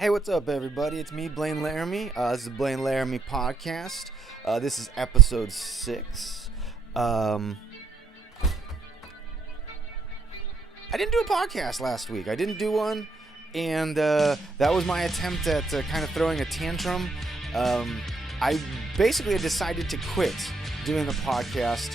Hey, what's up, everybody? It's me, Blane Laramie. This is the Blane Laramie podcast. This is episode 6. I didn't do a podcast last week. I didn't do one, and that was my attempt at kind of throwing a tantrum. I basically decided to quit doing the podcast.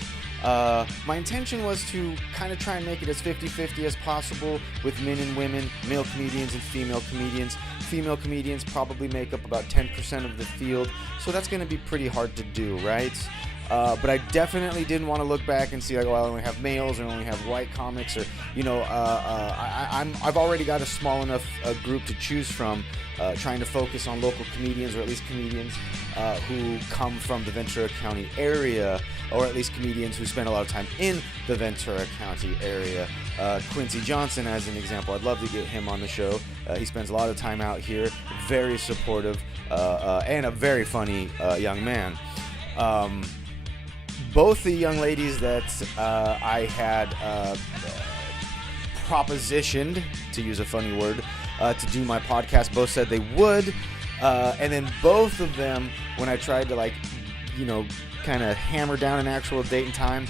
My intention was to kind of try and make it as 50-50 as possible with men and women, male comedians and female comedians. Female comedians probably make up about 10% of the field, so that's going to be pretty hard to do, right? But I definitely didn't want to look back and see like, well, I only have males or I only have white comics, or I've already got a small enough group to choose from, trying to focus on local comedians, or at least comedians who come from the Ventura County area, or at least comedians who spend a lot of time in the Ventura County area. Quincy Johnson, as an example, I'd love to get him on the show. He spends a lot of time out here, very supportive, and a very funny young man. Both the young ladies that I had propositioned, to use a funny word, to do my podcast, both said they would. And then both of them, when I tried to kind of hammer down an actual date and time,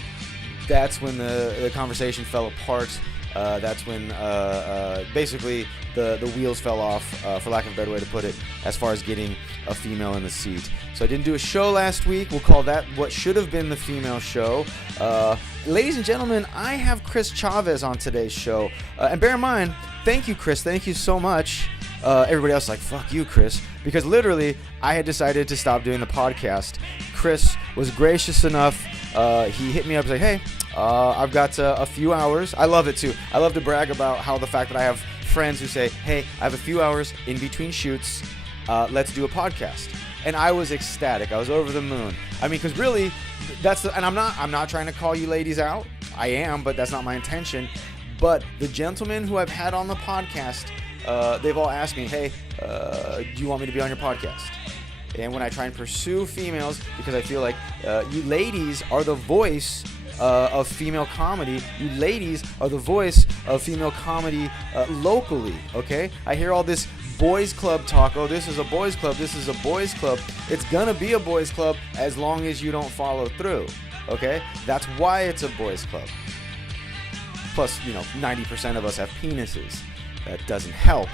that's when the conversation fell apart. That's when basically the wheels fell off, for lack of a better way to put it, as far as getting a female in the seat. So I didn't do a show last week. We'll call that what should have been the female show. Ladies and gentlemen, I have Chris Chavez on today's show. And bear in mind, thank you, Chris. Thank you so much. Everybody else is like, fuck you, Chris. Because literally, I had decided to stop doing the podcast. Chris was gracious enough. He hit me up and said, hey, I've got a few hours. I love it too. I love to brag about how the fact that I have friends who say, hey, I have a few hours in between shoots. Let's do a podcast. And I was ecstatic. I was over the moon. I mean, because really, and I'm not trying to call you ladies out. I am, but that's not my intention. But the gentlemen who I've had on the podcast, they've all asked me, hey, do you want me to be on your podcast? And when I try and pursue females, because I feel like you ladies are the voice of female comedy. You ladies are the voice of female comedy locally, okay? I hear all this boys club talk. Oh, this is a boys club. This is a boys club. It's gonna be a boys club as long as you don't follow through, okay? That's why it's a boys club. Plus, 90% of us have penises. That doesn't help.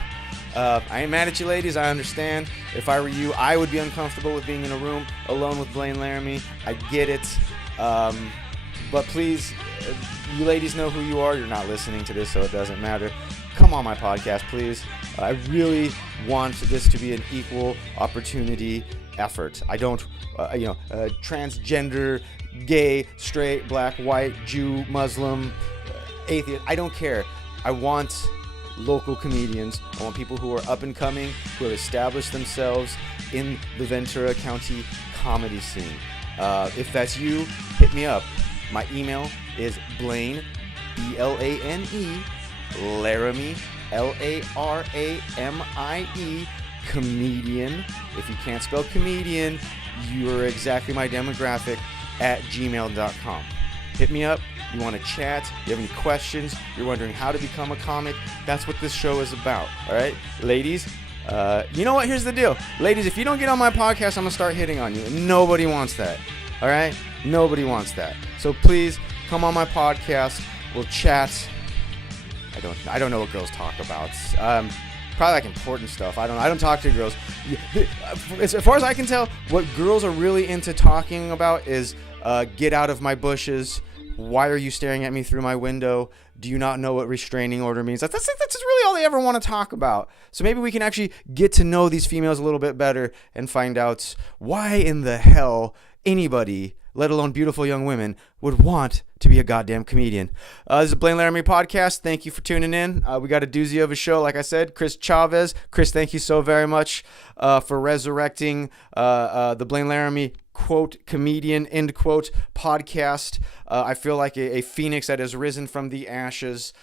I ain't mad at you ladies. I understand. If I were you, I would be uncomfortable with being in a room alone with Blane Laramie. I get it. But please, you ladies know who you are. You're not listening to this, so it doesn't matter. Come on my podcast, please. I really want this to be an equal opportunity effort. I don't, transgender, gay, straight, black, white, Jew, Muslim, atheist. I don't care. I want local comedians. I want people who are up and coming, who have established themselves in the Ventura County comedy scene. If that's you, hit me up. My email is Blane, B-L-A-N-E, Laramie, L-A-R-A-M-I-E, comedian. If you can't spell comedian, you're exactly my demographic, at gmail.com. Hit me up. You want to chat, you have any questions, you're wondering how to become a comic, that's what this show is about, all right? Ladies, you know what? Here's the deal. Ladies, if you don't get on my podcast, I'm going to start hitting on you. And nobody wants that, all right? Nobody wants that. So please, come on my podcast. We'll chat. I don't know what girls talk about. Probably like important stuff. I don't talk to girls. As far as I can tell, what girls are really into talking about is get out of my bushes. Why are you staring at me through my window? Do you not know what restraining order means? That's really all they ever want to talk about. So maybe we can actually get to know these females a little bit better and find out why in the hell anybody, let alone beautiful young women, would want to be a goddamn comedian. This is a Blane Laramie podcast. Thank you for tuning in. We got a doozy of a show, like I said. Chris Chavez. Chris, thank you so very much for resurrecting the Blane Laramie quote comedian end quote podcast. I feel like a phoenix that has risen from the ashes.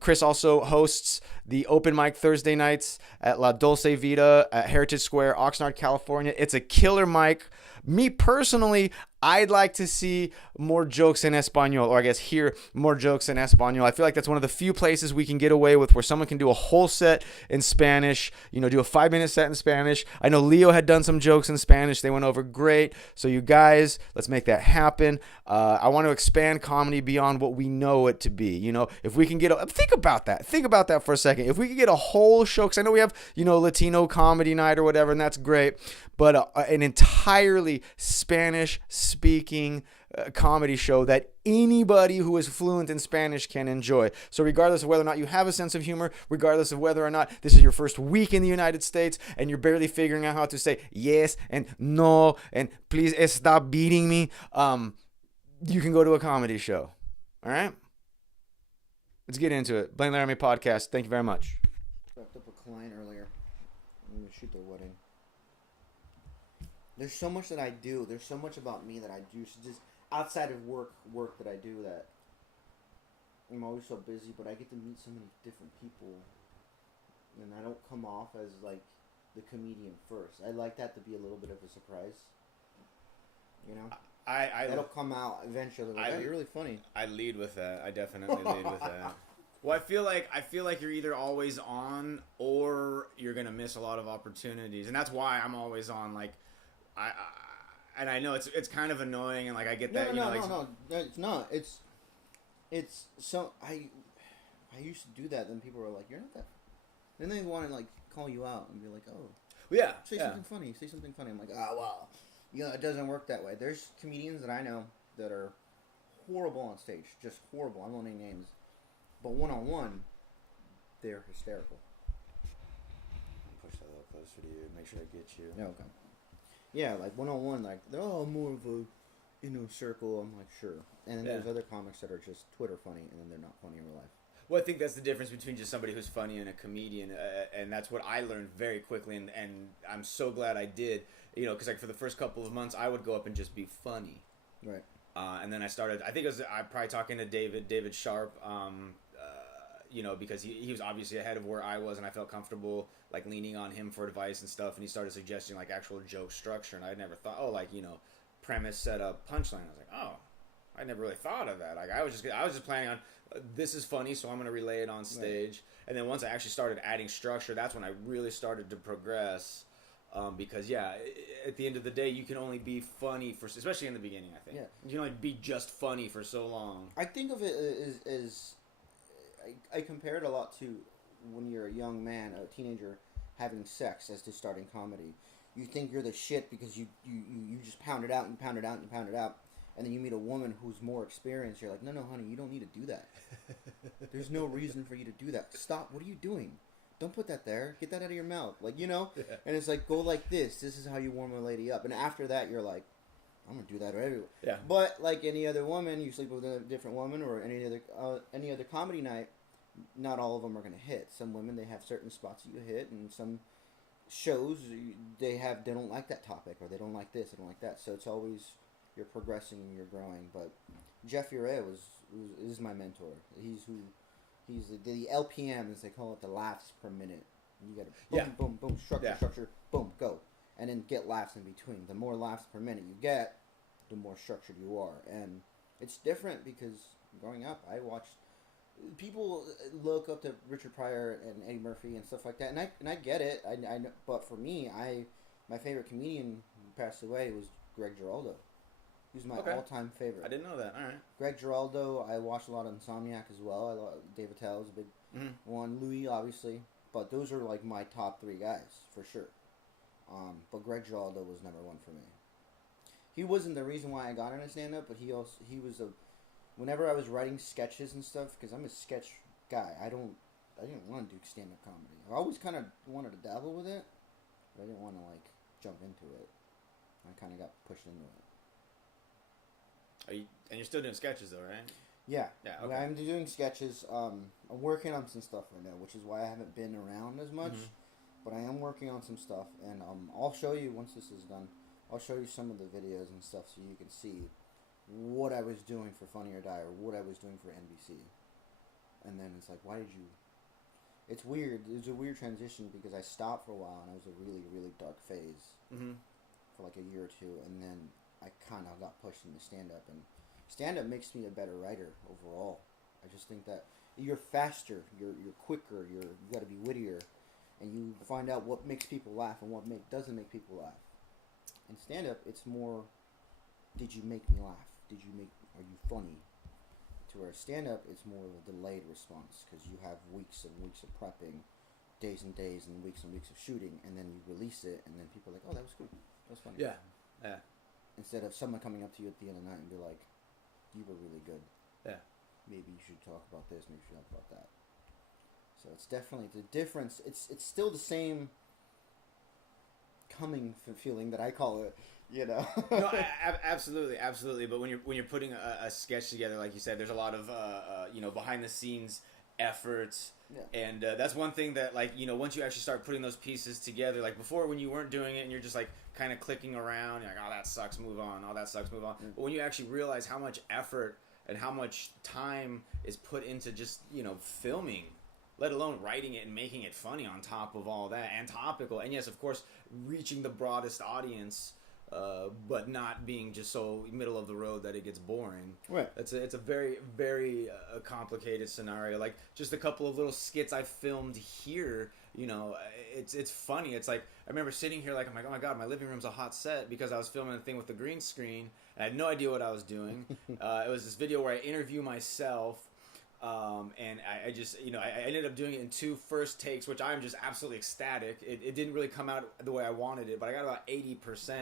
Chris also hosts the open mic Thursday nights at La Dulce Vita at Heritage Square, Oxnard, California. It's a killer mic. Me personally, I'd like to see more jokes in Espanol, or I guess hear more jokes in Espanol. I feel like that's one of the few places we can get away with where someone can do a whole set in Spanish, do a 5-minute set in Spanish. I know Leo had done some jokes in Spanish. They went over great. So you guys, let's make that happen. I want to expand comedy beyond what we know it to be. If we can get think about that for a second. If we could get a whole show, because I know we have, Latino comedy night or whatever, and that's great, but an entirely Spanish-speaking comedy show that anybody who is fluent in Spanish can enjoy. So regardless of whether or not you have a sense of humor, regardless of whether or not this is your first week in the United States and you're barely figuring out how to say yes and no and please stop beating me, you can go to a comedy show. All right? Let's get into it. Blane Laramie podcast. Thank you very much. Wrapped up a client earlier. I'm going to shoot their wedding. There's so much that I do. There's so much about me that I do. So just outside of work that I do that I'm always so busy, but I get to meet so many different people. And I don't come off as like the comedian first. I like that to be a little bit of a surprise. That'll come out eventually. Like, you're really funny. I lead with that. I definitely lead with that. Well, I feel like you're either always on or you're gonna miss a lot of opportunities, and that's why I'm always on. Like, I know it's kind of annoying, and like I get that. No, it's not. It's so I used to do that. Then people were like, "You're not that." Then they want to like call you out and be like, "Oh, well, yeah, say something funny. Say something funny." I'm like, "Oh well." It doesn't work that way. There's comedians that I know that are horrible on stage. Just horrible. I won't name names. But one-on-one, they're hysterical. Push that a little closer to you. Make sure I get you. Yeah, okay. Yeah, like one-on-one, like, they're all more of a, circle. I'm like, sure. And then there's other comics that are just Twitter funny, and then they're not funny in real life. Well, I think that's the difference between just somebody who's funny and a comedian, and that's what I learned very quickly, and I'm so glad I did. Because like for the first couple of months, I would go up and just be funny. Right. And then I started. I think I probably talking to David Sharp. Because he was obviously ahead of where I was, and I felt comfortable like leaning on him for advice and stuff. And he started suggesting like actual joke structure, and I never thought, premise, setup, punchline. I was like, oh, I never really thought of that. Like I was just planning on this is funny, so I'm gonna relay it on stage. Right. And then once I actually started adding structure, that's when I really started to progress. Because at the end of the day, you can only be funny especially in the beginning. I think you can only be just funny for so long. I think of it as I compare it a lot to when you're a young man, a teenager, having sex as to starting comedy. You think you're the shit because you just pound it out and pound it out and pound it out. And then you meet a woman who's more experienced. You're like, no, honey, you don't need to do that. There's no reason for you to do that. Stop. What are you doing? Don't put that there. Get that out of your mouth. Like, Yeah. And it's like, go like this. This is how you warm a lady up. And after that, you're like, I'm going to do that everywhere. Yeah. But like any other woman, you sleep with a different woman, or any other comedy night, not all of them are going to hit. Some women, they have certain spots that you hit, and some shows, they don't like that topic, or they don't like this, they don't like that. So it's always, you're progressing and you're growing. But Jeff Urea is my mentor. He's the LPM, as they call it, the laughs per minute. You got to boom, boom, structure, boom, go. And then get laughs in between. The more laughs per minute you get, the more structured you are. And it's different because growing up, I watched people look up to Richard Pryor and Eddie Murphy and stuff like that. And I get it. I know, but for me, my favorite comedian who passed away was Greg Giraldo. He's my all-time favorite. I didn't know that. All right. Greg Giraldo, I watched a lot of Insomniac as well. Dave Attell is a big one. Louis, obviously. But those are like my top 3 guys, for sure. But Greg Giraldo was number 1 for me. He wasn't the reason why I got into stand-up, but he was whenever I was writing sketches and stuff, because I'm a sketch guy, I didn't want to do stand-up comedy. I always kind of wanted to dabble with it, but I didn't want to like jump into it. I kind of got pushed into it. And you're still doing sketches though, right? Yeah. Yeah. Okay. I'm doing sketches. I'm working on some stuff right now, which is why I haven't been around as much. Mm-hmm. But I am working on some stuff, and I'll show you once this is done. I'll show you some of the videos and stuff so you can see what I was doing for Funny or Die, or what I was doing for NBC. And then it's like, why did you? It's weird. It's a weird transition because I stopped for a while and I was a really, really dark phase for like a year or two, and then I kind of got pushed into stand-up, and stand-up makes me a better writer overall. I just think that you're faster, you're quicker, you got to be wittier, and you find out what makes people laugh and what doesn't make people laugh. In stand-up, it's more, did you make me laugh? Are you funny? To where stand-up, it's more of a delayed response because you have weeks and weeks of prepping, days and days and weeks of shooting, and then you release it, and then people are like, oh, that was cool. That was funny. Yeah. Yeah. Instead of someone coming up to you at the end of the night and be like, you were really good. Yeah. Maybe you should talk about this, maybe you should talk about that. So it's definitely the difference. It's still the same coming feeling that I call it, you know. No, absolutely. But when you're putting a sketch together, like you said, there's a lot of behind the scenes efforts, and that's one thing that, like, once you actually start putting those pieces together, like before when you weren't doing it and you're just like kind of clicking around, you're like, oh, that sucks, move on. Oh, that sucks, move on. Mm. But when you actually realize how much effort and how much time is put into just filming, let alone writing it and making it funny on top of all that, and topical, and yes, of course, reaching the broadest audience, but not being just so middle of the road that it gets boring. Right. It's a very, very complicated scenario. Like, just a couple of little skits I filmed here, it's funny. It's like, I remember sitting here like, I'm like, oh my God, my living room's a hot set, because I was filming a thing with the green screen, and I had no idea what I was doing. It was this video where I interview myself, and I just, I ended up doing it in 2 first takes, which I'm just absolutely ecstatic. It didn't really come out the way I wanted it, but I got about 80%.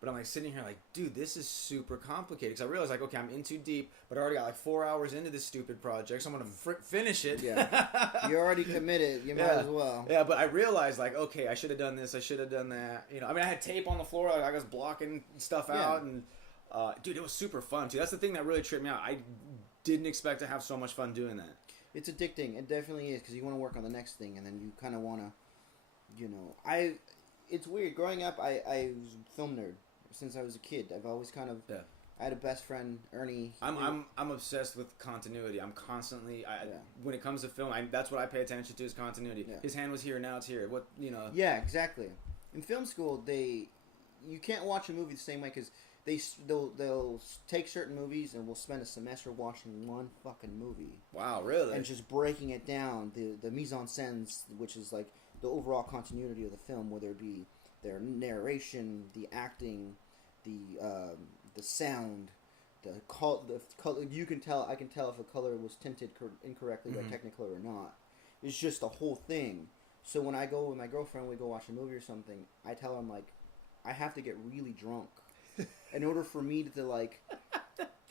But I'm like sitting here like, dude, this is super complicated. Because I realized, like, okay, I'm in too deep, but I already got like 4 hours into this stupid project, so I'm going to finish it. Yeah. You're already committed. You might as well. Yeah, but I realized, like, okay, I should have done this. I should have done that. I had tape on the floor. Like, I was blocking stuff out. And, dude, it was super fun, too. That's the thing that really tripped me out. I didn't expect to have so much fun doing that. It's addicting. It definitely is, because you want to work on the next thing, and then you kind of want to, it's weird. Growing up, I was a film nerd since I was a kid. I've always kind of, I had a best friend, Ernie. I'm obsessed with continuity. I'm constantly, when it comes to film, that's what I pay attention to, is continuity. Yeah. His hand was here, now it's here. Yeah, exactly. In film school, you can't watch a movie the same way, because they'll take certain movies and we'll spend a semester watching one fucking movie. Wow, really? And just breaking it down, the mise en scène, which is like the overall continuity of the film, whether it be their narration, the acting, the sound, the color. You can tell. I can tell if a color was tinted incorrectly by Technicolor or not. It's just the whole thing. So when I go with my girlfriend, we go watch a movie or something, I tell her, I'm like, I have to get really drunk in order for me to like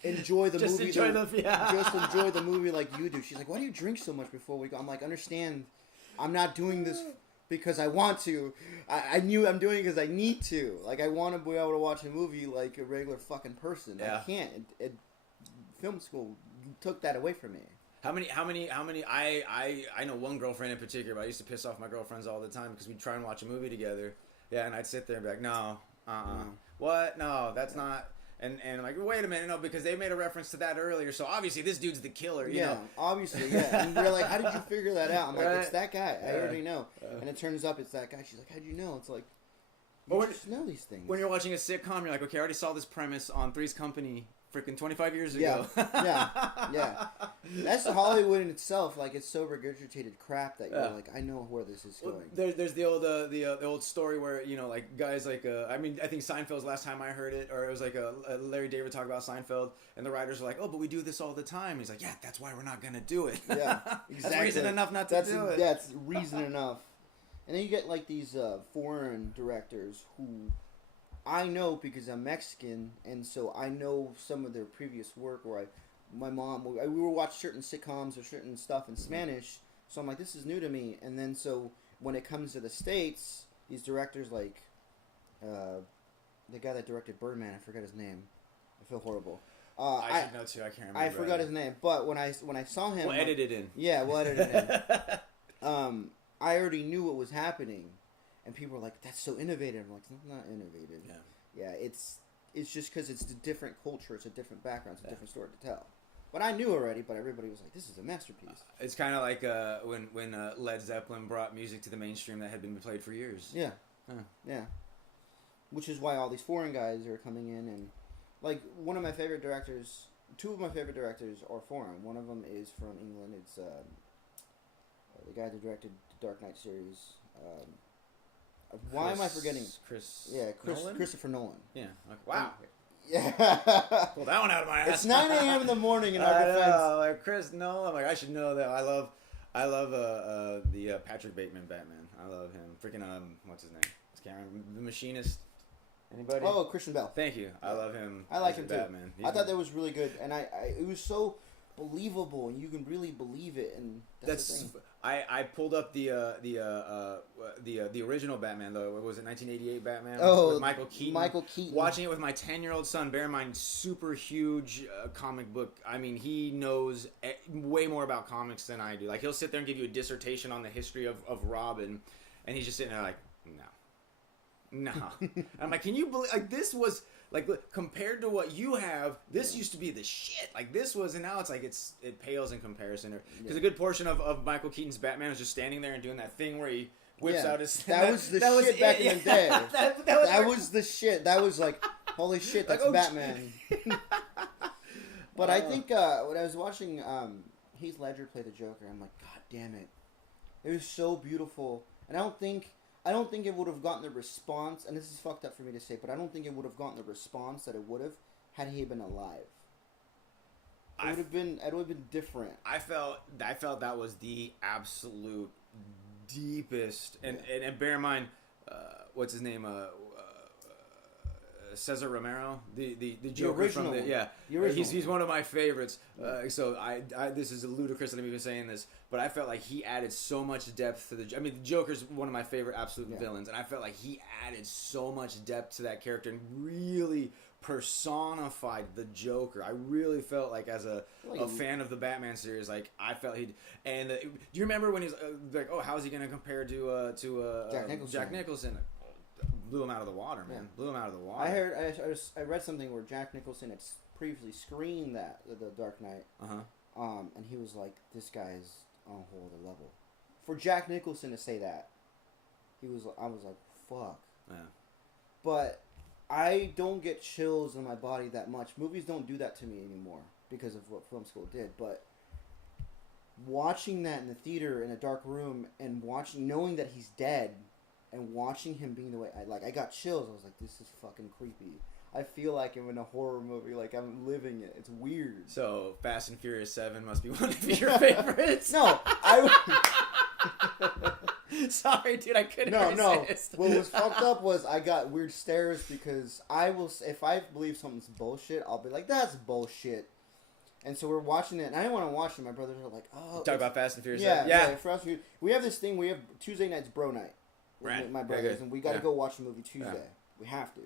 enjoy the movie. Just enjoy the movie like you do. She's like, why do you drink so much before we go? I'm like, understand, I'm not doing this because I want to. I knew I'm doing it because I need to. Like, I want to be able to watch a movie like a regular fucking person. Yeah. I can't. Film school took that away from me. How many? I know one girlfriend in particular, but I used to piss off my girlfriends all the time because we'd try and watch a movie together. Yeah, and I'd sit there and be like, no, what? No, that's not. And I'm like, wait a minute, no, because they made a reference to that earlier, so obviously this dude's the killer, you know? Obviously, yeah. And we're like, how did you figure that out? I'm like, it's that guy. I already know. And it turns up it's that guy. She's like, how'd you know? It's like, you just know these things. When you're watching a sitcom, you're like, okay, I already saw this premise on Three's Company freaking 25 years ago. Yeah. That's Hollywood in itself. Like, it's so regurgitated crap that you're like, I know where this is going. There's the old story where, like, guys like, I think Seinfeld's last time I heard it, or it was like a Larry David talk about Seinfeld, and the writers were like, oh, but we do this all the time. He's like, yeah, that's why we're not going to do it. Yeah, exactly. That's reason enough not to do it. That's reason enough. And then you get, like, these foreign directors who I know because I'm Mexican, and so I know some of their previous work where we would watch certain sitcoms or certain stuff in Spanish, so I'm like, this is new to me. And then so when it comes to the States, these directors like the guy that directed Birdman, I forgot his name. I feel horrible. I should know too. I can't remember. I forgot his name, but when I saw him, we'll edit it in. Yeah, we'll edit it in. I already knew what was happening. And people are like, that's so innovative. I'm like, it's not innovative. Yeah, it's just because it's a different culture. It's a different background. It's a different story to tell. But I knew already, but everybody was like, this is a masterpiece. It's kind of like when Led Zeppelin brought music to the mainstream that had been played for years. Yeah. Yeah. Which is why all these foreign guys are coming in, and like one of my favorite directors. Two of my favorite directors are foreign. One of them is from England. It's the guy that directed the Dark Knight series. Why am I forgetting? Nolan? Christopher Nolan. Yeah. Like, wow. Yeah. Pull that one out of my ass. It's 9 a.m. in the morning in our I defense. know, like Chris Nolan. Like I should know that. I love the Patrick Bateman Batman. I love him. Freaking what's his name? It's Cameron, the Machinist. Anybody? Oh, Christian Bale. Thank you. I love him. I like him Batman. too. I thought that was really good, and I it was so believable, and you can really believe it, and that's the thing. I pulled up the original Batman though. What was it? 1988 Batman. Oh, with Michael Keaton. Michael Keaton. Watching it with my 10-year-old son. Bear in mind, super huge comic book. I mean, he knows way more about comics than I do. Like he'll sit there and give you a dissertation on the history of Robin, and he's just sitting there like, no. I'm like, can you believe? Like this was. Like compared to what you have, this used to be the shit. Like this was, and now it's like it pales in comparison. Because a good portion of Michael Keaton's Batman was just standing there and doing that thing where he whips out his. That was the shit back in the day. that was the shit. That was like, holy shit, that's like, Batman. But I think when I was watching Heath Ledger play the Joker, I'm like, God damn it, it was so beautiful, and I don't think it would have gotten the response, and this is fucked up for me to say, but I don't think it would have gotten the response that it would have had he been alive. It would have been different. I felt that was the absolute deepest, and bear in mind, what's his name? Cesar Romero, the Joker original, from the he's one of my favorites. So I this is ludicrous that I'm even saying this, but I felt like he added so much depth to the. I mean, the Joker's one of my favorite absolute villains, and I felt like he added so much depth to that character and really personified the Joker. I really felt like as a fan of the Batman series, like I felt he'd. And do you remember when he's like, oh, how's he going to compare to Jack Nicholson? Blew him out of the water, man. Yeah. Blew him out of the water. I read something where Jack Nicholson had previously screened the Dark Knight. And he was like, this guy's on a whole other level. For Jack Nicholson to say that, I was like, fuck. Yeah. But I don't get chills in my body that much. Movies don't do that to me anymore because of what film school did. But watching that in the theater in a dark room and knowing that he's dead. And watching him being the way I got chills. I was like, this is fucking creepy. I feel like I'm in a horror movie. Like I'm living it. It's weird. So Fast and Furious 7 must be one of your favorites. No, Sorry, dude, I couldn't. No. What was fucked up was I got weird stares because if I believe something's bullshit, I'll be like, that's bullshit. And so we're watching it, and I didn't want to watch it. My brothers were like, oh. Talk about Fast and Furious. Yeah. For us, we have this thing. We have Tuesday nights bro night. Right. My brothers, and we got to go watch a movie Tuesday. Yeah. We have to.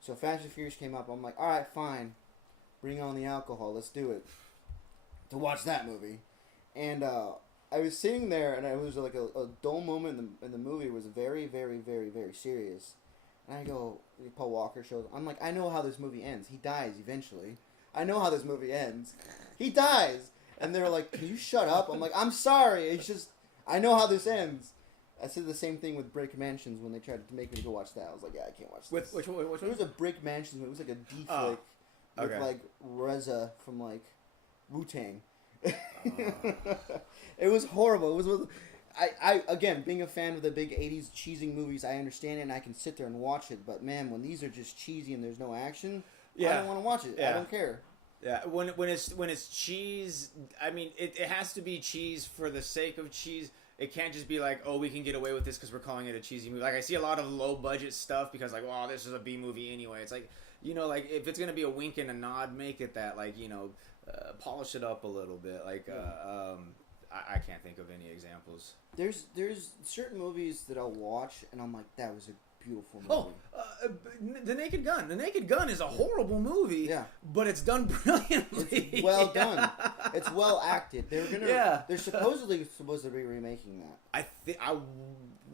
So Fast and Furious came up. I'm like, all right, fine. Bring on the alcohol. Let's do it. To watch that movie. And I was sitting there, and it was like a dull moment in the movie. It was very, very, very, very serious. And I go, Paul Walker shows. I'm like, I know how this movie ends. He dies eventually. I know how this movie ends. He dies. And they're like, can you shut up? I'm like, I'm sorry. It's just, I know how this ends. I said the same thing with Brick Mansions when they tried to make me go watch that. I was like, yeah, I can't watch this. Which one? It was a Brick Mansions movie. It was like a D flick with like Reza from like Wu-Tang. It was horrible. It was I again, being a fan of the big 80s cheesing movies, I understand it and I can sit there and watch it. But man, when these are just cheesy and there's no action, I don't want to watch it. I don't care. Yeah, when it's cheese, I mean, it has to be cheese for the sake of cheese. It can't just be like, oh, we can get away with this because we're calling it a cheesy movie. Like, I see a lot of low-budget stuff because, like, well, this is a B movie anyway. It's like, you know, like, if it's going to be a wink and a nod, make it that, like, you know, polish it up a little bit. Like, I can't think of any examples. There's certain movies that I'll watch, and I'm like, that was a beautiful movie. Oh, The Naked Gun. The Naked Gun is a horrible movie, yeah, but it's done brilliantly. It's well done. It's well acted. They're supposedly supposed to be remaking that.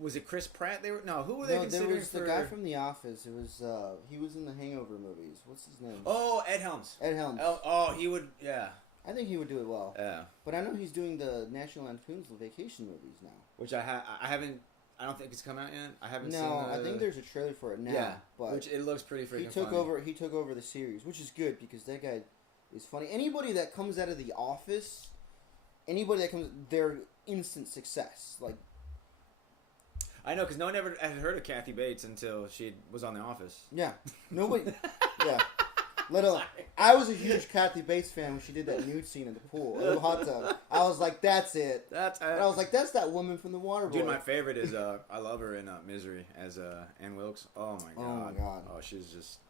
Was it Chris Pratt? Who were they No, considering? there was the guy from The Office. It was he was in the Hangover movies. What's his name? Oh, Ed Helms. Ed Helms. Oh, he would. Yeah. I think he would do it well. Yeah. But I know he's doing the National Lampoon's Vacation movies now. Which I haven't. I don't think it's come out yet. I haven't seen. No, I think there's a trailer for it now. Yeah, but which it looks pretty freaking. He took over the series, which is good because that guy is funny. Anybody that comes out of The Office, they're instant success. Like, I know, because no one ever had heard of Kathy Bates until she was on The Office. yeah, nobody. Yeah. Let alone, I was a huge Kathy Bates fan when she did that nude scene in the pool, in the hot tub. I was like, "That's it." And I was like, "That's that woman from The Waterboy." Dude, my favorite is I love her in Misery as Ann Wilkes. Oh my god. Oh my god. Oh, she's just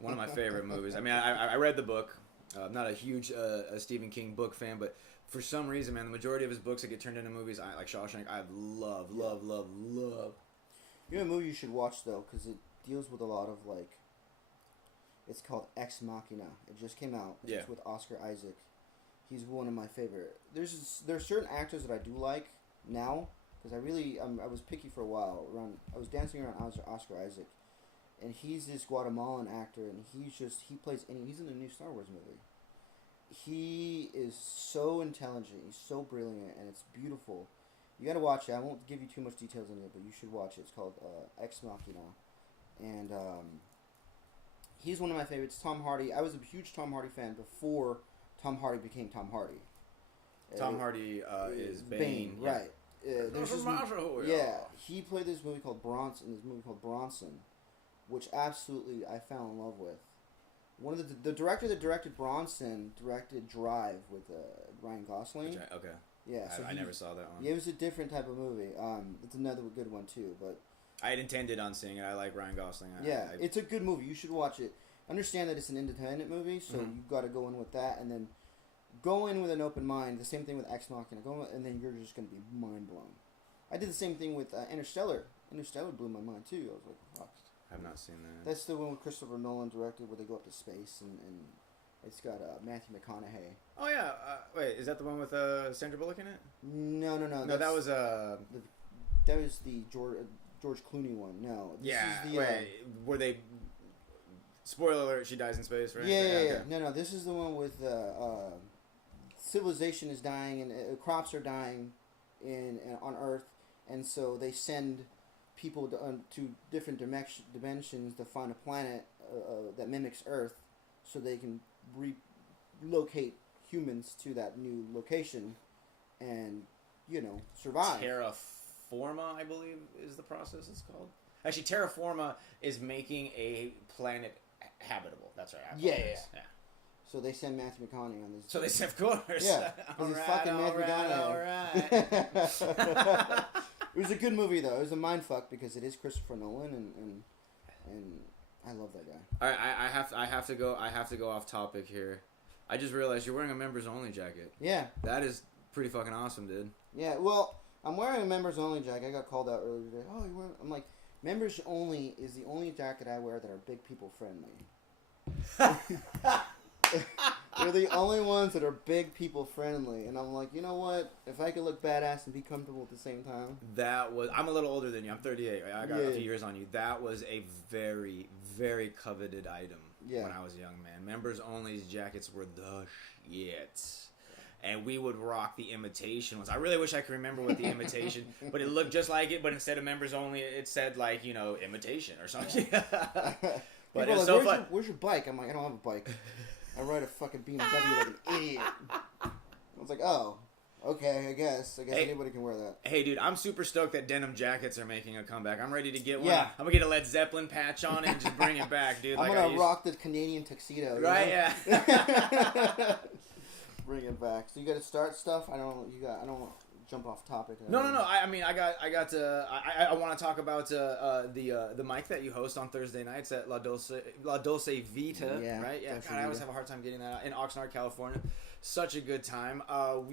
one of my favorite movies. I mean, I read the book. I'm not a huge Stephen King book fan, but for some reason, man, the majority of his books that get turned into movies, like Shawshank, I love. You know a movie you should watch though, because it deals with a lot of like. It's called Ex Machina. It just came out. It's with Oscar Isaac. He's one of my favorite. There's certain actors that I do like now because I was picky for a while. I was dancing around Oscar Isaac, and he's this Guatemalan actor, and he's in the new Star Wars movie. He is so intelligent. He's so brilliant, and it's beautiful. You gotta watch it. I won't give you too much details on it, but you should watch it. It's called Ex Machina, and he's one of my favorites. Tom Hardy. I was a huge Tom Hardy fan before Tom Hardy became Tom Hardy. Tom Hardy is Bane. Right. He played this movie called Bronson, which absolutely I fell in love with. One of the director that directed Bronson directed Drive with Ryan Gosling. Okay. Yeah, so I never saw that one. Yeah, it was a different type of movie. It's another good one too, but. I had intended on seeing it. I like Ryan Gosling. It's a good movie. You should watch it. Understand that it's an independent movie, so you've got to go in with that, and then go in with an open mind. The same thing with Ex Machina. And then you're just going to be mind blown. I did the same thing with Interstellar. Interstellar blew my mind too. I was like, fuck. I have not seen that. That's the one with Christopher Nolan directed where they go up to space, and it's got Matthew McConaughey. Oh yeah. Wait, is that the one with Sandra Bullock in it? No. No, that was that was the George Clooney one. No. This is the, were they... Spoiler alert, she dies in space, right? Yeah. No, this is the one with civilization is dying and crops are dying on Earth, and so they send people to different dimensions to find a planet that mimics Earth so they can relocate humans to that new location and, survive. Terraforma, I believe, is the process it's called. Actually, Terraforma is making a planet habitable. That's right. Yeah. So they send Matthew McConaughey on this. So they said, of course. Yeah. Fucking Matthew McConaughey. All right. It was a good movie, though. It was a mindfuck because it is Christopher Nolan, and I love that guy. All right, I have to go off topic here. I just realized you're wearing a members only jacket. Yeah. That is pretty fucking awesome, dude. Yeah. Well, I'm wearing a members only jacket. I got called out earlier today. Oh, you're wearing? I'm like. Members only is the only jacket I wear that are big people friendly. They're the only ones that are big people friendly, and I'm like, you know what? If I could look badass and be comfortable at the same time. I'm a little older than you. I'm 38. I got a few years on you. That was a very, very coveted item when I was a young man. Members only's jackets were the shit. And we would rock the imitation ones. I really wish I could remember what the imitation, but it looked just like it. But instead of members only, it said like imitation or something. But it's so fun. Where's your bike? I'm like, I don't have a bike. I ride a fucking BMW like an idiot. I was like, oh, okay, I guess anybody can wear that. Hey, dude, I'm super stoked that denim jackets are making a comeback. I'm ready to get one. Yeah. I'm gonna get a Led Zeppelin patch on it and just bring it back, dude. I'm gonna rock the Canadian tuxedo. Right? Yeah. Bring it back. So you got to start stuff. I don't want to jump off topic. No. I want to talk about the mic that you host on Thursday nights at La Dulce Vita. Yeah, right. Yeah. God, I always have a hard time getting that out in Oxnard, California. Such a good time.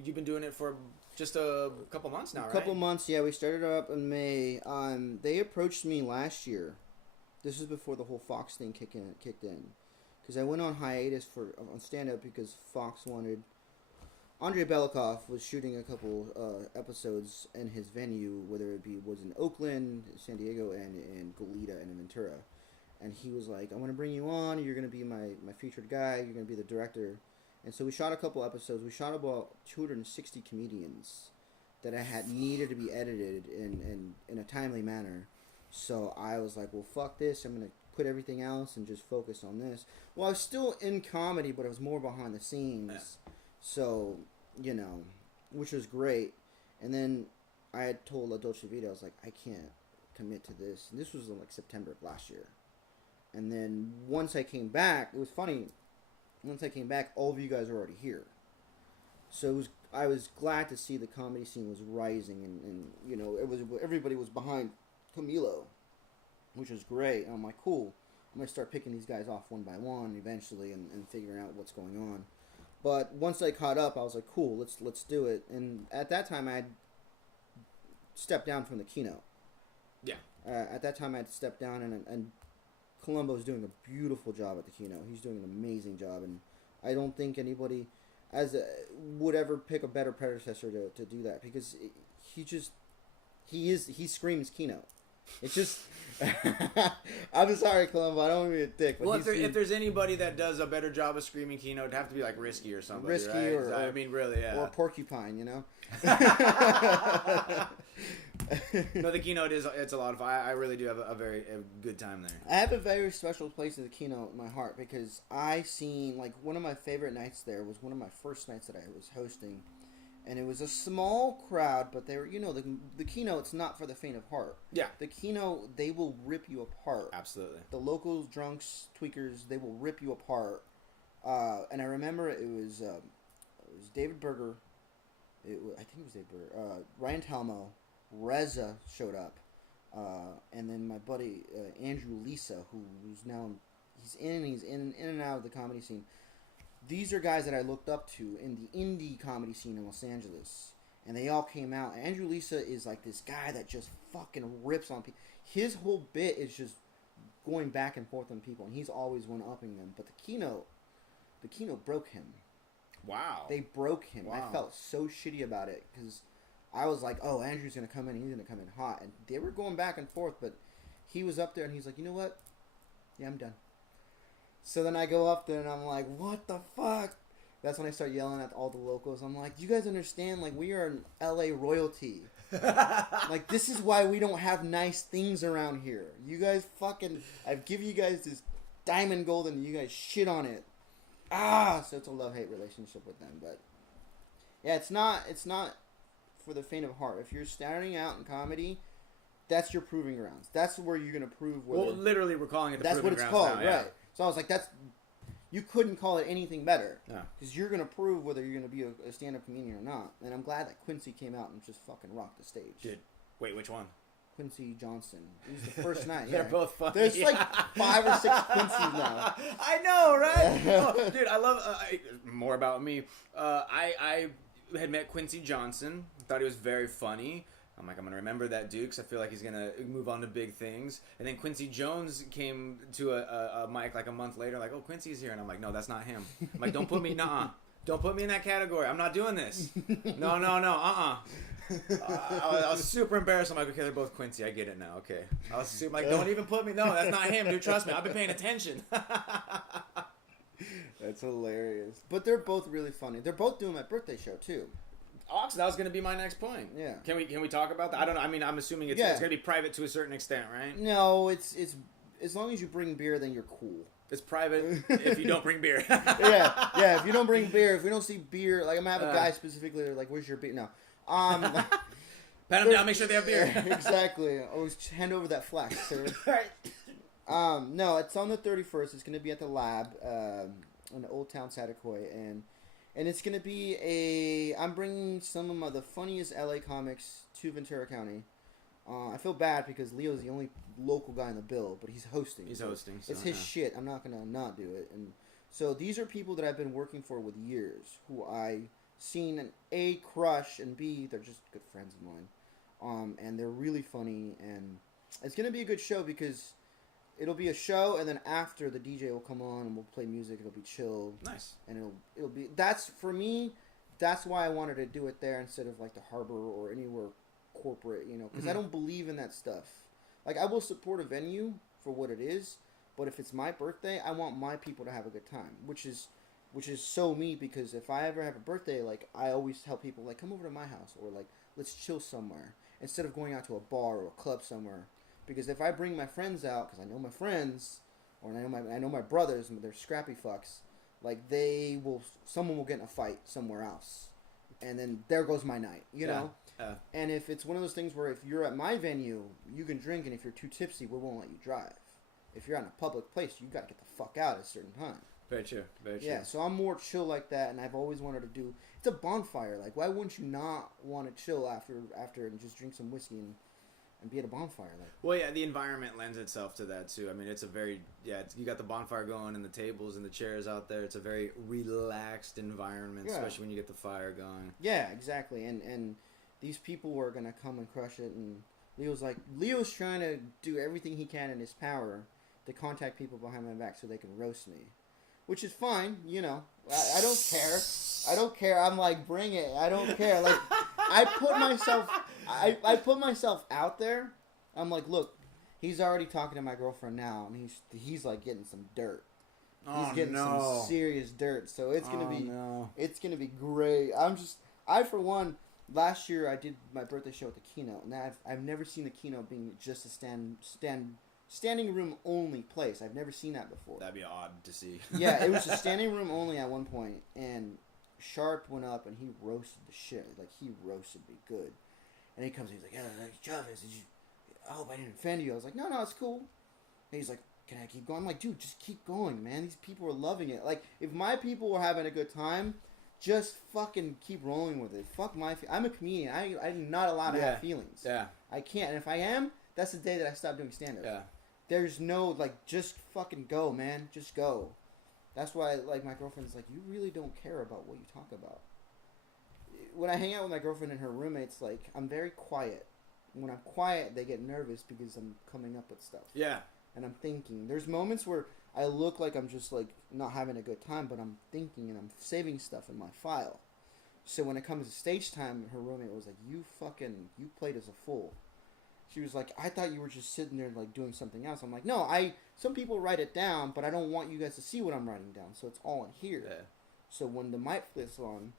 You've been doing it for just a couple months now, right? A couple months. Yeah, we started up in May. They approached me last year. This is before the whole Fox thing kicked in, because I went on hiatus on stand up because Fox wanted. Andrei Belikov was shooting a couple episodes in his venue, whether it was in Oakland, San Diego, and in Goleta and in Ventura. And he was like, I want to bring you on. You're going to be my featured guy. You're going to be the director. And so we shot a couple episodes. We shot about 260 comedians. that I had needed to be edited in a timely manner. So I was like, well, fuck this. I'm gonna quit everything else and just focus on this. Well, I was still in comedy, but I was more behind the scenes. Yeah. So, which was great. And then I had told La Dolce Vita, I was like, I can't commit to this. And this was in like September of last year. And then once I came back, it was funny. Once I came back, all of you guys were already here. So I was glad to see the comedy scene was rising, and everybody was behind Camilo, which was great. And I'm like, cool. I'm gonna start picking these guys off one by one eventually, and figuring out what's going on. But once I caught up, I was like, cool, let's do it. And at that time, I had stepped down from the keynote. Yeah. At that time, I had stepped down, and Columbo's doing a beautiful job at the keynote. He's doing an amazing job, and I don't think anybody would ever pick a better predecessor to do that, because he screams keynote. It's just I'm sorry, Columbo, I don't want to be a dick, but well, if there's anybody that does a better job of screaming keynote, it'd have to be like Risky or something. Risky, right? or I mean, really, yeah. Or Porcupine, No, the keynote it's a lot of fun. I really do have a good time there. I have a very special place in the keynote in my heart, because I seen, like, one of my favorite nights there was one of my first nights that I was hosting, and it was a small crowd, but they were, the keynote's not for the faint of heart. Yeah. The keynote, they will rip you apart. Absolutely. The locals, drunks, tweakers, they will rip you apart. And I remember it was David Berger. I think it was David Berger. Ryan Talmo. Reza showed up. And then my buddy Andrew Lisa, who's now he's in and out of the comedy scene. These are guys that I looked up to in the indie comedy scene in Los Angeles, and they all came out. Andrew Lisa is like this guy that just fucking rips on people. His whole bit is just going back and forth on people, and he's always one-upping them. But the keynote broke him. Wow. They broke him. Wow. I felt so shitty about it, because I was like, oh, Andrew's going to come in, he's going to come in hot. And they were going back and forth, but he was up there, and he's like, you know what? Yeah, I'm done. So then I go up there, and I'm like, what the fuck? That's when I start yelling at all the locals. I'm like, you guys understand, like, we are an LA royalty. Like, this is why we don't have nice things around here. You guys fucking, I've given you guys this diamond gold, and you guys shit on it. So it's a love-hate relationship with them. But yeah, it's not for the faint of heart. If you're starting out in comedy, that's your proving grounds. That's where you're gonna prove whether. Well, literally, we're calling it the that's proving what it's grounds called, now, yeah. right? So I was like, you couldn't call it anything better. Yeah. Because you're gonna prove whether you're gonna be a stand-up comedian or not. And I'm glad that Quincy came out and just fucking rocked the stage. Dude, wait, which one? Quincy Johnson. It was the first night. They're yeah. both funny. There's like 5 or 6 Quincy's now. I know, right? Oh, dude, I love more about me. I had met Quincy Johnson. Thought he was very funny. I'm like, I'm going to remember that dude, because I feel like he's going to move on to big things. And then Quincy Jones came to a mic like a month later, like, oh, Quincy's here. And I'm like, no, that's not him. I'm like, don't put me, don't put me in that category. I'm not doing this. No, I was super embarrassed. I'm like, okay, they're both Quincy. I get it now. Okay. I was super, like, don't even put me. No, that's not him, dude. Trust me. I've been paying attention. That's hilarious. But they're both really funny. They're both doing my birthday show, too. Ox, that was going to be my next point. Yeah. Can we talk about that? I don't know. I mean, I'm assuming it's going to be private to a certain extent, right? No, it's as long as you bring beer, then you're cool. It's private if you don't bring beer. yeah. If you don't bring beer, if we don't see beer, like I'm gonna have a guy specifically like, "Where's your beer?" No. Pat them down. Make sure they have beer. Exactly. Always hand over that flask, sir. Right. No, it's on the 31st. It's gonna be at the Lab, in Old Town Satakoy, and it's gonna be I'm bringing some of the funniest LA comics to Ventura County. I feel bad because Leo's the only local guy in the bill, but he's hosting. So it's his shit. I'm not gonna not do it. And so these are people that I've been working for with years, who I seen an A, crush, and B, they're just good friends of mine. And they're really funny, and it's gonna be a good show because it'll be a show, and then after the DJ will come on and we'll play music. It'll be chill. Nice. And it'll be for me. That's why I wanted to do it there instead of like the Harbor or anywhere corporate, because I don't believe in that stuff. Like, I will support a venue for what it is, but if it's my birthday, I want my people to have a good time, which is which is so me because if I ever have a birthday, like I always tell people like come over to my house or like let's chill somewhere instead of going out to a bar or a club somewhere. Because if I bring my friends out, because I know my friends, or I know my brothers, and they're scrappy fucks, like someone will get in a fight somewhere else, and then there goes my night, you know. And if it's one of those things where if you're at my venue, you can drink, and if you're too tipsy, we won't let you drive. If you're at a public place, you got to get the fuck out at a certain time. Very true. Very true. Yeah, so I'm more chill like that, and I've always wanted to do. It's a bonfire. Like, why wouldn't you not want to chill after and just drink some whiskey and be at a bonfire? Like, well, yeah, the environment lends itself to that too. I mean, it's a very you got the bonfire going and the tables and the chairs out there. It's a very relaxed environment, especially when you get the fire going. Yeah, exactly. And these people are gonna come and crush it. And Leo's trying to do everything he can in his power to contact people behind my back so they can roast me. Which is fine, you know. I don't care. I don't care. I'm like, bring it. I don't care. Like, I put myself out there. I'm like, look, he's already talking to my girlfriend now, and he's like getting some dirt. He's getting some serious dirt. So it's it's gonna be great. I for one, last year I did my birthday show at the Keynote, and I've never seen the Keynote being just a standing room only place. I've never seen that before. That'd be odd to see. Yeah, it was a standing room only at one point, and Sharp went up and he roasted the shit. Like, he roasted me good. And he comes, he's like, yeah, Chavez, I hope I didn't offend you. I was like, no, it's cool. And he's like, can I keep going? I'm like, dude, just keep going, man. These people are loving it. Like, if my people were having a good time, just fucking keep rolling with it. Fuck I'm a comedian. I'm not allowed to have feelings. Yeah. I can't. And if I am, that's the day that I stop doing stand-up. Yeah. There's no, like, just fucking go, man. Just go. That's why, like, my girlfriend's like, you really don't care about what you talk about. When I hang out with my girlfriend and her roommates, like, I'm very quiet. When I'm quiet, they get nervous because I'm coming up with stuff. Yeah. And I'm thinking. There's moments where I look like I'm just, like, not having a good time, but I'm thinking and I'm saving stuff in my file. So when it comes to stage time, her roommate was like, you played as a fool. She was like, I thought you were just sitting there, like, doing something else. I'm like, no, some people write it down, but I don't want you guys to see what I'm writing down, so it's all in here. Yeah. So when the mic flips on,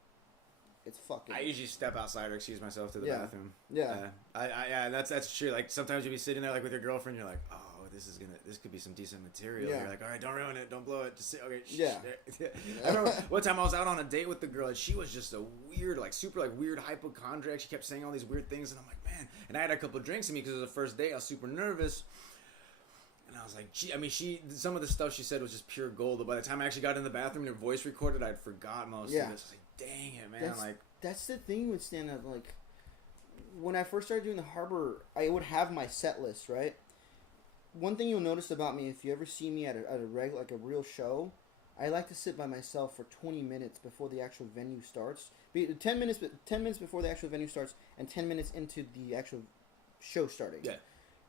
it's fucking... I usually step outside or excuse myself to the bathroom. Yeah. Yeah, that's true. Like, sometimes you'll be sitting there, like, with your girlfriend, you're like, oh, this could be some decent material. Yeah. You're like, all right, don't ruin it, don't blow it, just sit, okay. Yeah. I remember one time I was out on a date with the girl, and she was just a weird, like, super, like, weird hypochondriac. She kept saying all these weird things, and I'm like, man. And I had a couple of drinks in me because it was the first day. I was super nervous. And I was like, some of the stuff she said was just pure gold. But by the time I actually got in the bathroom and her voice recorded, I'd forgot most of it. I was like, dang it, man. That's the thing with stand-up. Like, when I first started doing the Harbor, I would have my set list, right? One thing you'll notice about me, if you ever see me at a real show, I like to sit by myself for 20 minutes before the actual venue starts. 10 minutes before the actual venue starts, and 10 minutes into the actual show starting. Yeah.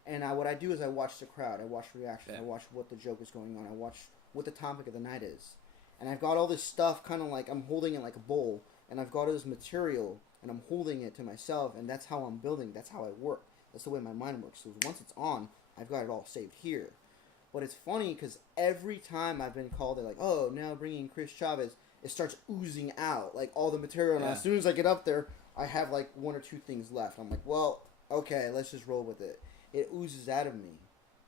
And what I do is I watch the crowd. I watch reactions. Yeah. I watch what the joke is going on. I watch what the topic of the night is. And I've got all this stuff kind of like I'm holding it like a bowl. And I've got all this material, and I'm holding it to myself. And that's how I'm building. That's how I work. That's the way my mind works. So once it's on, I've got it all saved here. But it's funny because every time I've been called, they're like, oh, now bringing Chris Chavez, it starts oozing out, like, all the material. And as soon as I get up there, I have, like, one or two things left. I'm like, well, okay, let's just roll with it. It oozes out of me.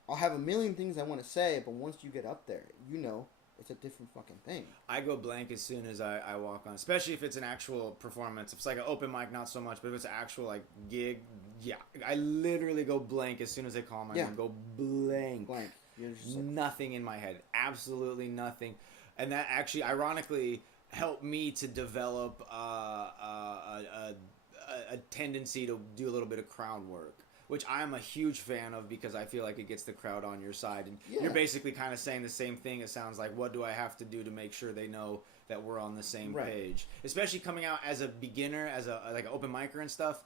I'll have a million things I want to say, but once you get up there, you know, it's a different fucking thing. I go blank as soon as I walk on, especially if it's an actual performance. If it's like an open mic, not so much, but if it's an actual, like, gig, yeah. I literally go blank as soon as they call my name. Go blank. Nothing in my head. Absolutely nothing. And that actually, ironically, helped me to develop a tendency to do a little bit of crowd work, which I'm a huge fan of because I feel like it gets the crowd on your side. And you're basically kind of saying the same thing. It sounds like, what do I have to do to make sure they know that we're on the same page? Especially coming out as a beginner, as like an open micer and stuff.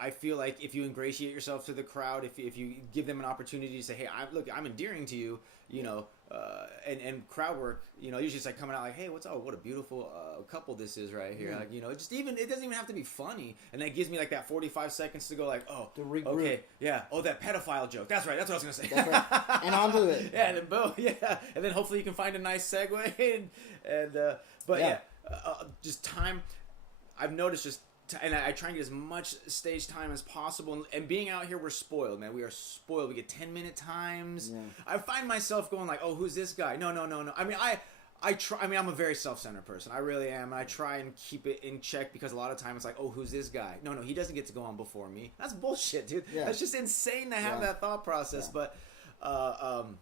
I feel like if you ingratiate yourself to the crowd, if you give them an opportunity to say, hey, I'm endearing to you, you know, and crowd work, usually it's like coming out like, hey, what a beautiful couple this is right here. Like, it doesn't even have to be funny, and that gives me like that 45 seconds to go like, oh, okay, yeah, that pedophile joke. That's right. That's what I was gonna say. That's right. And on to it. Yeah, and then boom, yeah, and then hopefully you can find a nice segue, just time. I've noticed and I try and get as much stage time as possible. And being out here, we're spoiled, man. We are spoiled. We get 10-minute times. Yeah. I find myself going like, oh, who's this guy? No. I mean, I try. I mean, I'm a very self-centered person. I really am. And I try and keep it in check because a lot of times it's like, oh, who's this guy? No, he doesn't get to go on before me. That's bullshit, dude. Yeah. That's just insane to have that thought process. Yeah. But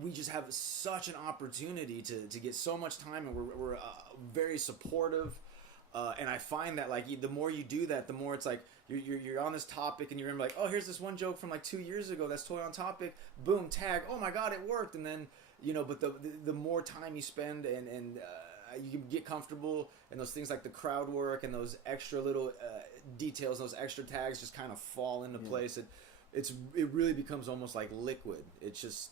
we just have such an opportunity to get so much time, and we're very supportive. And I find that like the more you do that, the more it's like you're on this topic and you remember like, oh, here's this one joke from like 2 years ago that's totally on topic. Boom, tag. Oh my God, it worked. And then but the more time you spend and you can get comfortable, and those things like the crowd work and those extra little details, those extra tags just kind of fall into place. It really becomes almost like liquid. It's just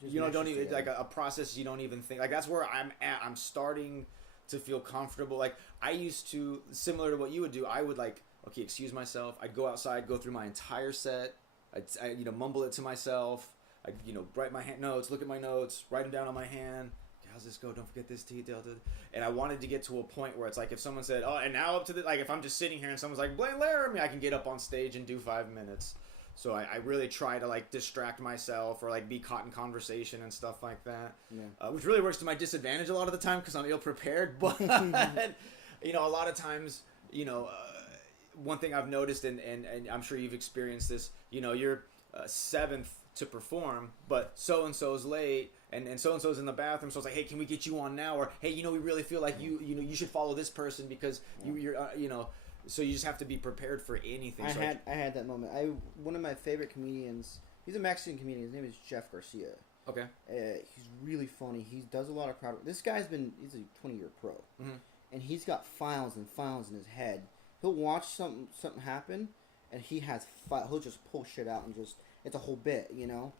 don't even like a process you don't even think like. That's where I'm at. I'm starting to feel comfortable. Like I used to, similar to what you would do, I would like, okay, excuse myself. I'd go outside, go through my entire set. I'd mumble it to myself. I'd, write my notes, look at my notes, write them down on my hand. Okay, how's this go? Don't forget this detail. And I wanted to get to a point where it's like, if someone said, oh, and now up to like, if I'm just sitting here and someone's like, Blane Laramie, I can get up on stage and do 5 minutes. So I really try to like distract myself or like be caught in conversation and stuff like that, which really works to my disadvantage a lot of the time because I'm ill prepared. But a lot of times, one thing I've noticed, and I'm sure you've experienced this. You're seventh to perform, but so and so's late, and so and so's in the bathroom. So it's like, hey, can we get you on now? Or hey, we really feel like you should follow this person because you're So you just have to be prepared for anything. I had that moment. One of my favorite comedians. He's a Mexican comedian. His name is Jeff Garcia. Okay. He's really funny. He does a lot of crowd. This guy's he's a 20-year pro, and he's got files and files in his head. He'll watch something happen, and he'll just pull shit out and just it's a whole bit, And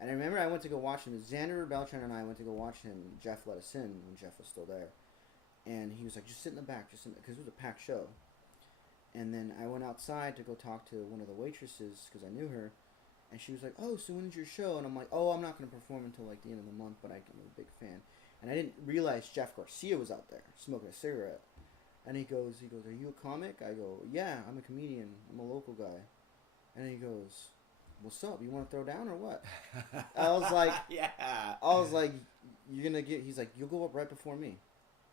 I remember I went to go watch him. Xander Beltran and I went to go watch him. Jeff let us in when Jeff was still there, and he was like, "Just sit in the back, because it was a packed show." And then I went outside to go talk to one of the waitresses because I knew her. And she was like, oh, so when's your show? And I'm like, oh, I'm not going to perform until like the end of the month, but I'm a big fan. And I didn't realize Jeff Garcia was out there smoking a cigarette. And he goes, are you a comic? I go, yeah, I'm a comedian. I'm a local guy. And he goes, what's up? You want to throw down or what? I was like, yeah. I was like, you're going to get, he's like, you'll go up right before me.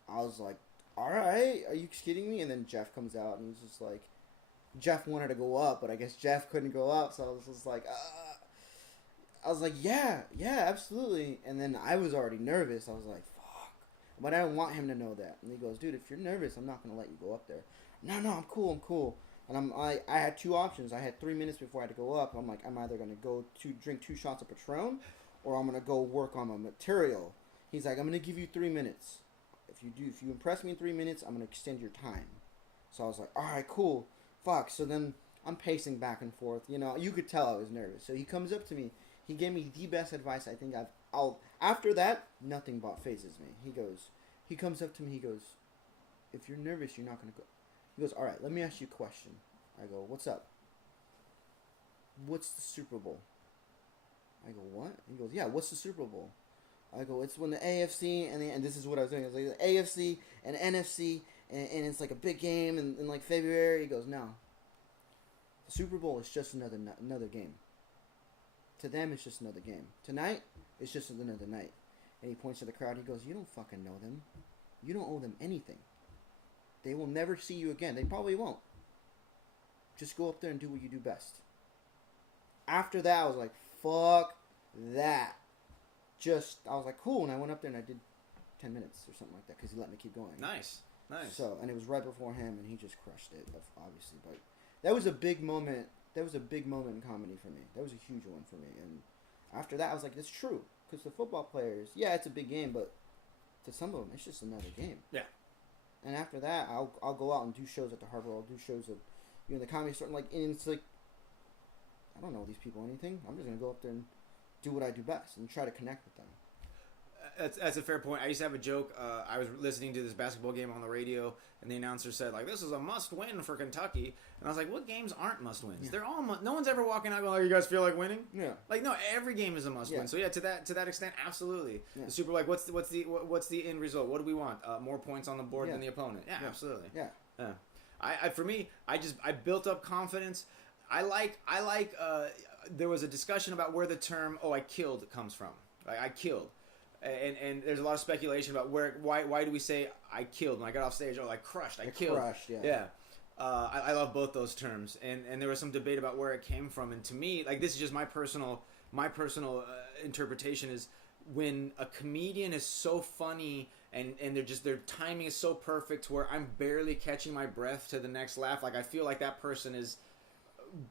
I was like, all right, are you kidding me? And then Jeff comes out, and he's just like, Jeff wanted to go up, but I guess Jeff couldn't go up, so I was just like, yeah, absolutely. And then I was already nervous. I was like, fuck. But I don't want him to know that. And he goes, dude, if you're nervous, I'm not going to let you go up there. No, I'm cool. And I had two options. I had 3 minutes before I had to go up. I'm like, I'm either going to go to drink 2 shots of Patron, or I'm going to go work on my material. He's like, I'm going to give you 3 minutes. If you impress me in 3 minutes, I'm going to extend your time. So I was like, all right, cool. Fuck. So then I'm pacing back and forth. You could tell I was nervous. So he comes up to me. He gave me the best advice I think after that, nothing but phases me. He comes up to me. He goes, if you're nervous, you're not going to go. He goes, all right, let me ask you a question. I go, what's up? What's the Super Bowl? I go, what? He goes, yeah, what's the Super Bowl? I go, it's when the AFC and this is what I was doing. I was like, the AFC and NFC and it's like a big game in like February. He goes, no. The Super Bowl is just another game. To them, it's just another game. Tonight, it's just another night. And he points to the crowd. He goes, you don't fucking know them. You don't owe them anything. They will never see you again. They probably won't. Just go up there and do what you do best. After that, I was like, fuck that. I was like, cool, and I went up there and I did 10 minutes or something like that because he let me keep going. Nice. So, and it was right before him, and he just crushed it, obviously. But that was a big moment. That was a big moment in comedy for me. That was a huge one for me. And after that, I was like, it's true. Because the football players, yeah, it's a big game, but to some of them, it's just another game. Yeah. And after that, I'll go out and do shows at the Harbor. I'll do shows at, the comedy store. And it's like, I don't know these people anything. I'm just going to go up there and do what I do best and try to connect with them. That's a fair point. I used to have a joke. I was listening to this basketball game on the radio, and the announcer said, like, this is a must-win for Kentucky. And I was like, what games aren't must-wins? Yeah. They're all no one's ever walking out going, like, you guys feel like winning? Yeah. Like, no, every game is a must-win. Yeah. So, yeah, to that extent, absolutely. Yeah. The Super, like, what's the end result? What do we want? More points on the board than the opponent. Yeah, absolutely. Yeah. I for me, I built up confidence. I like there was a discussion about where the term, I killed comes from. Like, I killed. And there's a lot of speculation about why do we say I killed when I got off stage? I crushed. I killed. Crushed, yeah. Yeah. I love both those terms, and there was some debate about where it came from. And to me, like, this is just my personal interpretation is when a comedian is so funny and their timing is so perfect where I'm barely catching my breath to the next laugh. Like, I feel like that person is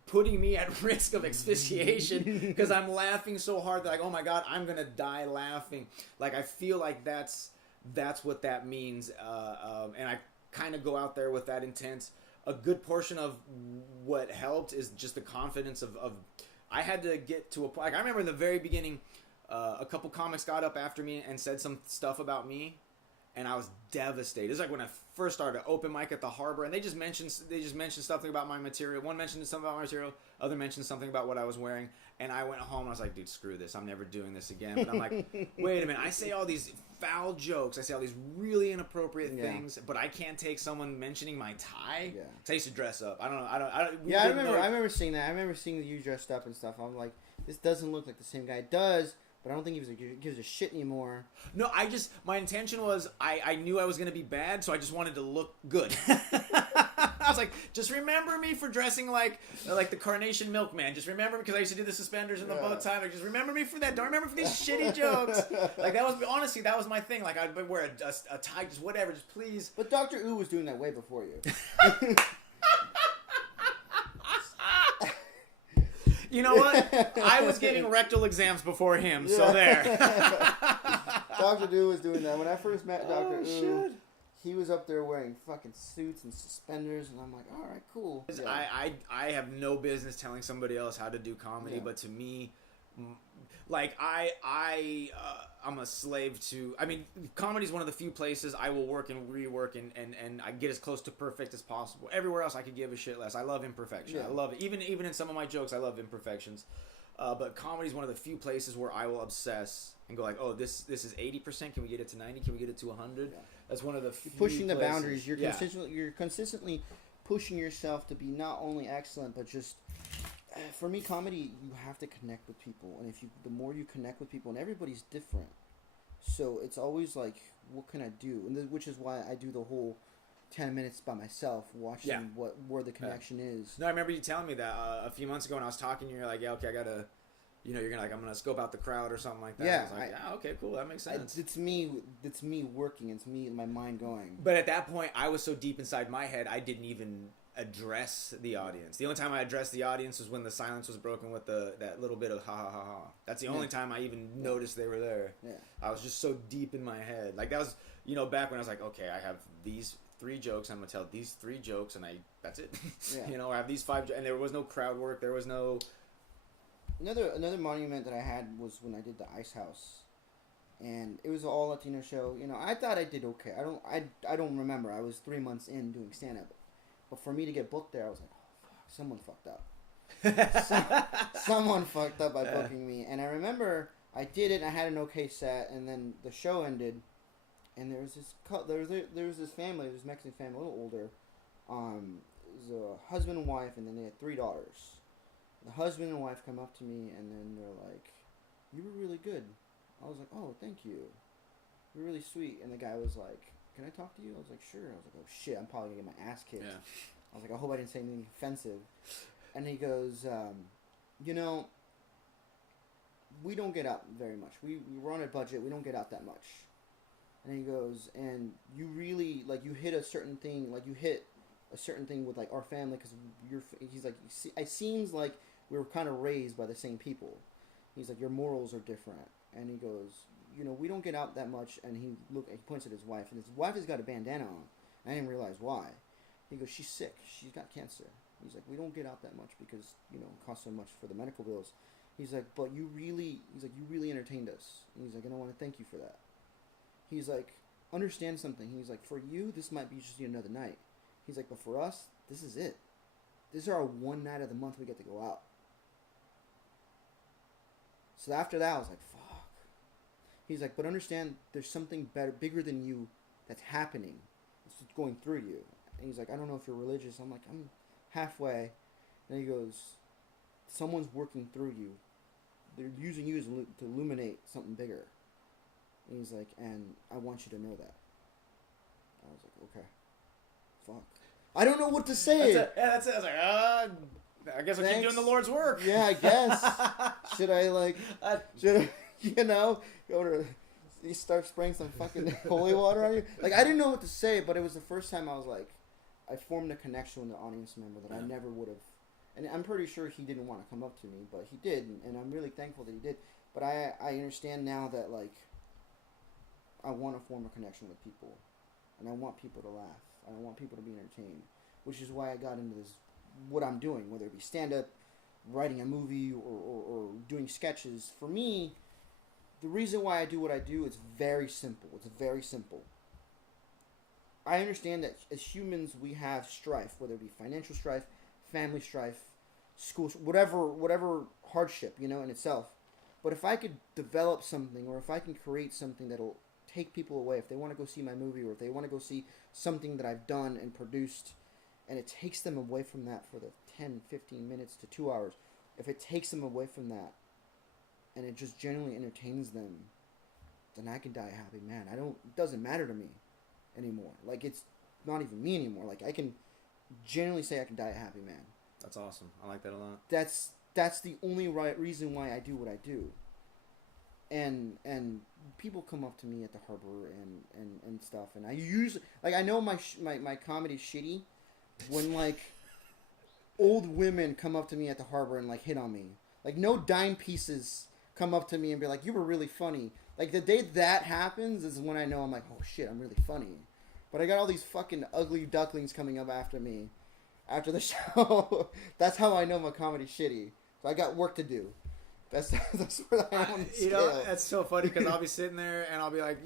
putting me at risk of asphyxiation because I'm laughing so hard that, like, oh my God, I'm gonna die laughing. Like, I feel like that's what that means, and I kind of go out there with that intent. A good portion of what helped is just the confidence of I had to get to a point. Like, I remember in the very beginning, a couple comics got up after me and said some stuff about me, and I was devastated. It's like when I first started open mic at the Harbor, and they just mentioned something about my material. One mentioned something about my material, other mentioned something about what I was wearing, and I went home and I was like, dude, screw this. I'm never doing this again. But I'm like, wait a minute. I say all these foul jokes. I say all these really inappropriate things, but I can't take someone mentioning my tie. Yeah. I used to dress up. I remember seeing that. I remember seeing you dressed up and stuff. I'm like, this doesn't look like the same guy. It does. But I don't think he gives a shit anymore. No, my intention was, I knew I was going to be bad, so I just wanted to look good. I was like, just remember me for dressing like the Carnation Milkman. Just remember me, because I used to do the suspenders and the bow tie. Like, just remember me for that. Don't remember for these shitty jokes. Like, honestly, that was my thing. Like, I'd wear a tie, just whatever, just please. But Dr. Ooh was doing that way before you. You know what? I was getting rectal exams before him, so there. Dr. Ooh was doing that. When I first met Dr. Ooh, he was up there wearing fucking suits and suspenders, and I'm like, all right, cool. Yeah. I have no business telling somebody else how to do comedy, but to me, like, I'm a slave to... I mean, comedy is one of the few places I will work and rework and I get as close to perfect as possible. Everywhere else, I could give a shit less. I love imperfection. Yeah. I love it. Even in some of my jokes, I love imperfections. But comedy is one of the few places where I will obsess and go like, oh, this is 80%. Can we get it to 90? Can we get it to 100? Yeah. That's one of the few pushing places. The boundaries. You're consistently pushing yourself to be not only excellent, but just... For me, comedy, you have to connect with people, and the more you connect with people, and everybody's different, so it's always like, what can I do? And which is why I do the whole 10 minutes by myself, watching where the connection is. No, I remember you telling me that a few months ago when I was talking. You're like, yeah, okay, I gotta, you're gonna I'm gonna scope out the crowd or something like that. Yeah, I was like, okay, cool, that makes sense. It's me working. It's me, my mind going. But at that point, I was so deep inside my head, I didn't even address the audience. The only time I addressed the audience was when the silence was broken with that little bit of ha ha ha ha. That's the only time I even noticed they were there. Yeah. I was just so deep in my head. Like, that was, back when I was like, okay, I have these 3 jokes, I'm gonna tell these 3 jokes, and that's it. Yeah. I have these 5, and there was no crowd work. There was no... Another monument that I had was when I did the Ice House. And it was an all Latino show. I thought I did okay. I don't remember. I was 3 months in doing stand-up. But for me to get booked there, I was like, oh, fuck, someone fucked up. Someone fucked up by booking me. And I remember I did it, I had an okay set, and then the show ended, and there was this family, this Mexican family, a little older. It was a husband and wife, and then they had 3 daughters. The husband and wife come up to me, and then they're like, you were really good. I was like, oh, thank you. You're really sweet. And the guy was like, can I talk to you? I was like, sure. I was like, oh shit, I'm probably gonna get my ass kicked. Yeah. I was like, I hope I didn't say anything offensive. And he goes, we don't get out very much. We're on a budget. We don't get out that much. And he goes, and you really, like, you hit a certain thing, with, like, our family, because he's like, it seems like we were kind of raised by the same people. He's like, your morals are different. And he goes, we don't get out that much. And he points at his wife, and his wife has got a bandana on. I didn't realize why. He goes, she's sick. She's got cancer. He's like, we don't get out that much because, it costs so much for the medical bills. He's like, but you really entertained us. And he's like, and I want to thank you for that. He's like, understand something. He's like, for you, this might be just another night. He's like, but for us, this is it. This is our one night of the month we get to go out. So after that, I was like, fuck. He's like, but understand, there's something better, bigger than you that's happening. It's going through you. And he's like, I don't know if you're religious. I'm like, I'm halfway. And he goes, someone's working through you. They're using you to illuminate something bigger. And he's like, and I want you to know that. I was like, okay. Fuck. I don't know what to say. That's it. I was like, I guess I'll keep doing the Lord's work. Yeah, I guess. Should I, go to... He starts spraying some fucking holy water on you? Like, I didn't know what to say, but it was the first time I was like, I formed a connection with the audience member that I never would have. And I'm pretty sure he didn't want to come up to me, but he did, and I'm really thankful that he did. But I understand now that, like, I want to form a connection with people, and I want people to laugh, and I want people to be entertained, which is why I got into this, what I'm doing, whether it be stand-up, writing a movie, or doing sketches. For me, the reason why I do what I do is very simple. It's very simple. I understand that as humans, we have strife, whether it be financial strife, family strife, school, whatever hardship, in itself. But if I could develop something, or if I can create something that'll take people away, if they want to go see my movie, or if they want to go see something that I've done and produced, and it takes them away from that for the 10, 15 minutes to 2 hours, if it takes them away from that, and it just genuinely entertains them, then I can die a happy man. It doesn't matter to me anymore. Like, it's not even me anymore. Like, I can genuinely say I can die a happy man. That's awesome. I like that a lot. That's the only right reason why I do what I do. And people come up to me at the harbor and stuff, and I usually, like, I know my comedy's shitty when, like, old women come up to me at the harbor and, like, hit on me. Like, no dime pieces come up to me and be like, you were really funny. Like, the day that happens is when I know I'm like, oh shit, I'm really funny. But I got all these fucking ugly ducklings coming up after me after the show. That's how I know my comedy's shitty. So I got work to do. That's where I am on the scale. That's so funny because I'll be sitting there and I'll be like,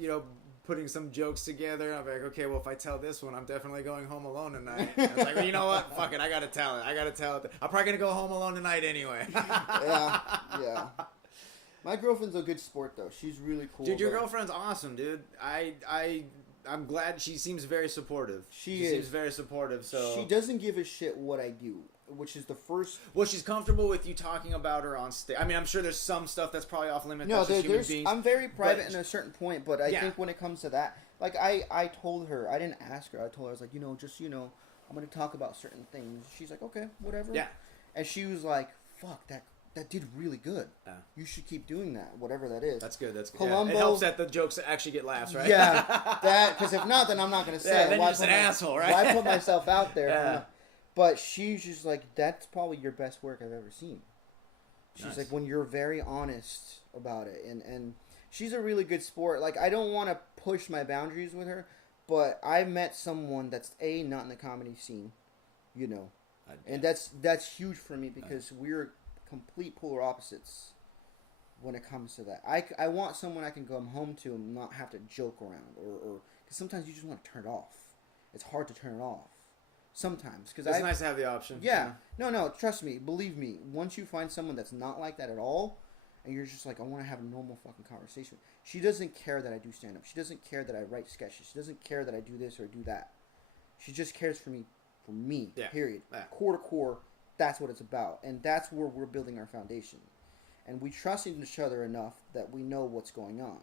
putting some jokes together. And I'll be like, okay, well, if I tell this one, I'm definitely going home alone tonight. And it's like, well, you know what? Fuck it. I got to tell it. I'm probably going to go home alone tonight anyway. Yeah. My girlfriend's a good sport, though. She's really cool. Dude, your girlfriend's awesome, dude. I'm glad she seems very supportive. She seems very supportive, so... She doesn't give a shit what I do, which is the first... Well, she's comfortable with you talking about her on stage. I mean, I'm sure there's some stuff that's probably off limits. No, I'm very private in a certain point, but I think when it comes to that... Like, I told her, I didn't ask her, I told her, I was like, I'm going to talk about certain things. She's like, okay, whatever. Yeah. And she was like, fuck, that did really good. Yeah. You should keep doing that, whatever that is. That's good. Columbo, yeah. It helps that the jokes actually get laughs, right? Yeah, because if not, then I'm not going to say it. Then you're just an asshole, right? Why put myself out there? Yeah. But she's just like, that's probably your best work I've ever seen. She's like, when you're very honest about it. And she's a really good sport. Like, I don't want to push my boundaries with her, but I met someone that's, not in the comedy scene, And that's huge for me because we're complete polar opposites when it comes to that. I want someone I can come home to and not have to joke around or because sometimes you just want to turn it off. It's hard to turn it off sometimes because it's nice to have the option. Yeah. No, trust me, believe me. Once you find someone that's not like that at all, and you're just like, I want to have a normal fucking conversation. She doesn't care that I do stand up. She doesn't care that I write sketches. She doesn't care that I do this or do that. She just cares for me. Yeah. Period. Yeah. Core to core. That's what it's about, and that's where we're building our foundation. And we trust each other enough that we know what's going on.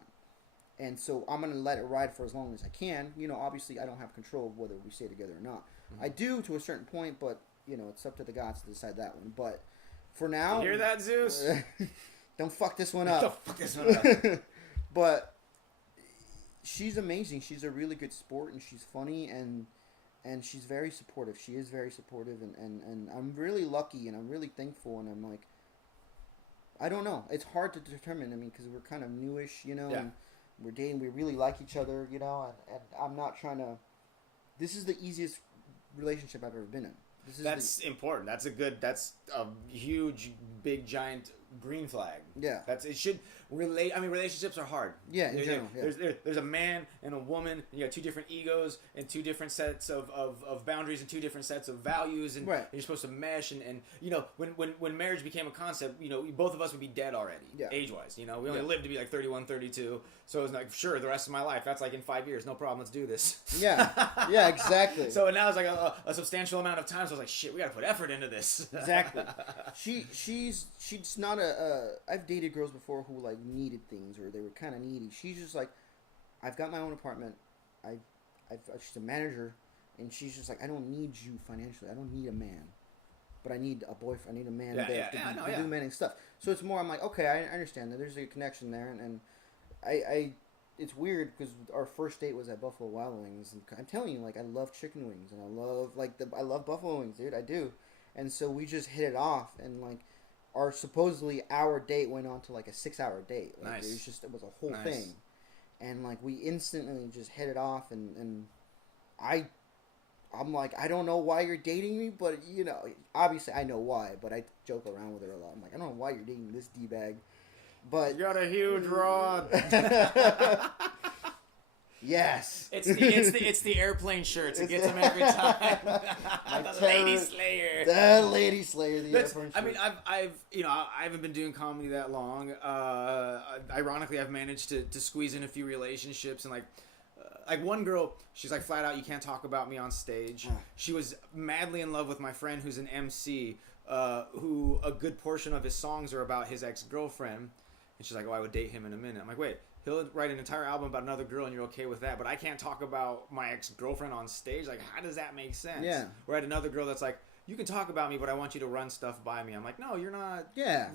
And so I'm going to let it ride for as long as I can. Obviously I don't have control of whether we stay together or not. Mm-hmm. I do to a certain point, but, it's up to the gods to decide that one. But for now... You hear that, Zeus? Don't fuck this one up. Don't fuck this one up. But she's amazing. She's a really good sport, and she's funny, and she's very supportive. She is very supportive, and I'm really lucky, and I'm really thankful, and I'm like, I don't know. It's hard to determine, because we're kind of newish, and we're dating. We really like each other, and I'm not trying to... This is the easiest relationship I've ever been in. That's important. That's a huge, big, giant green flag. Yeah. It should relate. I mean, relationships are hard. Yeah, in general. Yeah. There's a man and a woman. You got two different egos and two different sets of boundaries and two different sets of values, and you're supposed to mesh. And you know, when marriage became a concept, you know, both of us would be dead already, age wise. You know, we only lived to be like 31, 32. So it was like, sure, the rest of my life. That's like in 5 years, no problem. Let's do this. Yeah. Yeah. Exactly. So now it's like a substantial amount of time. So I was like, shit, we got to put effort into this. Exactly. She's not I've dated girls before who like needed things or they were kind of needy. She's just like, I've got my own apartment. She's a manager, and she's just like, I don't need you financially. I don't need a man, but I need a boyfriend. I need a man to do manning stuff. So it's more. I'm like, okay, I understand that there's a connection there, and I it's weird because our first date was at Buffalo Wild Wings, and I'm telling you, like, I love chicken wings, and I love buffalo wings, dude. I do. And so we just hit it off, and like our date went on to like a 6-hour date. Like, nice. It was a whole thing, and like we instantly just hit it off, and I'm like, I don't know why you're dating me, but you know, obviously I know why, but I joke around with her a lot. I'm like, I don't know why you're dating this d-bag, but you got a huge rod. Yes, it's the airplane shirts. It gets them every time. The Lady Slayer. The Lady Slayer. The airplane shirt. I mean, I haven't been doing comedy that long. Ironically, I've managed to squeeze in a few relationships, and like one girl, she's like flat out, you can't talk about me on stage. She was madly in love with my friend who's an MC, who a good portion of his songs are about his ex-girlfriend, and she's like, oh, I would date him in a minute. I'm like, wait. He'll write an entire album about another girl and you're okay with that, but I can't talk about my ex-girlfriend on stage. Like, how does that make sense? Yeah. Or I had another girl that's like, you can talk about me, but I want you to run stuff by me. I'm like, no, you're not. Yeah.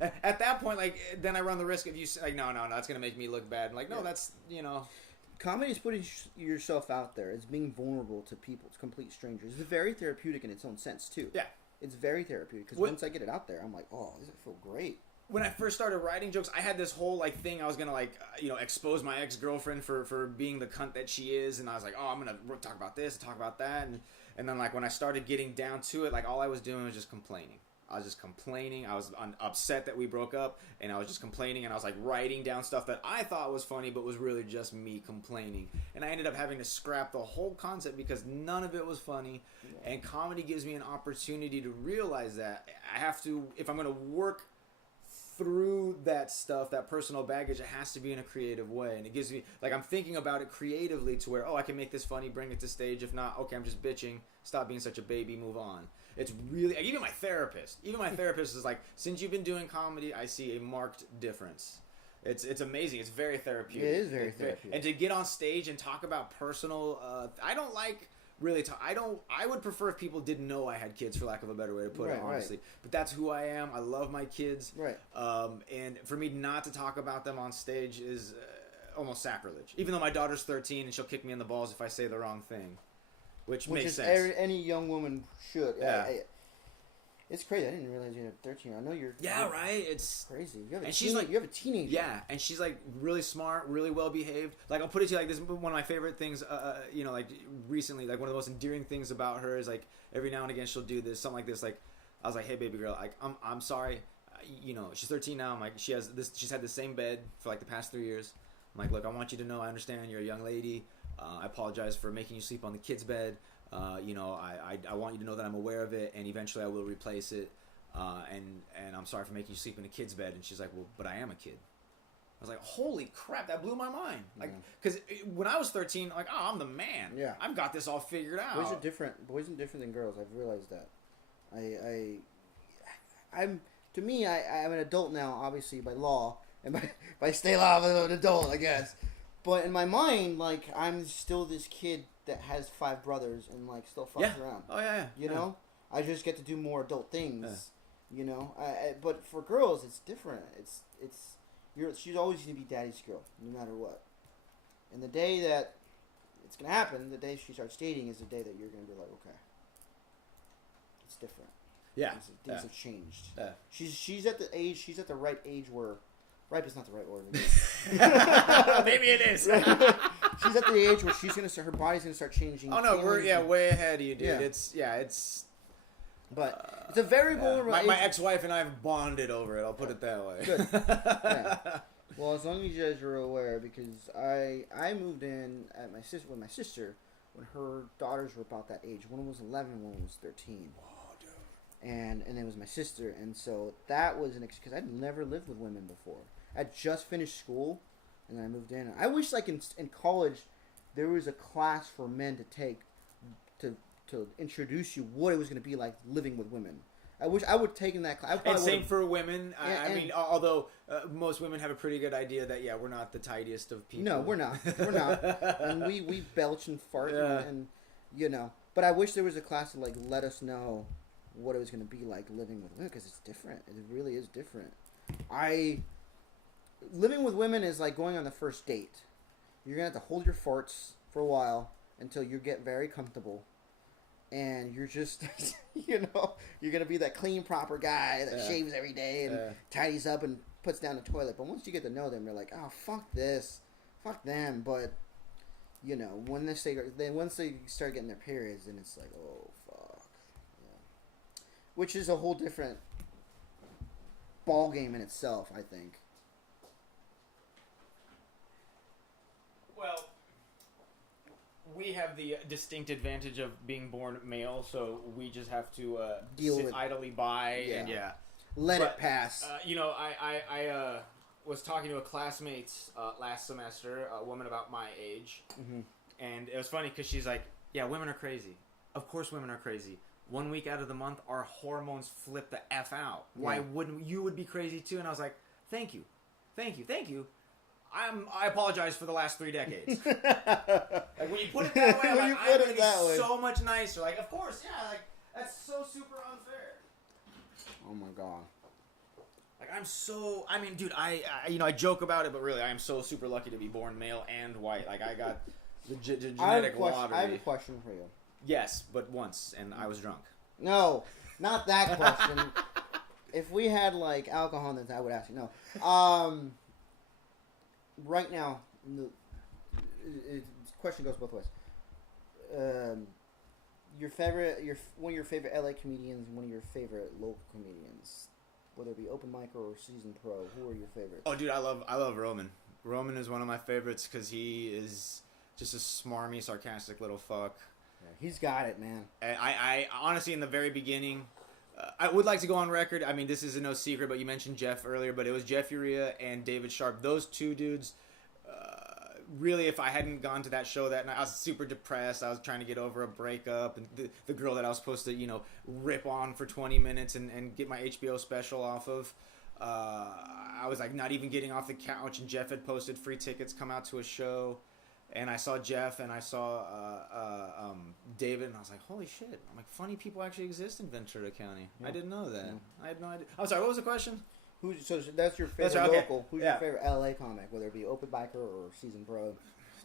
At that point, like, then I run the risk of you like, no, that's going to make me look bad. I'm like, no, that's, you know. Comedy is putting yourself out there. It's being vulnerable to people. It's complete strangers. It's very therapeutic in its own sense, too. Yeah. It's very therapeutic because once I get it out there, I'm like, oh, this will feel great. When I first started writing jokes, I had this whole like thing. I was gonna expose my ex-girlfriend for being the cunt that she is, and I was like, oh, I'm gonna talk about this, talk about that, and then like when I started getting down to it, like all I was doing was just complaining. I was just complaining. I was upset that we broke up, and I was just complaining, and I was like writing down stuff that I thought was funny, but was really just me complaining. And I ended up having to scrap the whole concept because none of it was funny. Yeah. And comedy gives me an opportunity to realize that I have to, if I'm gonna work through that stuff, that personal baggage, it has to be in a creative way. And it gives me, like, I'm thinking about it creatively to where, oh, I can make this funny, bring it to stage. If not, okay, I'm just bitching, stop being such a baby, move on. It's really, even my therapist is like, since you've been doing comedy, I see a marked difference. It's amazing. It's very therapeutic. It is very therapeutic. And to get on stage and talk about personal, I don't like really I would prefer if people didn't know I had kids, for lack of a better way to put it, honestly. Right. But that's who I am. I love my kids. Right. And for me not to talk about them on stage is almost sacrilege. Even though my daughter's 13 and she'll kick me in the balls if I say the wrong thing, which makes sense. Any young woman should. Yeah. It's crazy. I didn't realize you had a 13. I know you're. Yeah, right. It's crazy. You have a teenager. Yeah, and she's like really smart, really well behaved. Like, I'll put it to you like this. One of my favorite things, like recently, like one of the most endearing things about her is like every now and again she'll do this, something like this. Like, I was like, hey baby girl, like I'm sorry. She's 13 now. I'm like, she's had the same bed for like the past 3 years. I'm like, look, I want you to know I understand you're a young lady. I apologize for making you sleep on the kid's bed. I want you to know that I'm aware of it, and eventually I will replace it. And I'm sorry for making you sleep in a kid's bed. And she's like, well, but I am a kid. I was like, holy crap, that blew my mind. Like, because when I was 13, like, oh, I'm the man. Yeah, I've got this all figured out. Boys are different than girls. I've realized that. I'm an adult now, obviously by law and by state law, I'm an adult, I guess. But in my mind, like, I'm still this kid that has 5 brothers and like still fucks around. Oh yeah. You know, I just get to do more adult things. Yeah. You know, but for girls, it's different. She's always gonna be daddy's girl, no matter what. And the day that it's gonna happen, the day she starts dating, is the day that you're gonna be like, okay, it's different. Yeah. Things have changed. Yeah. She's at the right age where. Ripe is not the right word. Maybe it is. She's at the age where her body's gonna start changing. Oh no, we're way ahead of you, dude. Yeah. It's But it's a very vulnerable. My ex-wife and I have bonded over it. I'll put it that way. Good. Yeah. Well, as long as you guys are aware, because I moved in at my sister when her daughters were about that age. One was 11, one was 13. Oh, dude. And it was my sister, and so that was an because I'd never lived with women before. I'd just finished school, and then I moved in. I wish, like in college, there was a class for men to take to introduce you what it was going to be like living with women. I wish I would have taken that class. And same for women. I mean, although most women have a pretty good idea that, we're not the tidiest of people. No, we're not. We're not. And we belch and fart and But I wish there was a class to, like, let us know what it was going to be like living with women, because it's different. It really is different. Living with women is like going on the first date. You're going to have to hold your farts for a while until you get very comfortable. And you're just, you're going to be that clean, proper guy that shaves every day and tidies up and puts down the toilet. But once you get to know them, you're like, oh, fuck this. Fuck them. But, once they start getting their periods, then it's like, oh, fuck. Yeah. Which is a whole different ball game in itself, I think. Well, we have the distinct advantage of being born male, so we just have to sit idly by and let it pass. I was talking to a classmate last semester, a woman about my age, and it was funny because she's like, "Yeah, women are crazy. Of course, women are crazy. 1 week out of the month, our hormones flip the f out. Why wouldn't you would be crazy too?" And I was like, "Thank you. I apologize for the last 3 decades." Like, when you put it that way, I'm so much nicer. Like, of course, like, that's so super unfair. Oh my god. Like, dude, I joke about it, but really, I am so super lucky to be born male and white. Like, I got the genetic lottery. I have a question for you. Yes, but once, and I was drunk. No, not that question. If we had, like, alcohol, then I would ask you. No. Right now, the question goes both ways. One of your favorite LA comedians, and one of your favorite local comedians, whether it be open mic or season pro, who are your favorites? Oh, dude, I love Roman. Roman is one of my favorites because he is just a smarmy, sarcastic little fuck. Yeah, he's got it, man. And I honestly, in the very beginning, I would like to go on record. I mean, this is no secret, but you mentioned Jeff earlier, but it was Jeff Urea and David Sharp. Those two dudes, really, if I hadn't gone to that show that night, I was super depressed. I was trying to get over a breakup, and the girl that I was supposed to, rip on for 20 minutes and get my HBO special off of. I was, like, not even getting off the couch, and Jeff had posted free tickets, come out to a show. And I saw Jeff and I saw David, and I was like, holy shit. I'm like, funny people actually exist in Ventura County. Yeah. I didn't know that. Yeah. I had no idea. I'm sorry, what was the question? So that's your favorite local. Okay. Who's your favorite LA comic, whether it be open biker or season pro?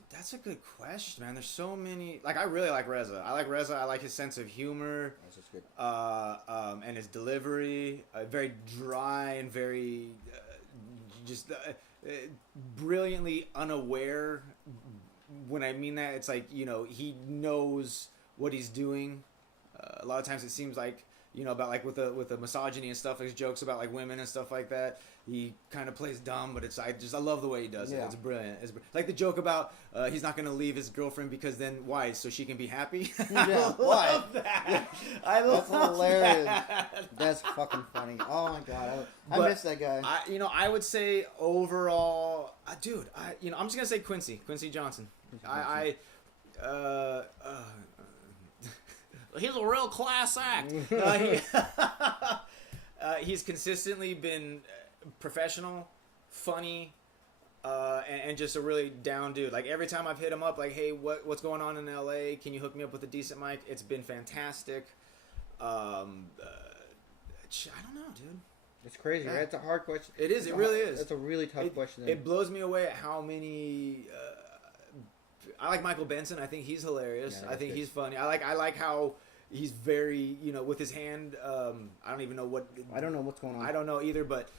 That's a good question, man. There's so many. Like, I really like Reza. I like Reza. I like his sense of humor. That's just good. And his delivery. Very dry and very brilliantly unaware. When I mean that, it's like, he knows what he's doing. A lot of times it seems like, about like with the misogyny and stuff, his jokes about like women and stuff like that. He kind of plays dumb, but I love the way he does it. It's brilliant. Like the joke about he's not going to leave his girlfriend because then why? So she can be happy? Yeah, I love that. I love That's hilarious. That. That's fucking funny. Oh my god, I miss that guy. I would say overall, dude. I'm just gonna say Quincy Johnson. He's a real class act. He's consistently been professional, funny, and just a really down dude. Like, every time I've hit him up, like, hey, what's going on in LA? Can you hook me up with a decent mic? It's been fantastic. I don't know, dude. It's crazy, right? It's a hard question. It is. It really is. It's a really tough question. It blows me away at how many. I like Michael Benson. I think he's hilarious. Yeah, I think he's funny. I like how he's very, with his hand. I don't even know what. I don't know what's going on. I don't know either, but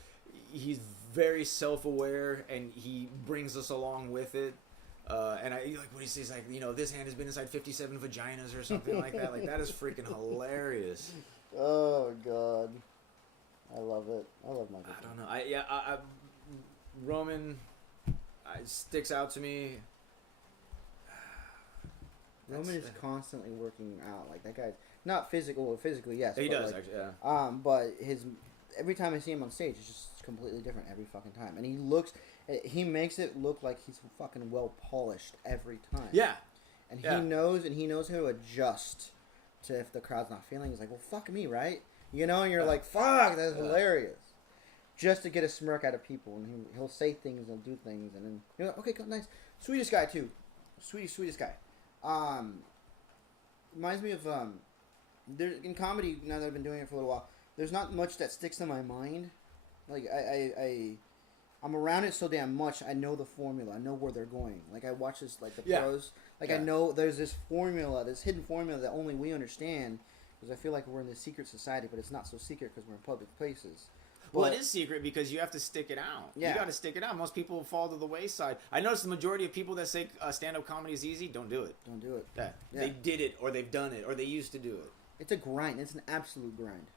he's very self-aware, and he brings us along with it. And I like what he says, like, this hand has been inside 57 vaginas or something like that. Like, that is freaking hilarious. love Michael. I don't know. Roman sticks out to me. Roman is constantly working out. Like, that guy's not physically, yes. He does, like, actually, yeah. But every time I see him on stage, it's just completely different every fucking time. And he makes it look like he's fucking well polished every time. Yeah. And he knows how to adjust to if the crowd's not feeling. He's like, well, fuck me, right? You know, and you're like, fuck, that's hilarious. Just to get a smirk out of people, and he'll say things, he'll do things, and then you're like, okay, cool, nice. Sweetest guy too, sweetest guy. Reminds me of there in comedy. Now that I've been doing it for a little while, there's not much that sticks in my mind. Like I'm around it so damn much. I know the formula. I know where they're going. Like, I watch this, like, the pros. Like, I know there's this formula, this hidden formula that only we understand, because I feel like we're in this secret society, but it's not so secret because we're in public places. Well, it is secret because you have to stick it out. Yeah. You got to stick it out. Most people fall to the wayside. I notice the majority of people that say stand-up comedy is easy, don't do it. Don't do it. Yeah. They did it, or they've done it, or they used to do it. It's a grind. It's an absolute grind.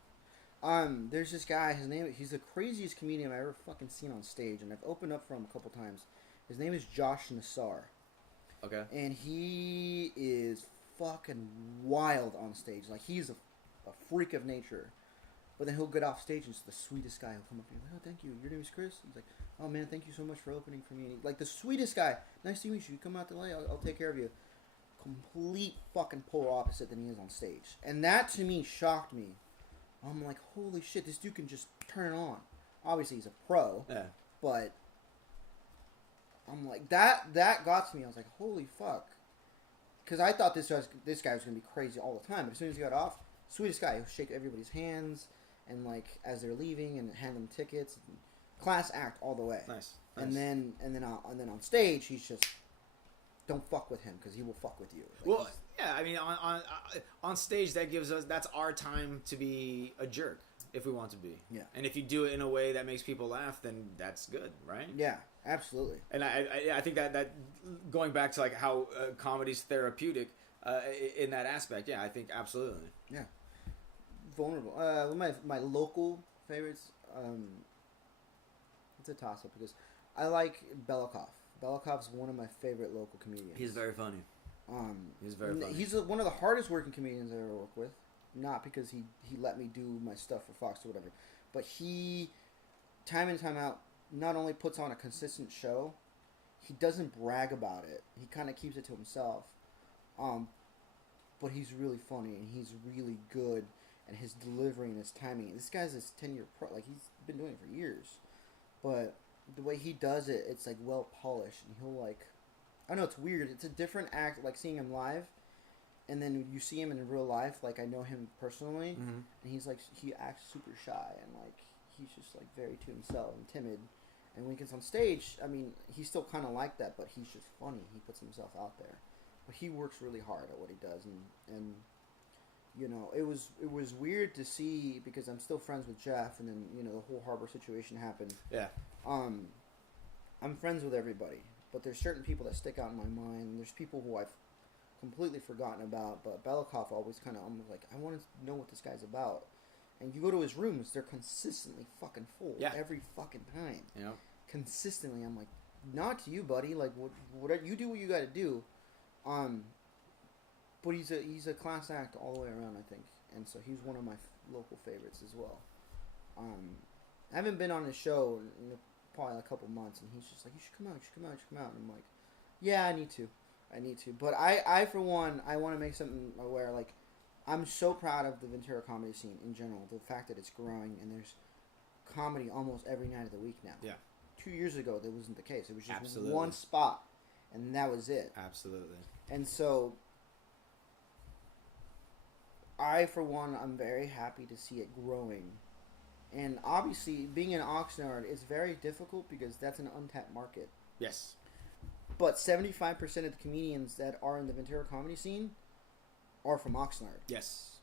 There's this guy, he's the craziest comedian I've ever fucking seen on stage, and I've opened up for him a couple times. His name is Josh Nassar. Okay. And he is fucking wild on stage. Like, he's a freak of nature. But then he'll get off stage and it's the sweetest guy. He'll come up to you and like, oh, thank you. Your name is Chris? He's like, oh, man, thank you so much for opening for me. And like, the sweetest guy. Nice to meet you. Come out to LA. I'll take care of you. Complete fucking polar opposite than he is on stage. And that, to me, shocked me. I'm like, holy shit, this dude can just turn it on. Obviously, he's a pro. Yeah. But I'm like, that got to me. I was like, holy fuck. Because I thought this guy was going to be crazy all the time. But as soon as he got off, sweetest guy. He'll shake everybody's hands. And, like, as they're leaving, and hand them tickets, and class act all the way. Nice. And then on stage, he's just, don't fuck with him because he will fuck with you. Like, well, yeah, I mean, on stage, that's our time to be a jerk if we want to be. Yeah. And if you do it in a way that makes people laugh, then that's good, right? Yeah, absolutely. And I think that going back to, like, how comedy's therapeutic in that aspect, yeah, I think absolutely. Yeah. Vulnerable. One of my local favorites, it's a toss-up because I like Belikov. Belikov's one of my favorite local comedians. He's very funny. He's very funny. He's one of the hardest working comedians I've ever worked with. Not because he let me do my stuff for Fox or whatever, but he, time in time out, not only puts on a consistent show, he doesn't brag about it. He kind of keeps it to himself. But he's really funny and he's really good. And his delivery and his timing. This guy's a 10-year pro. Like, he's been doing it for years. But the way he does it, it's, like, well polished. And he'll, like, I don't know, it's weird. It's a different act, like, seeing him live. And then you see him in real life. Like, I know him personally. Mm-hmm. And he's, like, he acts super shy. And, like, he's just, like, very to himself and timid. And when he gets on stage, I mean, he's still kind of like that. But he's just funny. He puts himself out there. But he works really hard at what he does. And you know, it was weird to see because I'm still friends with Jeff, and then, you know, the whole Harbor situation happened. Yeah. I'm friends with everybody, but there's certain people that stick out in my mind, and there's people who I've completely forgotten about. But Belikov always kind of almost like, I want to know what this guy's about. And you go to his rooms, they're consistently fucking full every fucking time. Yeah. Consistently, I'm like, not to you, buddy. Like, whatever you do, what you got to do. But he's a class act all the way around, I think, and so he's one of my local favorites as well. I haven't been on his show in probably a couple months, and he's just like, you should come out. And I'm like, yeah, I need to. But I for one, I want to make something aware. Like, I'm so proud of the Ventura comedy scene in general. The fact that it's growing, and there's comedy almost every night of the week now. Yeah. 2 years ago, that wasn't the case. It was just one spot, and that was it. Absolutely. And so, I, for one, I'm very happy to see it growing. And obviously, being in Oxnard is very difficult because that's an untapped market. Yes. But 75% of the comedians that are in the Ventura comedy scene are from Oxnard. Yes.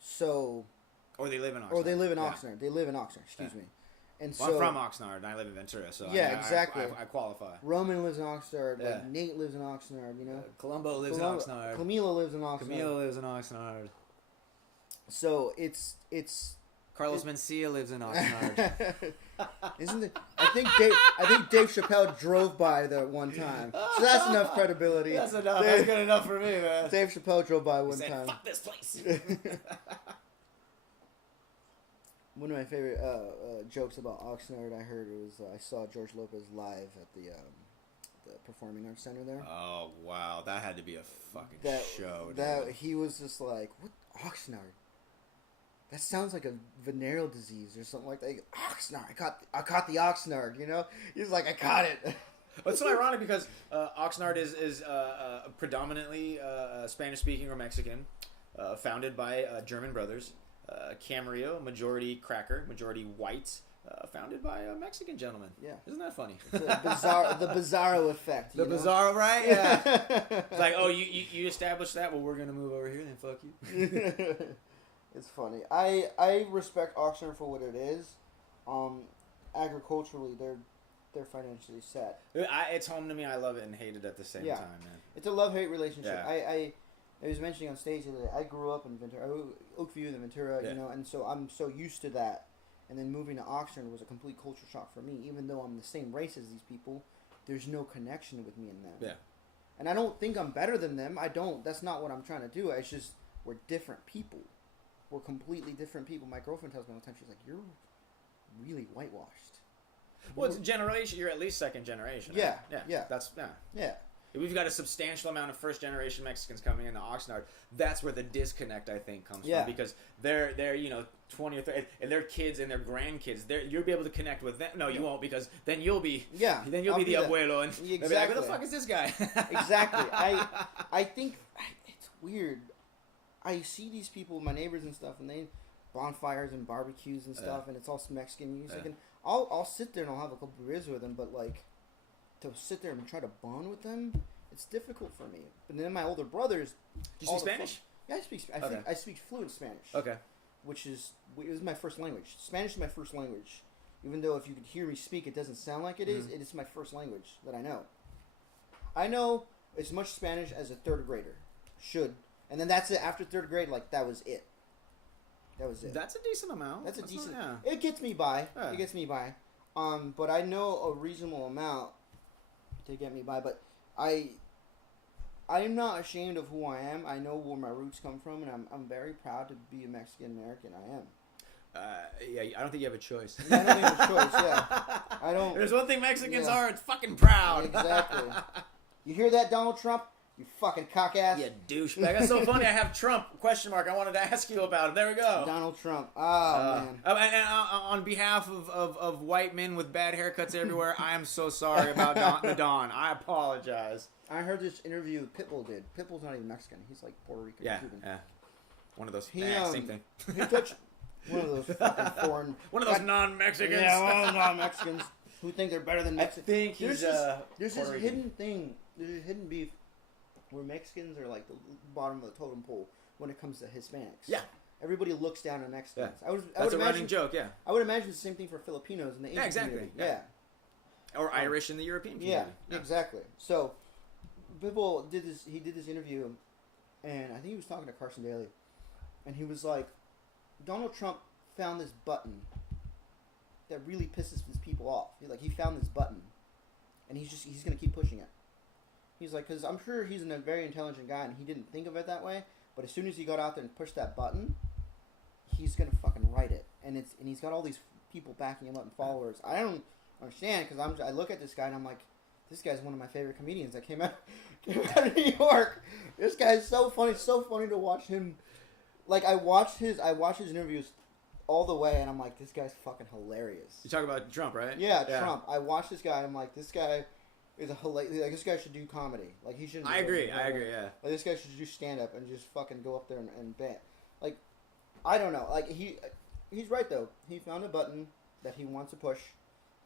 So... Or they live in Oxnard. They live in Oxnard, excuse me. And well, I'm from Oxnard, and I live in Ventura, so exactly. I qualify. Roman lives in Oxnard. Like Nate lives in Oxnard, you know? Columbo lives in Oxnard. Camilo lives in Oxnard. So it's Carlos Mencia lives in Oxnard. Isn't it? I think Dave Chappelle drove by there one time, so that's enough credibility. That's enough. That's good enough for me, man. Dave Chappelle drove by one He said, time. "Fuck this place." One of my favorite jokes about Oxnard I heard was I saw George Lopez live at the Performing Arts Center there. Oh wow, that had to be a fucking show. That dude. he was just like, what Oxnard? That sounds like a venereal disease or something like that. Oxnard, I caught the Oxnard. You know, he's like, I caught it. It's so ironic because Oxnard is predominantly Spanish speaking or Mexican, founded by German brothers. Camarillo, majority cracker, majority white. Founded by a Mexican gentleman. Yeah. Isn't that funny? The Bizarro effect. The Bizarro, right? Yeah. It's like, oh, you established that? Well, we're going to move over here, then fuck you. It's funny. I respect Oxnard for what it is. Agriculturally, they're financially set. It's home to me. I love it and hate it at the same time, man. It's a love-hate relationship. Yeah. I was mentioning on stage that I grew up in Ventura, Oakview and Ventura, you know, and so I'm so used to that. And then moving to Oxnard was a complete culture shock for me. Even though I'm the same race as these people, there's no connection with me and them. Yeah. And I don't think I'm better than them. I don't. That's not what I'm trying to do. It's just we're different people. We're completely different people. My girlfriend tells me all the time, she's like, "You're really whitewashed." Well, it's generation. You're at least second generation. Yeah. Right? Yeah. That's Yeah. We've got a substantial amount of first-generation Mexicans coming into Oxnard. That's where the disconnect, I think, comes from. Because they're 20 or 30, and their kids and their grandkids, you'll be able to connect with them. No, you won't, because then you'll be then you'll be the abuelo, and they'll be like, "Who the fuck is this guy?" Exactly. I think it's weird. I see these people, my neighbors and stuff, and they bonfires and barbecues and stuff, and it's all Mexican music, and I'll sit there and I'll have a couple beers with them, but like, to sit there and try to bond with them, it's difficult for me. But then my older brothers... Do you speak Spanish? Yeah, I speak fluent Spanish. Okay. It was my first language. Spanish is my first language. Even though if you could hear me speak, it doesn't sound like it is. It is my first language that I know. I know as much Spanish as a third grader should. And then that's it. After third grade, like, that was it. That was it. That's a decent amount. That's decent... It gets me by. Yeah. It gets me by. But I know a reasonable amount to get me by, but I'm not ashamed of who I am. I know where my roots come from, and I'm very proud to be a Mexican American. I am. Yeah, I don't think you have a choice. I don't think have a choice. Yeah, I don't. There's one thing Mexicans are: it's fucking proud. Exactly. You hear that, Donald Trump? You fucking cock ass. Yeah, douchebag. That's so funny. I have Trump ? I wanted to ask you about it. There we go. Donald Trump. Oh man. And on behalf of white men with bad haircuts everywhere, I am so sorry about the Don. I apologize. I heard this interview Pitbull did. Pitbull's not even Mexican. He's like Puerto Rican. Cuban. Yeah. One of those. Same thing. He touched one of those fucking foreign. One of those non-Mexicans. Yeah, one of those non-Mexicans who think they're better than Mexicans. I think he's there's this hidden thing. There's a hidden beef where Mexicans are like the bottom of the totem pole when it comes to Hispanics. Yeah. Everybody looks down on Mexicans. Yeah. That's a running joke, yeah. I would imagine the same thing for Filipinos in the Asian community. Yeah. Or Irish in the European community. Yeah, exactly. So, Pitbull did this interview, and I think he was talking to Carson Daly, and he was like, Donald Trump found this button that really pisses his people off. He found this button, and he's going to keep pushing it. He's like, because I'm sure he's a very intelligent guy, and he didn't think of it that way. But as soon as he got out there and pushed that button, he's gonna fucking write it, and he's got all these people backing him up and followers. I don't understand because I look at this guy and I'm like, this guy's one of my favorite comedians that came out of New York. This guy's so funny. It's so funny to watch him. Like I watched his interviews all the way, and I'm like, this guy's fucking hilarious. You talk about Trump, right? Yeah, Trump. I watched this guy, and I'm like, this guy is a hilarious. Like, this guy should do comedy. Like, he shouldn't. I agree. Yeah. Like, this guy should do stand up and just fucking go up there and bam. Like, I don't know. Like, he's right though. He found a button that he wants to push,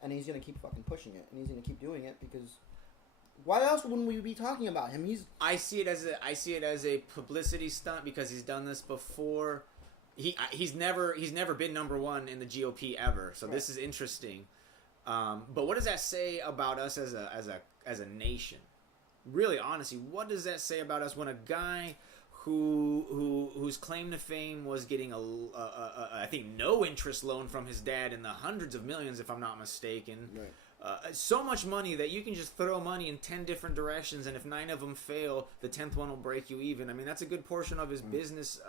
and he's gonna keep fucking pushing it, and he's gonna keep doing it because. Why else wouldn't we be talking about him? I see it as a publicity stunt because he's done this before. He's never been number one in the GOP ever. So This is interesting. But what does that say about us as a nation? Really, honestly, what does that say about us when a guy whose claim to fame was getting I think no interest loan from his dad in the hundreds of millions, if I'm not mistaken. Right. So much money that you can just throw money in 10 different directions, and if 9 of them fail, the 10th one will break you even. I mean, that's a good portion of his business.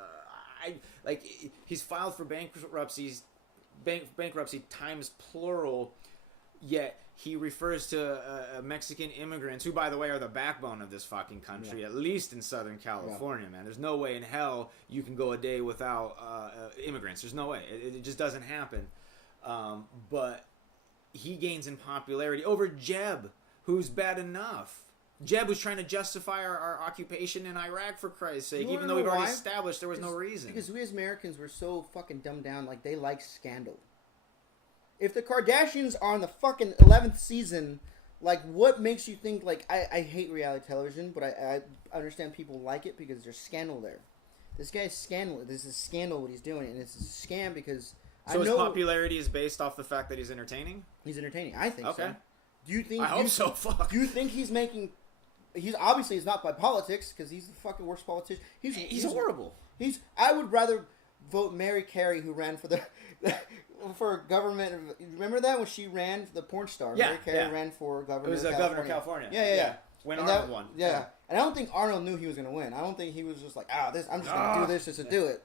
He's filed for bankruptcy times plural, yet he refers to Mexican immigrants, who, by the way, are the backbone of this fucking country, at least in Southern California, man. There's no way in hell you can go a day without immigrants. There's no way. It just doesn't happen. But he gains in popularity over Jeb, who's bad enough. Jeb was trying to justify our occupation in Iraq, for Christ's sake, even though we've already established there was no reason. Because we as Americans were so fucking dumbed down, like, they like scandal. If the Kardashians are on the fucking 11th season, like, what makes you think, like, I hate reality television, but I understand people like it because there's scandal there. This guy's scandal. This is scandal what he's doing, and it's a scam because So his popularity is based off the fact that he's entertaining? He's entertaining. I think okay. so. Do you think? I hope so. Fuck. Do you think he's making? He's obviously not by politics because he's the fucking worst politician. He's horrible. I would rather vote Mary Carey, who ran for the for government. Remember that when she ran for the porn star? Yeah, Mary Carey ran for governor. It was governor of California. Yeah. When Arnold won. Yeah. And I don't think Arnold knew he was going to win. I don't think he was just like, I'm just going to do this just to do it.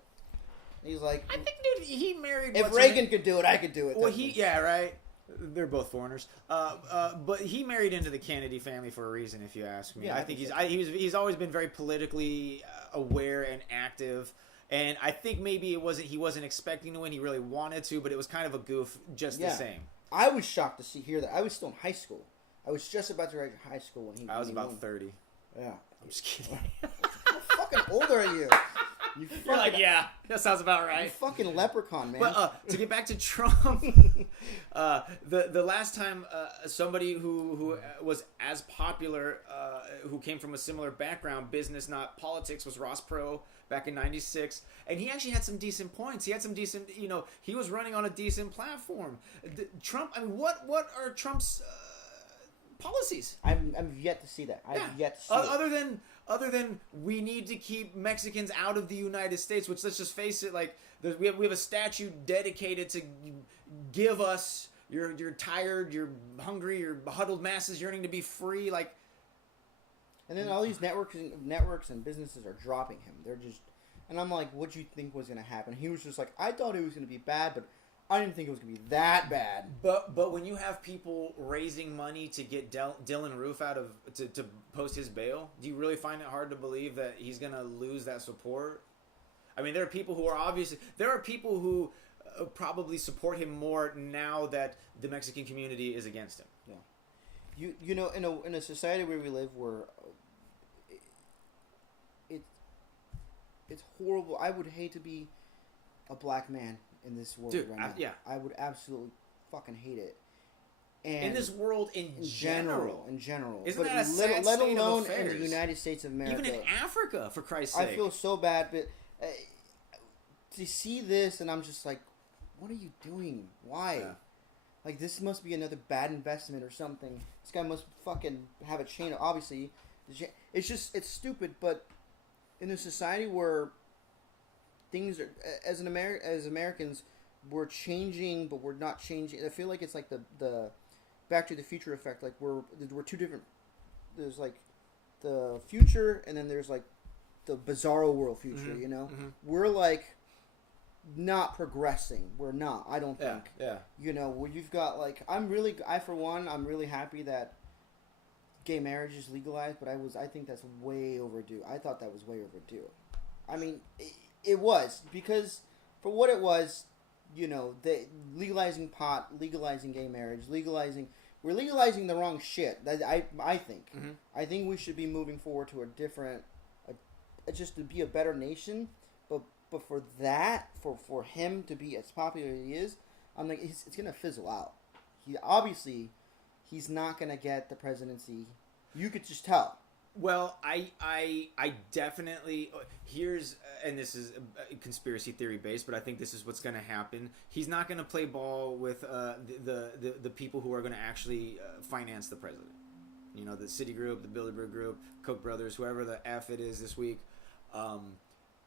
He's like, I think, dude, he married. If Reagan could do it, I could do it. Well, right. They're both foreigners. But he married into the Kennedy family for a reason, if you ask me. Yeah, I think he's always been very politically aware and active. And I think maybe he wasn't expecting to win. He really wanted to, but it was kind of a goof just the same. I was shocked to hear that. I was still in high school. I was just about to graduate high school when he I was about won. 30. Yeah. I'm just kidding. How fucking old are you? You're like, yeah, that sounds about right. You fucking leprechaun, man. But to get back to Trump, the last time somebody who was as popular, who came from a similar background, business not politics, was Ross Perot back in '96, and he actually had some decent points. He had some decent, he was running on a decent platform. Trump, I mean, what are Trump's policies? I'm yet to see that. I've yet to see it. Other than we need to keep Mexicans out of the United States, which, let's just face it, like we have a statute dedicated to give us you're tired, you're hungry, you're huddled masses yearning to be free, like. And then all these networks and businesses are dropping him. They're just, and I'm like, what do you think was going to happen? He was just like, I thought it was going to be bad, but I didn't think it was going to be that bad. But when you have people raising money to get Dylan Roof out of to post his bail, do you really find it hard to believe that he's going to lose that support? I mean, there are people who probably support him more now that the Mexican community is against him. Yeah, you know, in a society where we live, where it's horrible. I would hate to be a black man in this world right now. Yeah. I would absolutely fucking hate it. And in this world in general. Isn't that a sad let state alone of affairs? In the United States of America. Even in Africa, for Christ's sake. I feel so bad, but to see this, and I'm just like, what are you doing? Why? Yeah. Like, this must be another bad investment or something. This guy must fucking have a chain. Obviously, it's stupid, but in a society where things are, as Americans, we're changing, but we're not changing. I feel like it's like the Back to the Future effect. Like, we're two different. There's like the future, and then there's like the bizarro world future. Mm-hmm. You know, mm-hmm. We're like not progressing. We're not. I don't think. Yeah. You know, where you've got like, I'm really happy that gay marriage is legalized, but I think that's way overdue. I thought that was way overdue. I mean, it was, because for what it was, legalizing pot, legalizing gay marriage, we're legalizing the wrong shit. I think. Mm-hmm. I think we should be moving forward to a different, just to be a better nation. But for that, for him to be as popular as he is, I'm like, it's gonna fizzle out. He's not gonna get the presidency. You could just tell. Well, I definitely, here's, and this is a conspiracy theory based, but I think this is what's going to happen. He's not going to play ball with the people who are going to actually finance the president. The Citigroup, the Bilderberg Group, Koch brothers, whoever the F it is this week.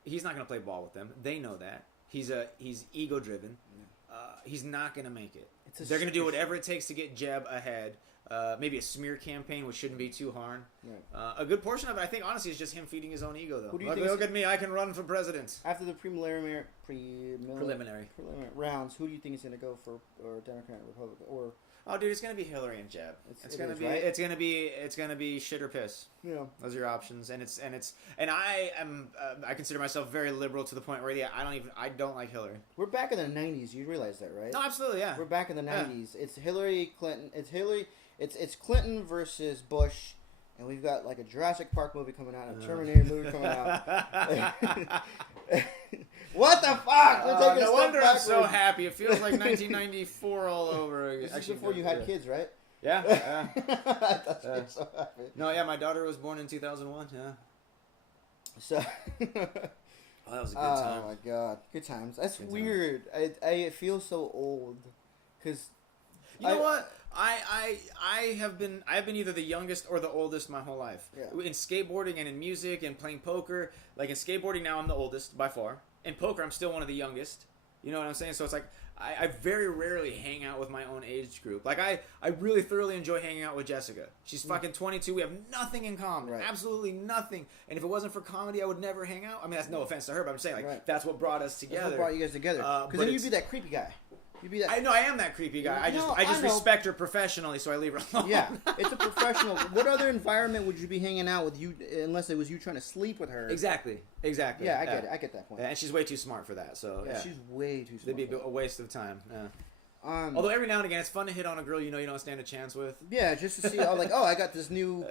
He's not going to play ball with them. They know that. He's ego driven. He's not going to make it. They're going to do whatever it takes to get Jeb ahead. Maybe a smear campaign, which shouldn't be too hard. Right. A good portion of it, I think, honestly, is just him feeding his own ego, though. Who do you think look at me, I can run for president. After the preliminary rounds, who do you think is going to go for Democrat or Republican? Or oh, dude, it's going to be Hillary and Jeb. It's going to be shit or piss. Yeah, those are your options, and I am I consider myself very liberal to the point where I don't like Hillary. We're back in the 90s. You realize that, right? No, absolutely, yeah. We're back in the 90s. It's Hillary Clinton. It's Clinton versus Bush, and we've got like a Jurassic Park movie coming out, a Terminator movie coming out. What the fuck? We're taking no wonder I'm so happy. It feels like 1994 all over again. This is before you had kids, right? Yeah. That's why you're so happy. No, yeah, my daughter was born in 2001. Yeah. So. Oh, that was a good time. Oh my god, good times. That's good weird. I feel so old, because. You know what? I have been either the youngest or the oldest my whole life. Yeah. In skateboarding and in music and playing poker. Like in skateboarding now I'm the oldest by far. In poker I'm still one of the youngest. You know what I'm saying? So it's like I very rarely hang out with my own age group. Like I really thoroughly enjoy hanging out with Jessica. She's fucking 22. We have nothing in common. Right. Absolutely nothing. And if it wasn't for comedy I would never hang out. I mean that's no offense to her, but I'm saying like that's what brought us together. That's what brought you guys together. Because then you'd be that creepy guy. I know I am that creepy guy. I just respect her professionally, so I leave her alone. Yeah, it's a professional. What other environment would you be hanging out with you unless it was you trying to sleep with her? Exactly. Yeah, I get it. I get that point. And she's way too smart for that. So yeah, she's way too smart. It'd be a waste of time. Yeah. Although every now and again it's fun to hit on a girl you don't stand a chance with. Yeah, just to see I got this new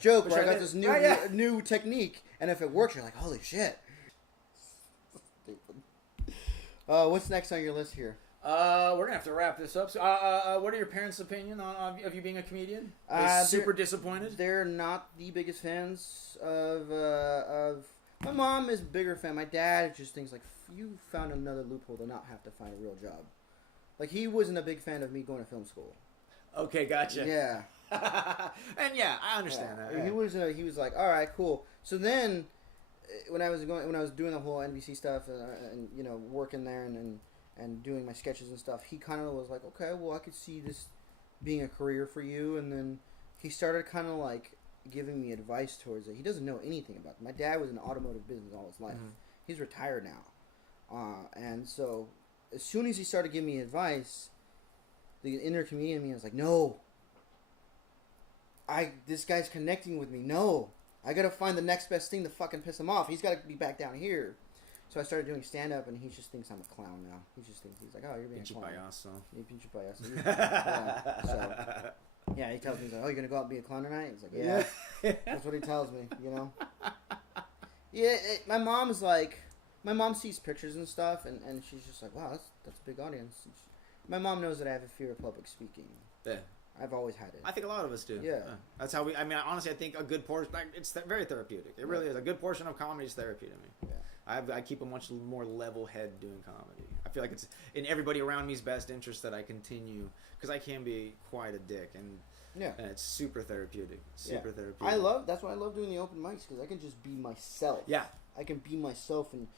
joke or I got this new technique, and if it works, you're like, holy shit. What's next on your list here? We're gonna have to wrap this up. So, what are your parents' opinion of you being a comedian? Super disappointed. They're not the biggest fans of. My mom is a bigger fan. My dad just thinks like you found another loophole to not have to find a real job. Like he wasn't a big fan of me going to film school. Okay, gotcha. Yeah. And yeah, I understand that. Yeah. He was like, all right, cool. So then, when I was doing the whole NBC stuff and working there and doing my sketches and stuff, he kind of was like, okay, well, I could see this being a career for you. And then he started kind of like giving me advice towards it. He doesn't know anything about it. My dad was in the automotive business all his life. Mm-hmm. He's retired now. And so as soon as he started giving me advice, the inner comedian in me was like, no, this guy's connecting with me. No, I got to find the next best thing to fucking piss him off. He's got to be back down here. So I started doing stand-up, and he just thinks I'm a clown now. He just thinks, he's like, oh, you're being a clown. Pinche payaso. Yeah. So, yeah, he tells me, he's like, oh, you're going to go out and be a clown tonight? He's like, yeah. That's what he tells me, Yeah, my mom sees pictures and stuff, and she's just like, wow, that's a big audience. My mom knows that I have a fear of public speaking. Yeah. I've always had it. I think a lot of us do. Yeah. That's how honestly, I think a good portion, it's very therapeutic. It really is. A good portion of comedy is therapy to me. Yeah. I keep a much more level head doing comedy. I feel like it's in everybody around me's best interest that I continue, because I can be quite a dick, and it's super therapeutic. Therapeutic. That's why I love doing the open mics, because I can just be myself. Yeah. I can be myself and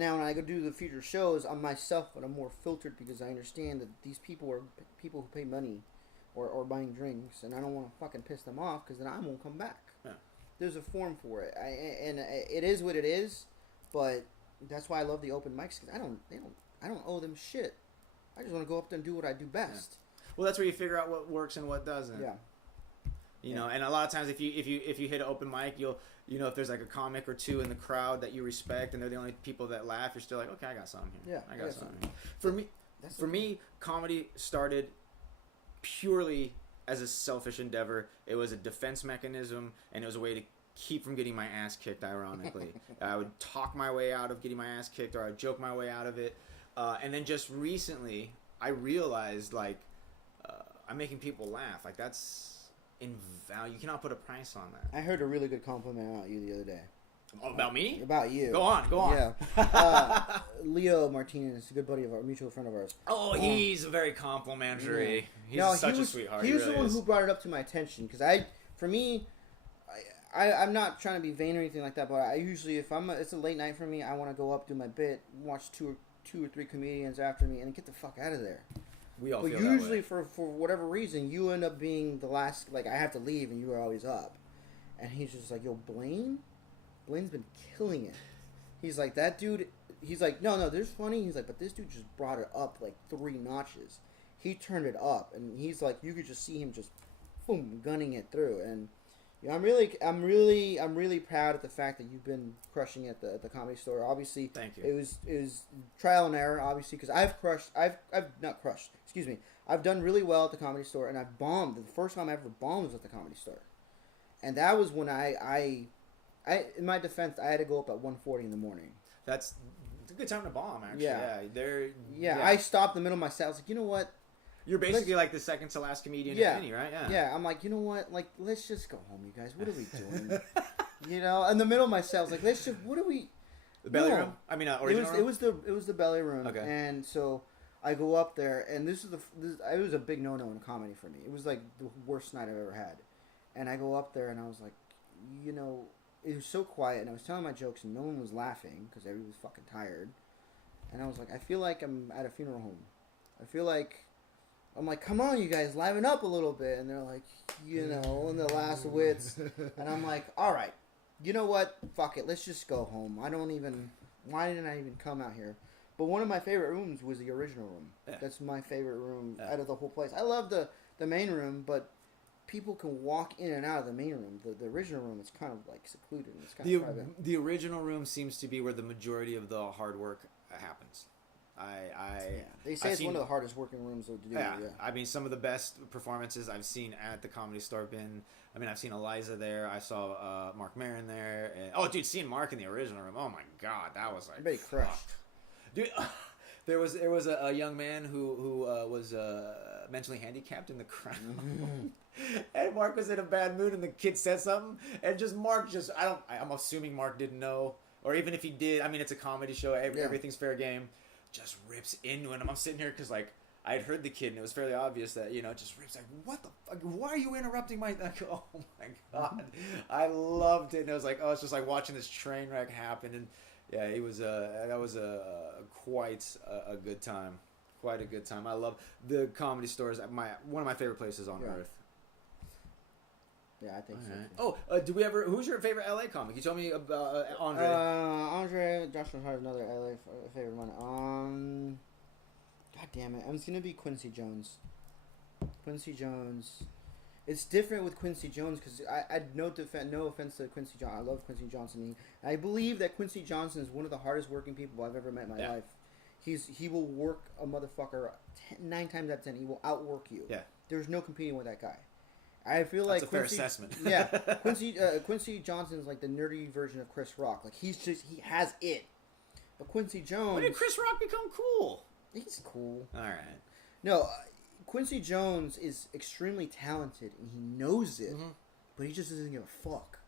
now when I go do the future shows, I'm myself, but I'm more filtered because I understand that these people are people who pay money or buying drinks, and I don't want to fucking piss them off because then I won't come back. Yeah. There's a form for it, and it is what it is, but that's why I love the open mics, because I don't owe them shit. I just want to go up there and do what I do best. Yeah. Well, that's where you figure out what works and what doesn't. Yeah. You know, and a lot of times if you hit an open mic, you'll if there's like a comic or two in the crowd that you respect and they're the only people that laugh, you're still like, okay, I got something here. Yeah, I got something here. For me, comedy started purely as a selfish endeavor. It was a defense mechanism, and it was a way to keep from getting my ass kicked, ironically. I would talk my way out of getting my ass kicked, or I'd joke my way out of it. And then just recently, I realized, like, I'm making people laugh. Like, that's invaluable. You cannot put a price on that. I heard a really good compliment about you the other day. Oh, about me? About you. Go on. Yeah. Leo Martinez, a good buddy of our mutual friend of ours. Oh, he's very complimentary. Yeah. He's such a sweetheart. He was the one who brought it up to my attention, because I I'm not trying to be vain or anything like that, but I usually, if it's a late night for me, I want to go up, do my bit, watch two or three comedians after me, and get the fuck out of there. We all but feel usually, that way. for whatever reason, you end up being the last. Like, I have to leave, and you are always up. And he's just like, yo, Blane? Blane's been killing it. He's like, that dude... He's like, no, this is funny. He's like, but this dude just brought it up, like, 3 notches. He turned it up, and he's like, you could just see him just, boom, gunning it through. And you know, I'm really proud of the fact that you've been crushing it at the Comedy Store. Obviously, thank you. It was trial and error, obviously, because I've not crushed. Excuse me. I've done really well at the Comedy Store, and I've bombed. The first time I ever bombed was at the Comedy Store, and that was when I in my defense, I had to go up at 1:40 in the morning. It's a good time to bomb, actually. Yeah. I stopped in the middle of my set. I was like, you know what? You're basically like the second to last comedian in Vinny, right? Yeah. I'm like, you know what? Like, let's just go home, you guys. What are we doing? You know, in the middle of my set, I was like, let's just. What are we? The belly room. I mean, original room? It was the belly room. Okay. And so I go up there, and this it was a big no in comedy for me. It was like the worst night I've ever had. And I go up there, and I was like, you know. It was so quiet, and I was telling my jokes, and no one was laughing because everyone was fucking tired. And I was like, I feel like I'm at a funeral home. I'm like, come on, you guys, liven up a little bit. And they're like, you know, in the last wits. And I'm like, all right, you know what? Fuck it, let's just go home. Why didn't I even come out here? But one of my favorite rooms was the original room. Yeah. That's my favorite room out of the whole place. I love the main room, but people can walk in and out of the main room. The original room is kind of like secluded. It's kind of private. The original room seems to be where the majority of the hard work happens. They say it's one of the hardest working rooms to do. Yeah. I mean, some of the best performances I've seen at the Comedy Store I've seen Eliza there. I saw Mark Maron there. And, seeing Mark in the original room. Oh my God, that was like. Everybody crushed. Dude, there was a young man who was mentally handicapped in the crowd. And Mark was in a bad mood, and the kid said something, and I'm assuming Mark didn't know, or even if he did, I mean, it's a comedy show, everything's fair game, just rips into him. I'm sitting here because, like, I had heard the kid, and it was fairly obvious that, you know, just rips, like, what the fuck, why are you interrupting my, like, oh my God, I loved it, and it was like, it's just like watching this train wreck happen, and yeah, it was, that was quite a good time. Quite a good time. I love the Comedy Store is one of my favorite places on earth. Yeah, I think so. Oh, who's your favorite LA comic? You told me about Andre. Andre, Joshua Hart, another LA favorite one. God damn it. It's going to be Quincy Jones. Quincy Jones. It's different with Quincy Jones because no offense to Quincy Jones. I love Quincy Johnson. I believe that Quincy Johnson is one of the hardest working people I've ever met in my life. He will work a motherfucker 9 times out of 10. He will outwork you. Yeah. There's no competing with that guy. I feel like that's a fair assessment. Yeah, Quincy Johnson's like the nerdy version of Chris Rock. Like he has it. But Quincy Jones. When did Chris Rock become cool? He's cool. All right. No, Quincy Jones is extremely talented and he knows it, but he just doesn't give a fuck.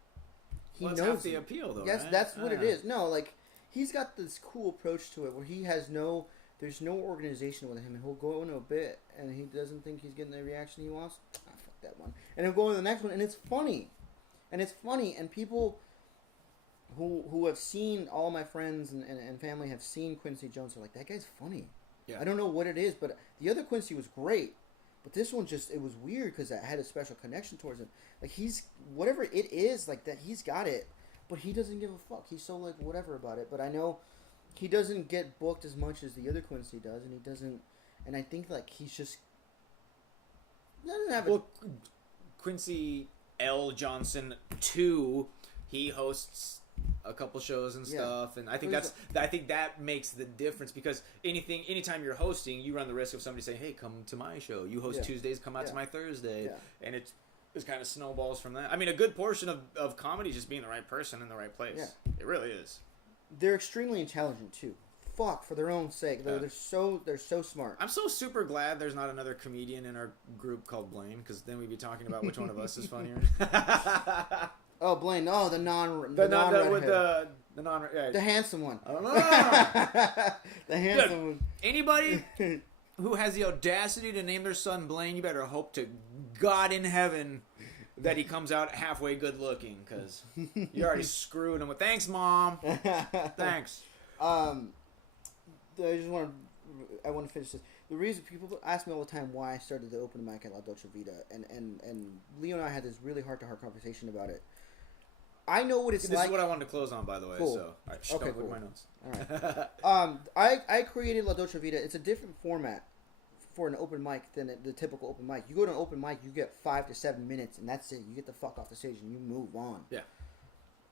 He knows half the appeal, though. Yes, right? That's what it is. No, like he's got this cool approach to it where he has there's no organization with him, and he'll go into a bit and he doesn't think he's getting the reaction he wants. Fuck that one, and he'll go to the next one, and it's funny, and people who have seen, all my friends and family have seen Quincy Jones are like, that guy's funny. Yeah. I don't know what it is, but the other Quincy was great. But this one it was weird because I had a special connection towards him. Like, he's, whatever it is, like that, he's got it. But he doesn't give a fuck. He's so, like, whatever about it. But I know he doesn't get booked as much as the other Quincy does. And he doesn't, and I think, like, he's just, doesn't have Quincy L. Johnson 2, he hosts a couple shows and stuff, and I think that makes the difference because anytime you're hosting, you run the risk of somebody saying, "Hey, come to my show. You host Tuesdays, come out to my Thursday," and it's kind of snowballs from that. I mean, a good portion of comedy is just being the right person in the right place. Yeah. It really is. They're extremely intelligent too. Fuck, for their own sake, they're so smart. I'm so super glad there's not another comedian in our group called Blane, because then we'd be talking about which one of us is funnier. Oh, Blane. Oh, the handsome one. I don't know. The handsome one. Anybody who has the audacity to name their son Blane, you better hope to God in heaven that he comes out halfway good looking because you already screwed him with. Thanks, Mom. Thanks. I want to finish this. The reason people ask me all the time why I started the open mic at La Dolce Vita, and Leo and I had this really heart-to-heart conversation about it. I know what it's this like. This is what I wanted to close on, by the way. Cool. So, all right, Okay, don't cool. look at my notes. All right. I created La Dolce Vita. It's a different format for an open mic than the typical open mic. You go to an open mic, you get 5 to 7 minutes, and that's it. You get the fuck off the stage and you move on. Yeah.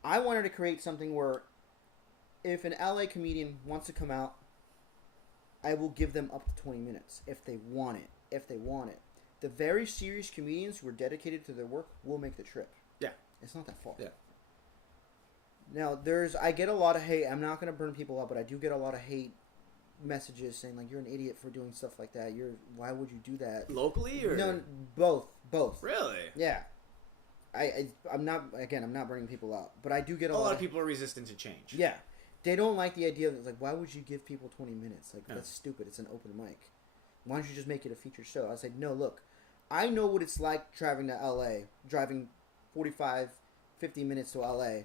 I wanted to create something where if an LA comedian wants to come out, I will give them up to 20 minutes if they want it. The very serious comedians who are dedicated to their work will make the trip. Yeah. It's not that far. Yeah. Now, I get a lot of hate. I'm not going to burn people up, but I do get a lot of hate messages saying, like, you're an idiot for doing stuff like that. Why would you do that? Locally or? No, both. Really? Yeah. I'm not burning people out, but I do get a lot of people are resistant to change. Yeah. They don't like the idea of, like, why would you give people 20 minutes? Like, Yeah. That's stupid. It's an open mic. Why don't you just make it a feature show? I said, no, look, I know what it's like traveling to LA, driving 45, 50 minutes to LA. Yeah.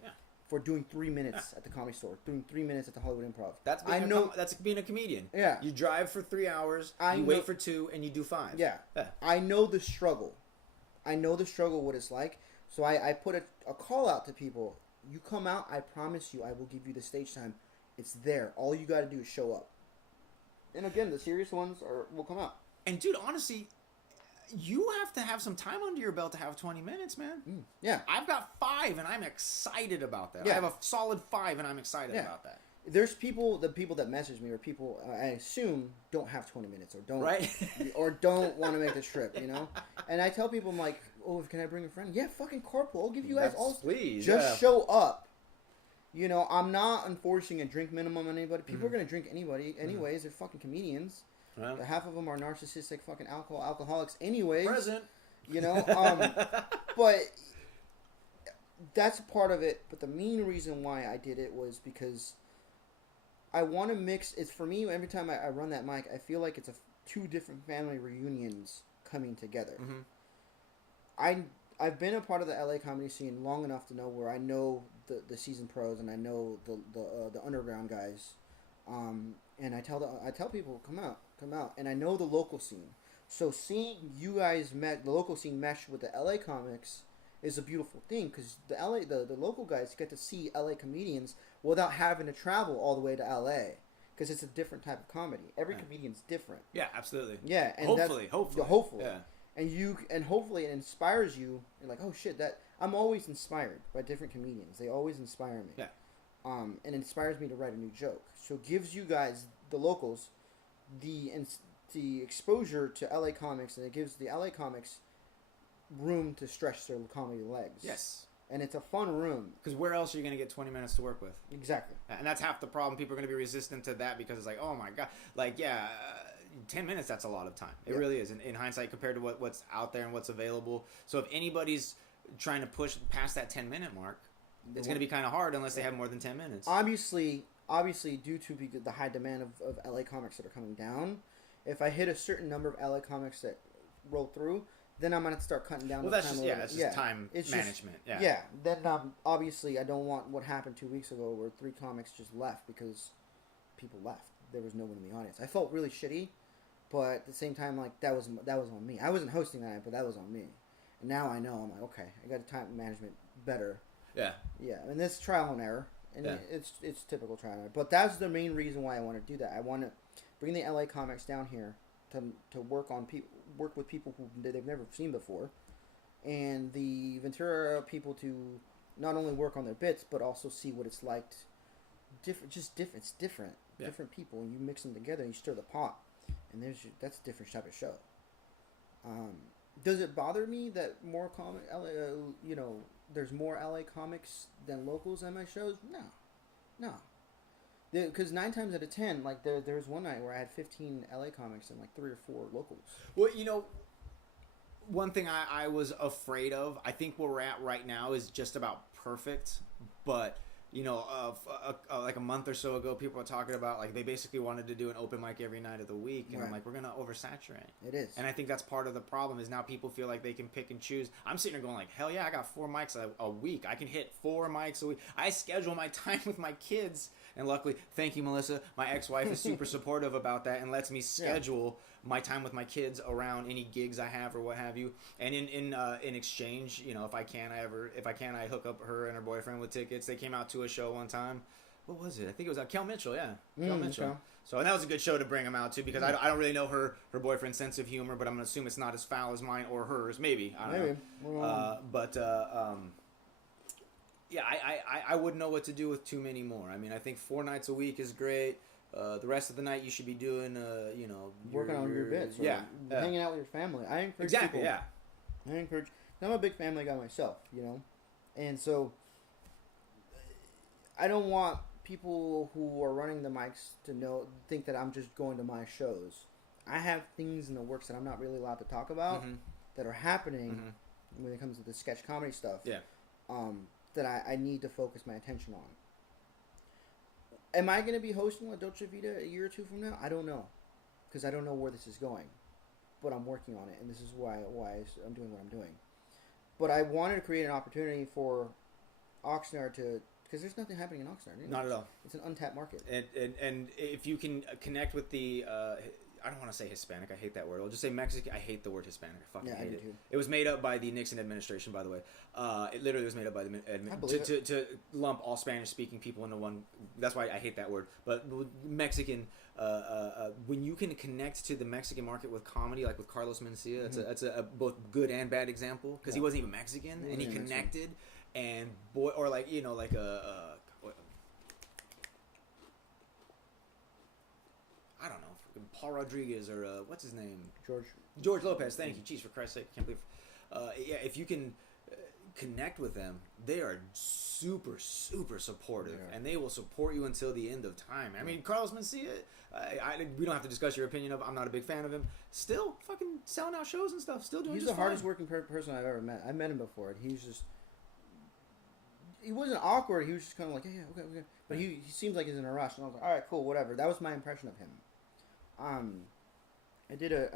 For doing 3 minutes at the Comedy Store, doing 3 minutes at the Hollywood Improv. That's being a comedian. Yeah. You drive for 3 hours, wait for 2, and you do 5. Yeah. I know the struggle. What it's like. So I put a call out to people. You come out, I promise you, I will give you the stage time. It's there. All you got to do is show up. And again, the serious ones will come out. And dude, honestly, you have to have some time under your belt to have 20 minutes, man. Yeah. I've got 5, and I'm excited about that. Yeah. I have a solid 5, and I'm excited about that. There's people that message me, or people I assume don't have 20 minutes, or don't or don't want to make the trip, you know. And I tell people, I'm like, oh, can I bring a friend? Yeah, fucking carpool. I'll give you guys all. Please, just show up. You know, I'm not enforcing a drink minimum on anybody. People are gonna drink anyways. They're fucking comedians. Right. Half of them are narcissistic fucking alcoholics anyways. Present. You know, but that's part of it. But the main reason why I did it was because I want to mix. It's for me. Every time I run that mic, I feel like it's two different family reunions coming together. Mm-hmm. I've been a part of the LA comedy scene long enough to know where I know the seasoned pros and I know the underground guys, and I tell people come out, and I know the local scene. So seeing you guys the local scene mesh with the LA comics is a beautiful thing because the local guys get to see LA comedians without having to travel all the way to LA because it's a different type of comedy. Every comedian's different. Yeah, absolutely. Yeah, and hopefully. Yeah. And hopefully it inspires you. You're like, oh shit, I'm always inspired by different comedians. They always inspire me. Yeah. And it inspires me to write a new joke. So it gives you guys, the locals, the exposure to LA comics, and it gives the LA comics room to stretch their comedy legs. Yes. And it's a fun room. Because where else are you going to get 20 minutes to work with? Exactly. And that's half the problem. People are going to be resistant to that because it's like, oh my God. Like, 10 minutes, that's a lot of time. It really is. In hindsight, compared to what's out there and what's available. So if anybody's trying to push past that 10-minute mark, it's going to be kind of hard unless they have more than 10 minutes. Obviously, due to the high demand of LA comics that are coming down, if I hit a certain number of LA comics that roll through, then I'm going to start cutting down. Well, that's just time management. Then obviously I don't want what happened 2 weeks ago where 3 comics just left because people left. There was no one in the audience. I felt really shitty, but at the same time, like that was on me. I wasn't hosting that night, but that was on me. And now I know. I'm like, okay, I got time management better. Yeah. Yeah, and it's trial and error, and it's typical trial and error. But that's the main reason why I want to do that. I want to bring the LA comics down here to work with people who they've never seen before, and the Ventura people to not only work on their bits but also see what it's like. It's different. Yeah. Different people, and you mix them together and you stir the pot, and that's a different type of show. Does it bother me that more there's more LA comics than locals at my shows? No. Because 9 times out of 10, like there's one night where I had 15 LA comics and like 3 or 4 locals. Well, one thing I was afraid of, I think where we're at right now is just about perfect, but like a month or so ago, people were talking about like they basically wanted to do an open mic every night of the week, and I'm like, we're gonna oversaturate. It is, and I think that's part of the problem is now people feel like they can pick and choose. I'm sitting there going like, hell yeah, I got 4 mics a week. I can hit 4 mics a week. I schedule my time with my kids, and luckily, thank you, Melissa, my ex-wife is super supportive about that and lets me schedule my time with my kids around any gigs I have or what have you. And in exchange, if I can, I hook up her and her boyfriend with tickets. They came out to a show one time. What was it? I think it was Kel Mitchell. Yeah, Kel Mitchell. Okay. So and that was a good show to bring them out to because I don't really know her boyfriend's sense of humor, but I'm gonna assume it's not as foul as mine or hers. Maybe I don't know. Yeah, I wouldn't know what to do with too many more. I mean, I think 4 nights a week is great. The rest of the night you should be doing, working on your bits. Or hanging out with your family. I encourage people. I encourage. I'm a big family guy myself, and so I don't want people who are running the mics to think that I'm just going to my shows. I have things in the works that I'm not really allowed to talk about that are happening when it comes to the sketch comedy stuff. Yeah. That I need to focus my attention on. Am I going to be hosting La Dolce Vita a year or 2 from now? I don't know. Because I don't know where this is going. But I'm working on it, and this is why I'm doing what I'm doing. But I wanted to create an opportunity for Oxnard to... Because there's nothing happening in Oxnard. Not at all. It's an untapped market. And if you can connect with the... I don't want to say Hispanic. I hate that word. I'll just say Mexican. I hate the word Hispanic. I fucking hate it. Too. It was made up by the Nixon administration, by the way. It literally was made up by the to lump all Spanish-speaking people into one. That's why I hate that word. But Mexican, when you can connect to the Mexican market with comedy, like with Carlos Mencia, that's a both good and bad example because he wasn't even Mexican and he connected. And I don't know. Paul Rodriguez or what's his name? George Lopez. Thank you. Jeez, for Christ's sake, I can't believe. If you can connect with them, they are super, super supportive, and they will support you until the end of time. I mean, Carlos Mencia. We don't have to discuss your opinion of. I'm not a big fan of him. Still, fucking selling out shows and stuff. Still doing. He's the hardest working person I've ever met. I met him before, and he was just. He wasn't awkward. He was just kind of like, yeah, okay. But he seems like he's in a rush, and I was like, all right, cool, whatever. That was my impression of him. I did a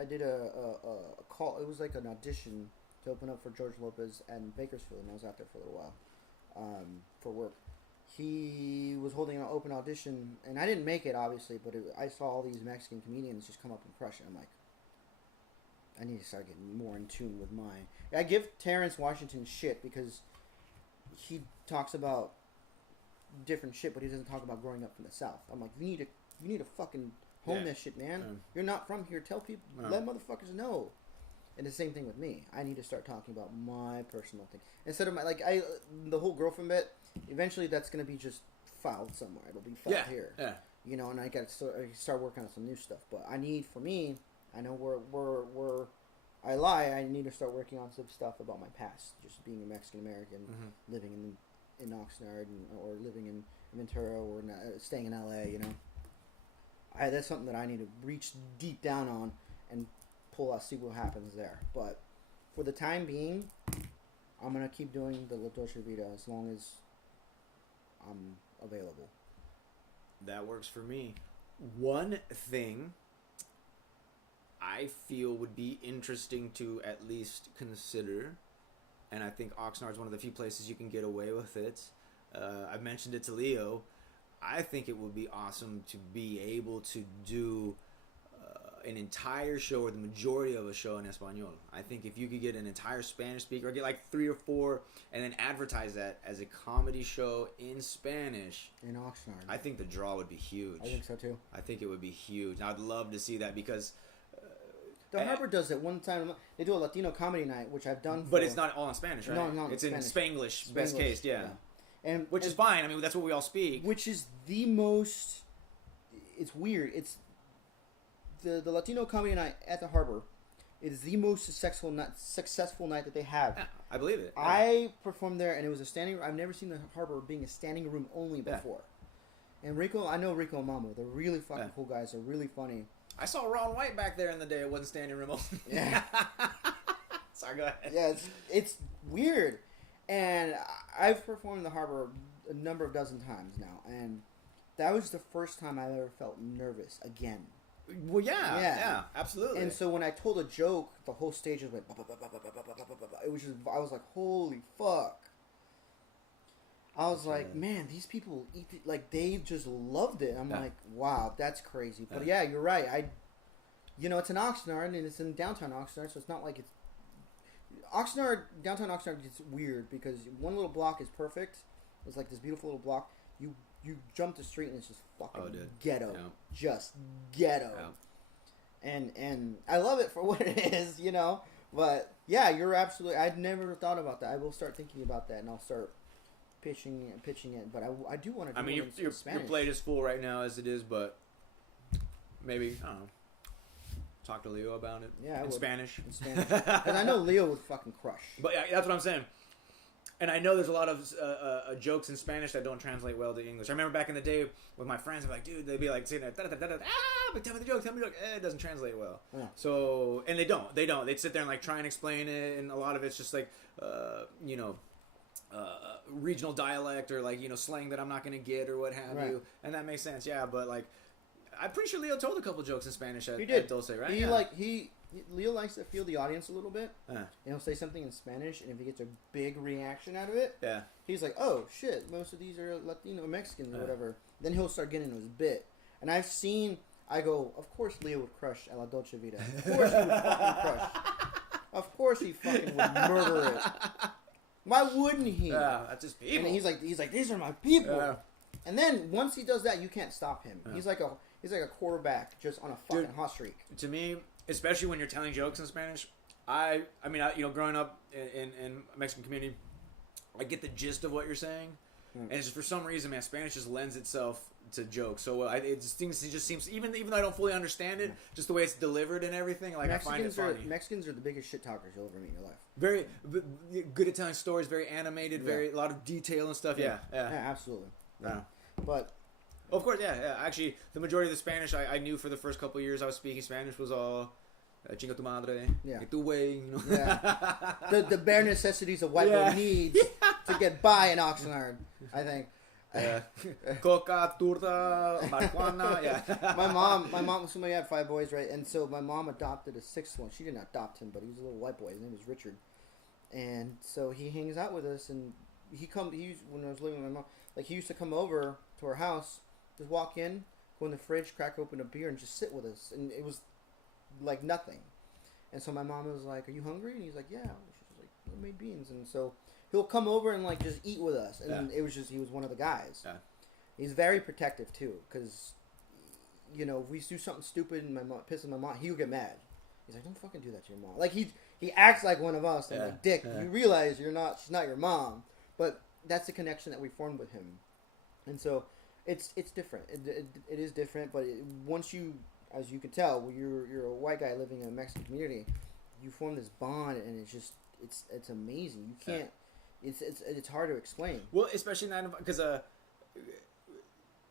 call. It was like an audition to open up for George Lopez and Bakersfield, and I was out there for a little while for work. He was holding an open audition, and I didn't make it, obviously, but I saw all these Mexican comedians just come up and crush it. I'm like, I need to start getting more in tune with mine. I give Terrence Washington shit because he talks about different shit, but he doesn't talk about growing up from the South. I'm like, you need to fucking hone that shit, man. You're not from here. Tell people, let motherfuckers know. And the same thing with me. I need to start talking about my personal thing instead of the whole girlfriend bit. Eventually, that's gonna be just filed somewhere. It'll be filed here. Yeah. And I got to start working on some new stuff. But I know where I lie. I need to start working on some stuff about my past, just being a Mexican American, living in Oxnard or living in Ventura or staying in LA. That's something that I need to reach deep down on and pull out, see what happens there. But for the time being, I'm going to keep doing the La Dolce Vita as long as I'm available. That works for me. One thing I feel would be interesting to at least consider, and I think Oxnard is one of the few places you can get away with it. I mentioned it to Leo. I think it would be awesome to be able to do an entire show or the majority of a show in Espanol. I think if you could get an entire Spanish speaker, or get like 3 or 4, and then advertise that as a comedy show in Spanish. In Oxnard. I think the draw would be huge. I think so too. I think it would be huge. I'd love to see that because... The Harbor does it one time. They do a Latino comedy night, which I've done. But it's not all in Spanish, right? No, it's in Spanglish, best case, yeah. Which is and, fine. I mean, that's what we all speak. Which is the most... It's weird. It's... The Latino comedy night at the Harbor, it is the most successful night that they have. Yeah, I believe it. Yeah. I performed there, and it was a standing... I've never seen the Harbor being a standing room only before. Yeah. And I know Rico and Mamo. They're really fucking cool guys. They're really funny. I saw Ron White back there in the day. It wasn't standing room only. Yeah. Sorry, go ahead. Yeah, it's weird. And I've performed the Harbor a number of dozen times now, and that was the first time I ever felt nervous again. Well, yeah, absolutely. And so when I told a joke, the whole stage just went. Bah, bah, bah, bah, bah, bah, bah, bah, bah, bah. It was just. I was like, holy fuck. I was like, man, these people eat like they just loved it. I'm like, wow, that's crazy. But yeah, you're right. It's in Oxnard and it's in downtown Oxnard, so it's not like it's downtown Oxnard gets weird because one little block is perfect. It's like this beautiful little block. You jump the street and it's just fucking ghetto, just ghetto. And I love it for what it is, But yeah, you're absolutely. I'd never thought about that. I will start thinking about that, and I'll start pitching it. But I do want to. I mean, your plate is full right now as it is, but maybe I don't know. Talk to Leo about it. Yeah, in Spanish. In Spanish, and I know Leo would fucking crush. But yeah, that's what I'm saying. And I know there's a lot of jokes in Spanish that don't translate well to English. I remember back in the day with my friends, they'd be like saying that, but tell me the joke. It doesn't translate well. Yeah. So, and they don't. They'd sit there and like try and explain it, and a lot of it's just like, regional dialect or like, slang that I'm not going to get or what have you. And that makes sense, yeah. But like, I'm pretty sure Leo told a couple jokes in Spanish at Dulce, right? Leo likes to feel the audience a little bit. And he'll say something in Spanish, and if he gets a big reaction out of it, he's like, oh, shit, most of these are Latino, Mexican, or whatever. Then he'll start getting into his bit. And I go, of course Leo would crush a la Dolce Vita. Of course he would fucking crush. Of course he fucking would murder it. Why wouldn't he? Yeah, that's his people. And he's like, these are my people. Yeah. And then, once he does that, you can't stop him. Yeah. He's like a quarterback just on a fucking hot streak. To me, especially when you're telling jokes in Spanish, I mean, growing up in Mexican community, I get the gist of what you're saying, and it's just for some reason, man, Spanish just lends itself to jokes. So it just seems even though I don't fully understand it, just the way it's delivered and everything, like I find it funny. Mexicans are the biggest shit talkers you'll ever meet in your life. Very good at telling stories, very animated, a lot of detail and stuff. Yeah, absolutely. Yeah. But of course, actually, the majority of the Spanish I knew for the first couple of years I was speaking Spanish was all chinga tu madre, get tu way, the bare necessities a white boy needs to get by in Oxnard, I think. Coca, turta, marijuana, My mom, somebody had 5 boys, right? And so my mom adopted a 6th one. She didn't adopt him, but he was a little white boy. His name was Richard. And so he hangs out with us, and when I was living with my mom, like, he used to come over to our house, just walk in, go in the fridge, crack open a beer, and just sit with us. And it was like nothing. And so my mom was like, are you hungry? And he's like, yeah. She was like, I made beans. And so he'll come over and like just eat with us. And it was just, he was one of the guys. Yeah. He's very protective too, because, if we do something stupid and my mom pisses my mom, he'll get mad. He's like, don't fucking do that to your mom. Like, he acts like one of us. And like, dick, you realize she's not your mom. But that's the connection that we formed with him. And so it's different. It is different, but once you, as you can tell, you're a white guy living in a Mexican community, you form this bond, and it's just it's amazing. You can't. It's hard to explain. Well, especially because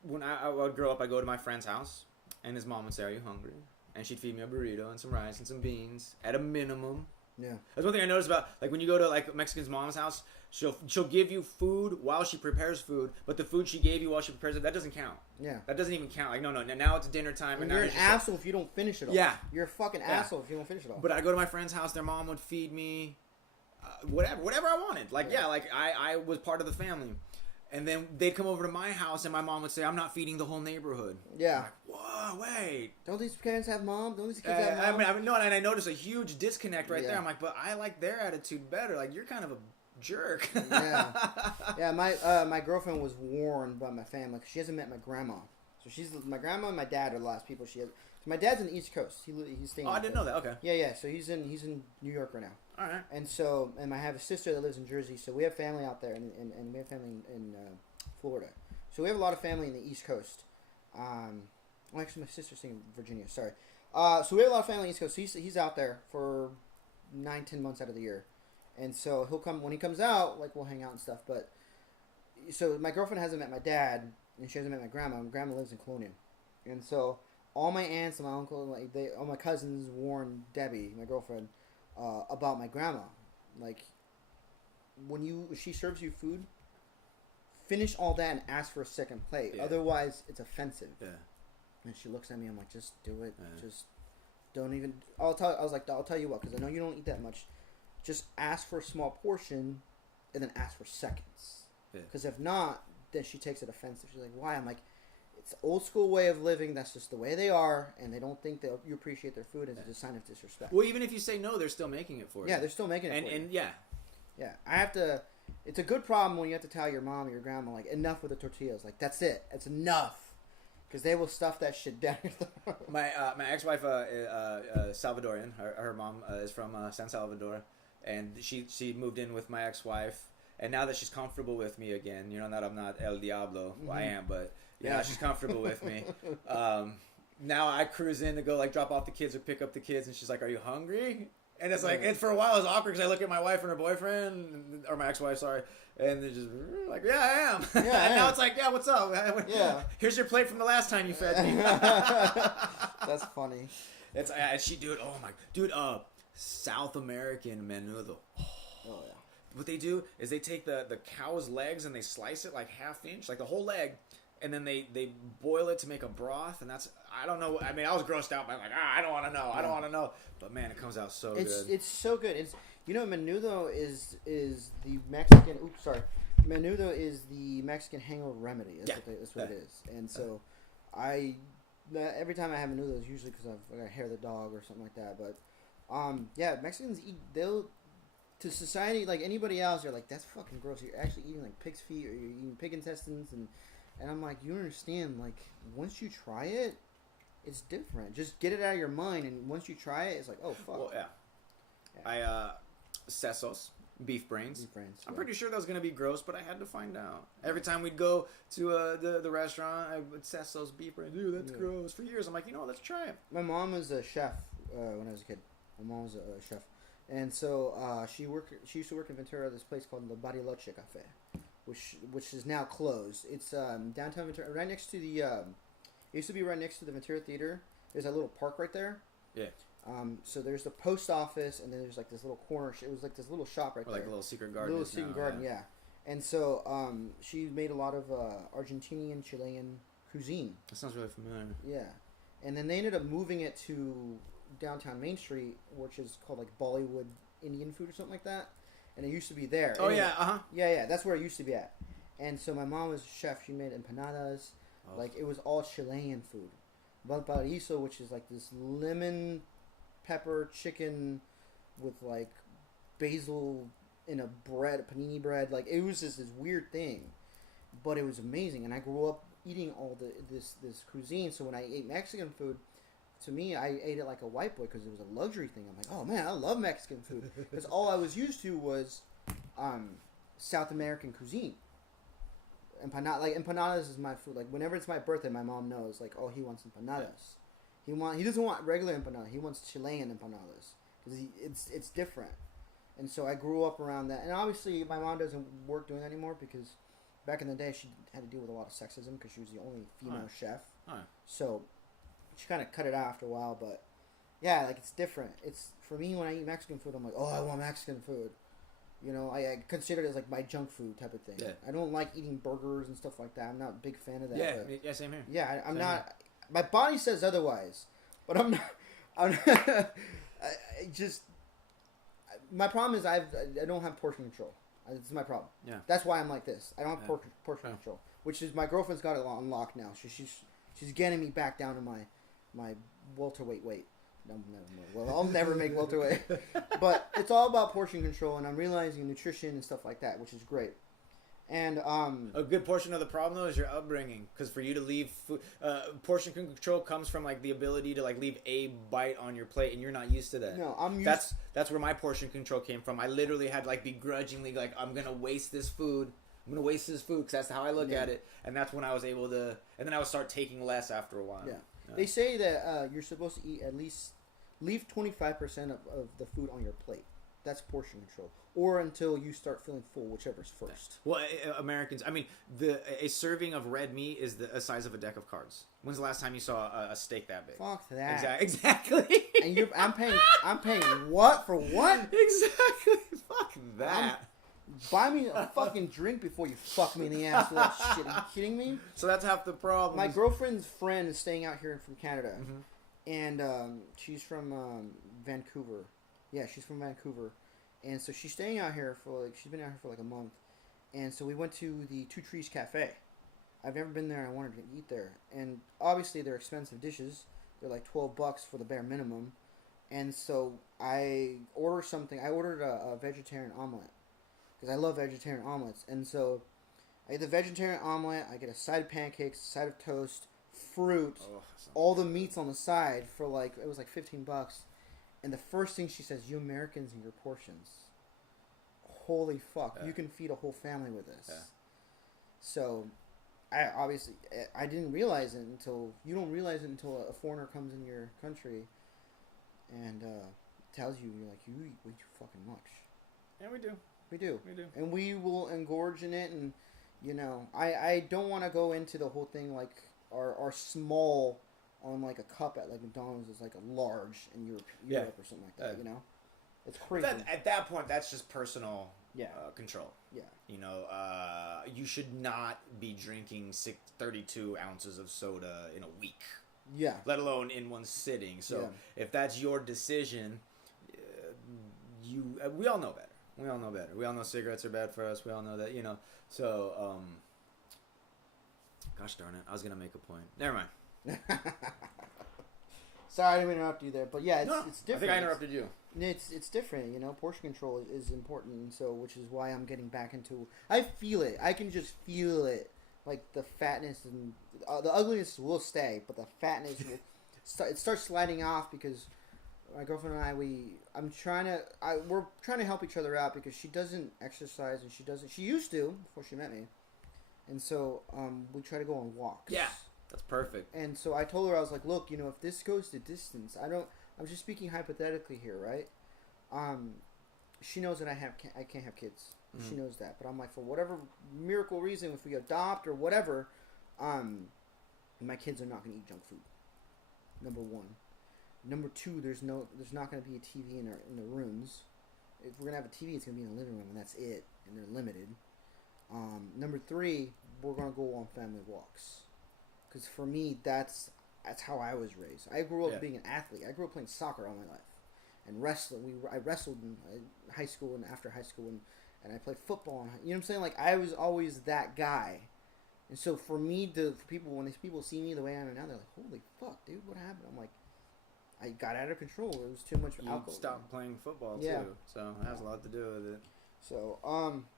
when I would grow up, I'd go to my friend's house, and his mom would say, "Are you hungry?" And she'd feed me a burrito and some rice and some beans at a minimum. Yeah. That's one thing I noticed about, like, when you go to like Mexican's mom's house, she'll give you food while she prepares food, but the food she gave you while she prepares it, that doesn't count. Yeah. That doesn't even count. Like, no, now it's dinner time. And you're an asshole if you don't finish it all. Yeah. You're a fucking asshole if you don't finish it all. But I go to my friend's house, their mom would feed me whatever I wanted. Like, like I was part of the family. And then they'd come over to my house, and my mom would say, I'm not feeding the whole neighborhood. Yeah. I'm like, whoa, wait. Don't these parents have mom? Don't these kids have mom? I mean, no, and I noticed a huge disconnect right there. I'm like, but I like their attitude better. Like, you're kind of a jerk. Yeah, my girlfriend was warned by my family because she hasn't met my grandma. So my grandma and my dad are the last people she has. So my dad's in the East Coast. He's staying. Oh, I didn't know that. Okay. Yeah. So he's in New York right now. All right. And I have a sister that lives in Jersey. So we have family out there, and we have family in Florida. So we have a lot of family in the East Coast. Well, actually, my sister's in Virginia. Sorry. So we have a lot of family in the East Coast. So he's out there for 9-10 months out of the year. And so he'll come, when he comes out, like, we'll hang out and stuff. But, so my girlfriend hasn't met my dad, and she hasn't met my grandma. My grandma lives in Colonial. And so all my aunts and my uncle, like, all my cousins warned Debbie, my girlfriend, about my grandma. Like, if she serves you food, finish all that and ask for a second plate. Yeah. Otherwise, it's offensive. Yeah. And she looks at me. I'm like, just do it. Yeah. Just don't even. I was like, I'll tell you what, because I know you don't eat that much. Just ask for a small portion, and then ask for seconds. Because if not, then she takes it offensive. She's like, why? I'm like, it's an old school way of living. That's just the way they are, and they don't think that you appreciate their food as a sign of disrespect. Well, even if you say no, they're still making it for you. Yeah, they're still making it for you. And yeah. Yeah, I have to. It's a good problem when you have to tell your mom or your grandma, like, enough with the tortillas. Like, that's it. It's enough. Because they will stuff that shit down your throat. My ex-wife, Salvadorian. Her mom is from San Salvador, and she moved in with my ex-wife. And now that she's comfortable with me again, you know, that I'm not El Diablo, well, I am, but yeah, she's comfortable with me. Now I cruise in to go like drop off the kids or pick up the kids, and she's like, "Are you hungry?" And it's like, and for a while it was awkward because I look at my wife and her boyfriend, or my ex-wife, sorry, and they're just like, "Yeah, I am." Yeah, and now it's like, "Yeah, what's up? Yeah, here's your plate from the last time you fed me." That's funny. It's and she do it. Oh my, dude, South American menudo. Oh yeah. What they do is they take the cow's legs and they slice it like half inch, like the whole leg, and then they boil it to make a broth, and that's, I don't know, I mean, I was grossed out by like, I don't want to know, I don't want to know, but man, it comes out so good. It's so good. It's, you know, menudo is the Mexican, menudo is the Mexican hangover remedy. That's what it is. And so every time I have menudo, it's usually because I got hair of the dog or something like that, but yeah, Mexicans eat, to society, like anybody else, they're like, that's fucking gross. You're actually eating like pig's feet, or you're eating pig intestines, and I'm like, you understand, like, once you try it, it's different. Just get it out of your mind, and once you try it, it's like, oh, fuck. Well, yeah. Sesos, beef brains. I'm pretty sure that was going to be gross, but I had to find out. Every time we'd go to the restaurant, I would Sesos, beef brains. Dude, that's gross. For years, I'm like, let's try it. My mom was a chef when I was a kid. My mom was a chef. And so she used to work in Ventura at this place called the Bariloche Cafe, which is now closed. It's downtown Ventura, right next to the. It used to be right next to the Ventura Theater. There's a little park right there. Yeah. So there's the post office, and then there's like this little corner. It was like this little shop right there. Like a little secret garden. Little secret garden, yeah. And so she made a lot of Argentinian, Chilean cuisine. That sounds really familiar. Yeah. And then they ended up moving it to downtown Main Street, which is called like Bollywood Indian food or something like that, and it used to be there. Oh, anyway, yeah, that's where it used to be at. And so my mom was a chef. She made empanadas, like it was all Chilean food. Valparaiso, which is like this lemon pepper chicken with like basil in a bread, panini bread. Like it was just this weird thing, but it was amazing. And I grew up eating all this cuisine. So when I ate Mexican food, to me, I ate it like a white boy because it was a luxury thing. I'm like, oh man, I love Mexican food because all I was used to was South American cuisine. Empanadas is my food. Like whenever it's my birthday, my mom knows. Like, oh, he wants empanadas. He doesn't want regular empanadas. He wants Chilean empanadas because it's different. And so I grew up around that. And obviously, my mom doesn't work doing that anymore because back in the day, she had to deal with a lot of sexism because she was the only female chef. So she kind of cut it out after a while, but yeah, like it's different. It's for me when I eat Mexican food, I'm like, oh, I want Mexican food. You know, I consider it as like my junk food type of thing. Yeah. I don't like eating burgers and stuff like that. I'm not a big fan of that. Yeah, same here. Yeah, I'm not. Here. My body says otherwise, but I'm not. My problem is I don't have portion control. It's my problem. Yeah. That's why I'm like this. I don't have portion control, which is my girlfriend's got it on lock now. She's getting me back down to my welterweight weight. I'll never make welterweight. But it's all about portion control, and I'm realizing nutrition and stuff like that, which is great. And a good portion of the problem though is your upbringing, because for you to leave food, portion control comes from like the ability to like leave a bite on your plate, and you're not used to that. No, I'm used. That's where my portion control came from. I literally had like begrudgingly like I'm gonna waste this food. I'm gonna waste this food because that's how I look at it, and that's when I was able to. And then I would start taking less after a while. Yeah. They say that you're supposed to eat at least leave 25% of the food on your plate. That's portion control, or until you start feeling full, whichever's first. Well, Americans, I mean, a serving of red meat is the size of a deck of cards. When's the last time you saw a steak that big? Fuck that. Exactly. And I'm paying what for what? Exactly. Fuck that. Buy me a fucking drink before you fuck me in the ass with that shit. Are you kidding me? So that's half the problem. My girlfriend's friend is staying out here from Canada. Mm-hmm. And she's from Vancouver. Yeah, she's from Vancouver. And so she's staying out here she's been out here for like a month. And so we went to the Two Trees Cafe. I've never been there and I wanted to eat there. And obviously they're expensive dishes. They're like $12 for the bare minimum. And so I ordered something. I ordered a vegetarian omelet. Because I love vegetarian omelets. And so I get the vegetarian omelet. I get a side of pancakes, a side of toast, fruit, all the meats on the side for it was like $15. And the first thing she says, you Americans and your portions. Holy fuck. Yeah. You can feed a whole family with this. Yeah. So I didn't realize it you don't realize it until a foreigner comes in your country and tells you, you're like, you eat way too fucking much. Yeah, we do. We do. And we will engorge in it. And, I don't want to go into the whole thing like our small on like a cup at like McDonald's is like a large in Europe or something like that, It's crazy. At that point, that's just personal control. Yeah. You should not be drinking 32 ounces of soda in a week. Yeah. Let alone in one sitting. So if that's your decision, we all know better. We all know better. We all know cigarettes are bad for us. We all know that, So, gosh darn it. I was going to make a point. Never mind. Sorry, I didn't interrupt you there. But yeah, it's different. I think I interrupted you. It's different, Portion control is important. And so, which is why I'm getting back into... I feel it. I can just feel it. Like, the fatness and... the ugliness will stay, but the fatness will... It starts sliding off because... My girlfriend and I, we're trying to help each other out because she doesn't exercise and she used to before she met me. And so, we try to go on walks. Yeah, that's perfect. And so I told her, I was like, look, if this goes the distance, I'm just speaking hypothetically here, right? She knows that I can't have kids. Mm-hmm. She knows that. But I'm like, for whatever miracle reason, if we adopt or whatever, my kids are not going to eat junk food. Number one. Number two, there's not going to be a TV in the rooms. If we're going to have a TV, it's going to be in the living room, and that's it. And they're limited. Number three, we're going to go on family walks. Because for me, that's how I was raised. I grew up being an athlete. I grew up playing soccer all my life. And wrestling. I wrestled in high school and after high school, and I played football. You know what I'm saying? Like, I was always that guy. And so for me, when these people see me the way I am now, they're like, holy fuck, dude, what happened? I'm like, I got out of control. It was too much alcohol. You stopped playing football too, so it has a lot to do with it. So,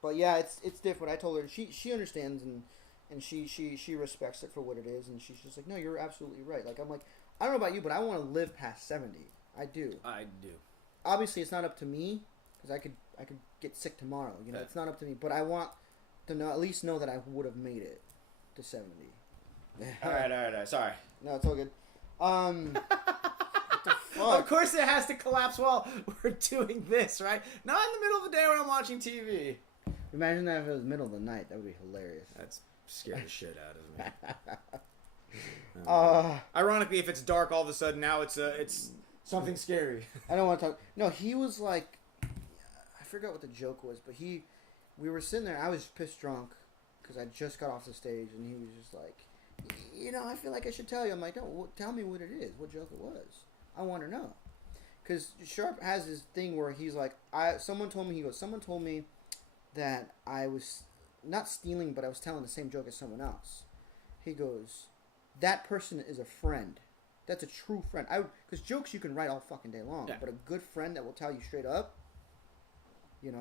but yeah, it's different. I told her she understands and she respects it for what it is, and she's just like, no, you're absolutely right. Like, I'm like, I don't know about you, but I want to live past 70. I do. Obviously, it's not up to me because I could get sick tomorrow. It's not up to me, but I want to at least know that I would have made it to 70. All right. Sorry. No, it's all good. Of course it has to collapse while we're doing this, right? Not in the middle of the day when I'm watching TV. Imagine that if it was middle of the night. That would be hilarious. That's scared the shit out of me. Ironically, if it's dark all of a sudden, now it's something scary. I don't want to talk. No, he was like... I forgot what the joke was, but we were sitting there. I was pissed drunk because I just got off the stage, and he was just like, I feel like I should tell you. I'm like, no, tell me what it is, what joke it was. I want to know. Because Sharp has this thing where he's like, someone told me that I was not stealing, but I was telling the same joke as someone else. He goes, that person is a friend. That's a true friend. Because jokes you can write all fucking day long, but a good friend that will tell you straight up,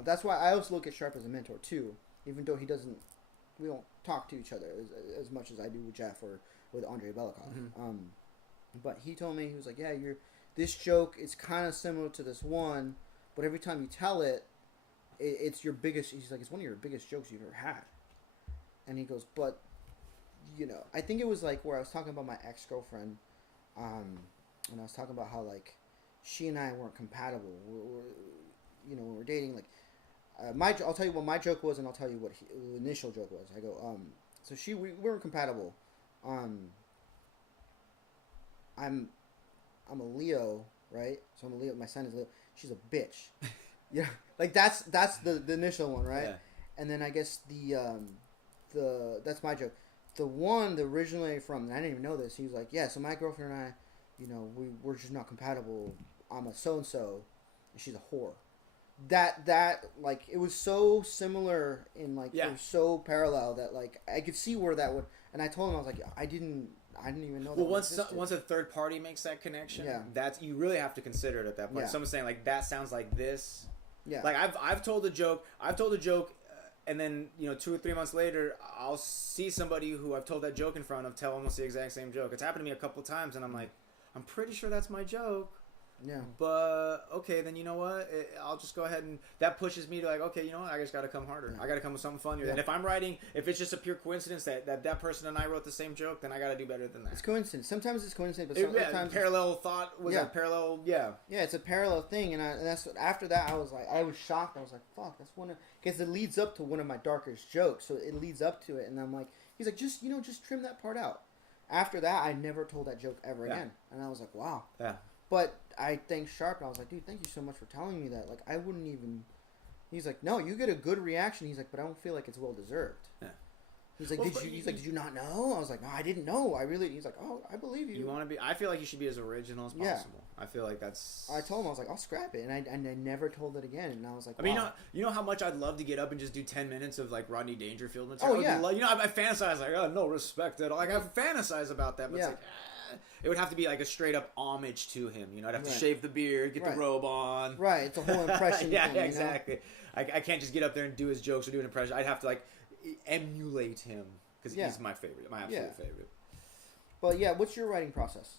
that's why I also look at Sharp as a mentor too, even though we don't talk to each other as much as I do with Jeff or with Andre Belikov. Mm-hmm. But he told me, he was like, yeah, this joke is kind of similar to this one, but every time you tell it, it's your biggest, he's like, it's one of your biggest jokes you've ever had. And he goes, but, I think it was like where I was talking about my ex-girlfriend, and I was talking about how, like, she and I weren't compatible. When we're dating, like, I'll tell you what my joke was, and I'll tell you what the initial joke was. I go, so we weren't compatible. I'm a Leo, right? So I'm a Leo. My son is Leo. She's a bitch. Yeah, like that's the initial one, right? Yeah. And then I guess the that's my joke. The originally from, and I didn't even know this. He was like, yeah, so my girlfriend and I, we're just not compatible. I'm a so and so, and she's a whore. That like it was so similar in like it was so parallel that like I could see where that would. And I told him, I was like, I didn't even know. Well, that once a third party makes that connection, yeah. that's you really have to consider it at that point. Yeah. Someone's saying like that sounds like this. Yeah. Like I've told a joke, and then 2 or 3 months later, I'll see somebody who I've told that joke in front of tell almost the exact same joke. It's happened to me a couple times, and I'm like, I'm pretty sure that's my joke. Yeah. But okay, then you know what? I'll just go ahead and that pushes me to like, okay, you know what? I just got to come harder. I got to come with something funnier. And if it's just a pure coincidence that person and I wrote the same joke, then I got to do better than that. It's coincidence. Sometimes it's coincidence, but sometimes parallel thought was a parallel. Yeah. Yeah, it's a parallel thing, and that's what, after that I was shocked. I was like, fuck, that's one of because it leads up to one of my darkest jokes, so it leads up to it, and I'm like, he's like, just trim that part out. After that, I never told that joke ever again, and I was like, wow. Yeah. But I thanked Sharp, and I was like, dude, thank you so much for telling me that. Like, I wouldn't even... He's like, no, you get a good reaction. He's like, but I don't feel like it's well-deserved. Yeah. He's like, did you not know? I was like, no, I didn't know. He's like, oh, I believe you. You want to be... I feel like you should be as original as possible. I feel like that's... I told him, I was like, I'll scrap it. And I never told it again. And I was like, wow. I mean, you know how much I'd love to get up and just do 10 minutes of, like, Rodney Dangerfield material? Oh, yeah. I fantasize, like, oh, no respect at all. Like, I fantasize about that, but it's like... It would have to be like a straight up homage to him. I'd have to shave the beard, get the robe on. Right, it's a whole impression. Yeah, exactly. I can't just get up there and do his jokes or do an impression. I'd have to like emulate him because he's my favorite, my absolute favorite. But yeah, what's your writing process?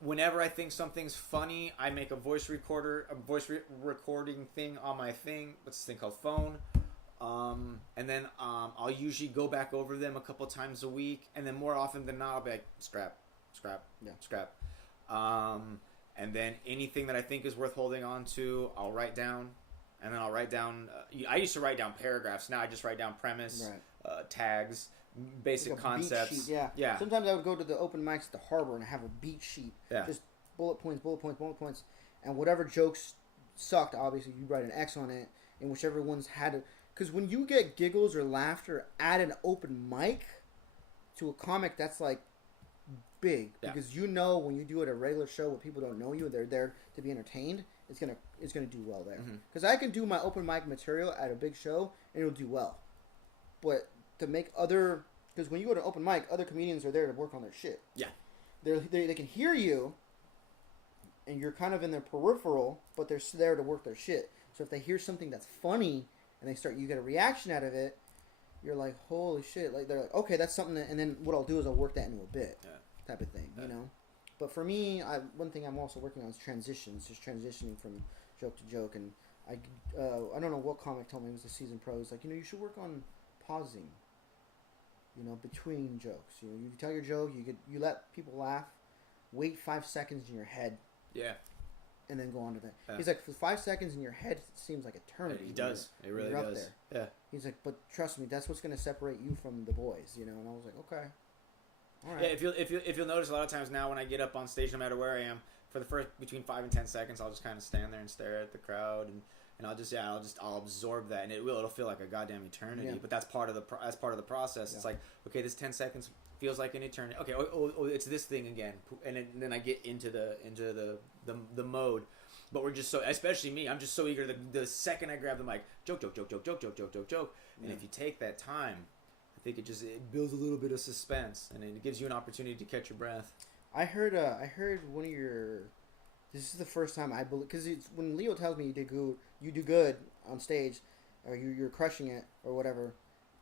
Whenever I think something's funny, I make a voice recording thing on my thing. What's this thing called? Phone. And then I'll usually go back over them a couple times a week, and then more often than not, I'll be like, scrap. And then anything that I think is worth holding on to, I'll write down. And then I'll write down... I used to write down paragraphs. Now I just write down premise, tags, basic like concepts. Beat sheet, yeah. Sometimes I would go to the open mics at the Harbor and have a beat sheet. Yeah. Just bullet points. And whatever jokes sucked, obviously, you write an X on it. And whichever ones had to... Because when you get giggles or laughter at an open mic to a comic, that's like... big because when you do it at a regular show where people don't know you, they're there to be entertained, it's gonna do well there. Because I can do my open mic material at a big show and it'll do well, but to make because when you go to an open mic, other comedians are there to work on their shit. Yeah, they can hear you, and you're kind of in their peripheral, but they're there to work their shit. So if they hear something that's funny and you get a reaction out of it, you're like, holy shit! Like they're like, okay, that's something. And then what I'll do is I'll work that into a bit. Yeah. Type of thing, But for me, one thing I'm also working on is transitions, just transitioning from joke to joke. And I don't know what comic told me, it was the season pros, like, you should work on pausing, between jokes. You tell your joke, you let people laugh, wait 5 seconds in your head. Yeah. And then go on to that. Yeah. He's like, for 5 seconds in your head, it seems like eternity. It does. It really does. There. Yeah. He's like, but trust me, that's what's going to separate you from the boys, And I was like, okay. Right. Yeah, if you'll notice a lot of times now when I get up on stage, no matter where I am, for the first between 5 and 10 seconds, I'll just kind of stand there and stare at the crowd, and I'll absorb that, and it'll feel like a goddamn eternity. Yeah. But that's part of the process. Yeah. It's like, okay, this 10 seconds feels like an eternity. Okay, it's this thing again, and then I get into the mode. But we're just so, especially me, I'm just so eager. The second I grab the mic, joke, and if you take that time. I think it builds a little bit of suspense, and it gives you an opportunity to catch your breath. I heard one of your. This is the first time I believe, because when Leo tells me you do good on stage, or you're crushing it or whatever.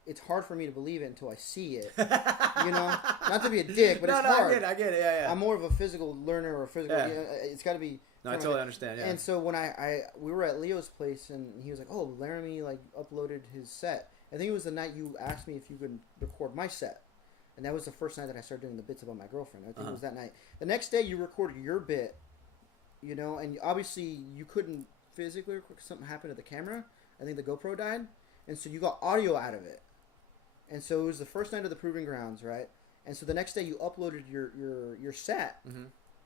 It's hard for me to believe it until I see it. Not to be a dick, but it's hard. I get it. Yeah. I'm more of a physical learner or physical. Yeah. It's got to be. No, I totally understand. Yeah. And so when we were at Leo's place, and he was like, "Oh, Laramie uploaded his set." I think it was the night you asked me if you could record my set. And that was the first night that I started doing the bits about my girlfriend. I think it was that night. The next day you recorded your bit, and obviously you couldn't physically record because something happened to the camera. I think the GoPro died. And so you got audio out of it. And so it was the first night of the Proving Grounds, right? And so the next day you uploaded your set,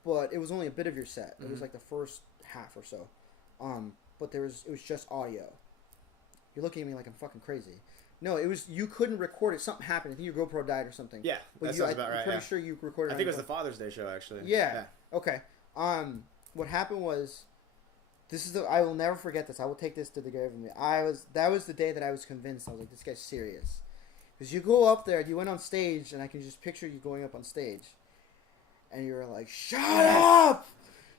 but it was only a bit of your set. It was like the first half or so. But it was just audio. You're looking at me like I'm fucking crazy. No, it was you couldn't record it. Something happened. I think your GoPro died or something. Yeah, that sounds about right. I'm pretty sure you recorded. I think it was the Father's Day show actually. Yeah. Okay. What happened was, I will never forget this. I will take this to the grave with me. That was the day that I was convinced. I was like, this guy's serious. Because you go up there, you went on stage, and I can just picture you going up on stage, and you were like, "Shut up!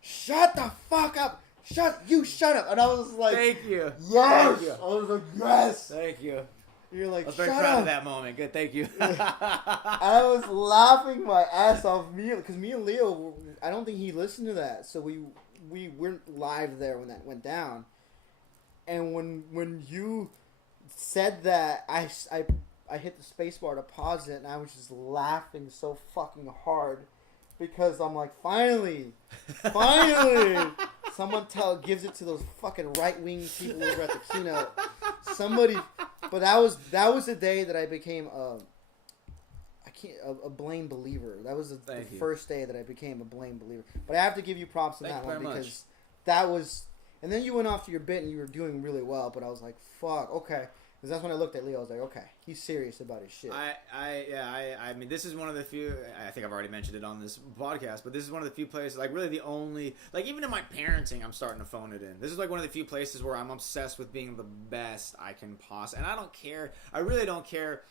Shut the fuck up! Shut up!" And I was like, "Thank you, yes." Thank you. I was like, "Yes, thank you." You're like, I was very proud of that moment. Good, thank you. I was laughing my ass off. Because me and Leo, I don't think he listened to that, so we weren't live there when that went down. And when you said that, I hit the space bar to pause it, and I was just laughing so fucking hard because I'm like, finally, someone gives it to those fucking right wing people over at the keynote. Somebody, but that was the day that I became a Blane believer. That was the first day that I became a Blane believer. But I have to give you props on that one because that was. And then you went off to your bit and you were doing really well. But I was like, fuck, okay. Because that's when I looked at Leo. I was like, okay, he's serious about his shit. I mean, this is one of the few. I think I've already mentioned it on this podcast, but this is one of the few places, like really the only, like even in my parenting, I'm starting to phone it in. This is like one of the few places where I'm obsessed with being the best I can possibly. And I don't care. I really don't care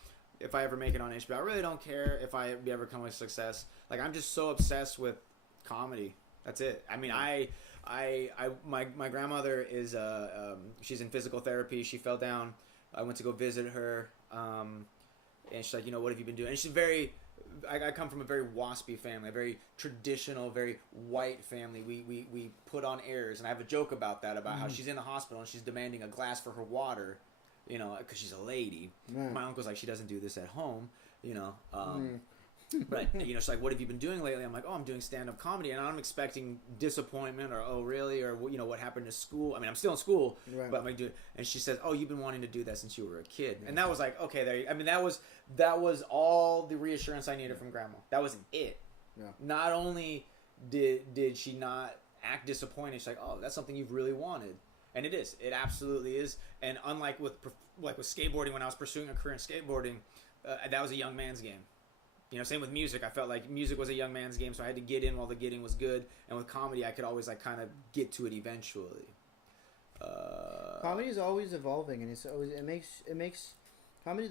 if I ever make it on HBO. I really don't care if I ever come with success. Like I'm just so obsessed with comedy. That's it. I mean, my grandmother is she's in physical therapy. She fell down. I went to go visit her, and she's like, what have you been doing? And she's I come from a very waspy family, a very traditional, very white family. We put on airs, and I have a joke about that, about how she's in the hospital and she's demanding a glass for her water, because she's a lady. Yeah. My uncle's like, she doesn't do this at home, But, she's like, what have you been doing lately? I'm like, I'm doing stand-up comedy. And I'm expecting disappointment or, oh, really? Or, what happened to school? I mean, I'm still in school. Right. But I'm like, and she says, you've been wanting to do that since you were a kid. Yeah. And that was like, okay, that was all the reassurance I needed from Grandma. That was it. Yeah. Not only did she not act disappointed, she's like, that's something you've really wanted. And it is. It absolutely is. And unlike with skateboarding, when I was pursuing a career in skateboarding, that was a young man's game. Same with music. I felt like music was a young man's game, so I had to get in while the getting was good. And with comedy, I could always kind of get to it eventually. Comedy is always evolving, and it makes comedy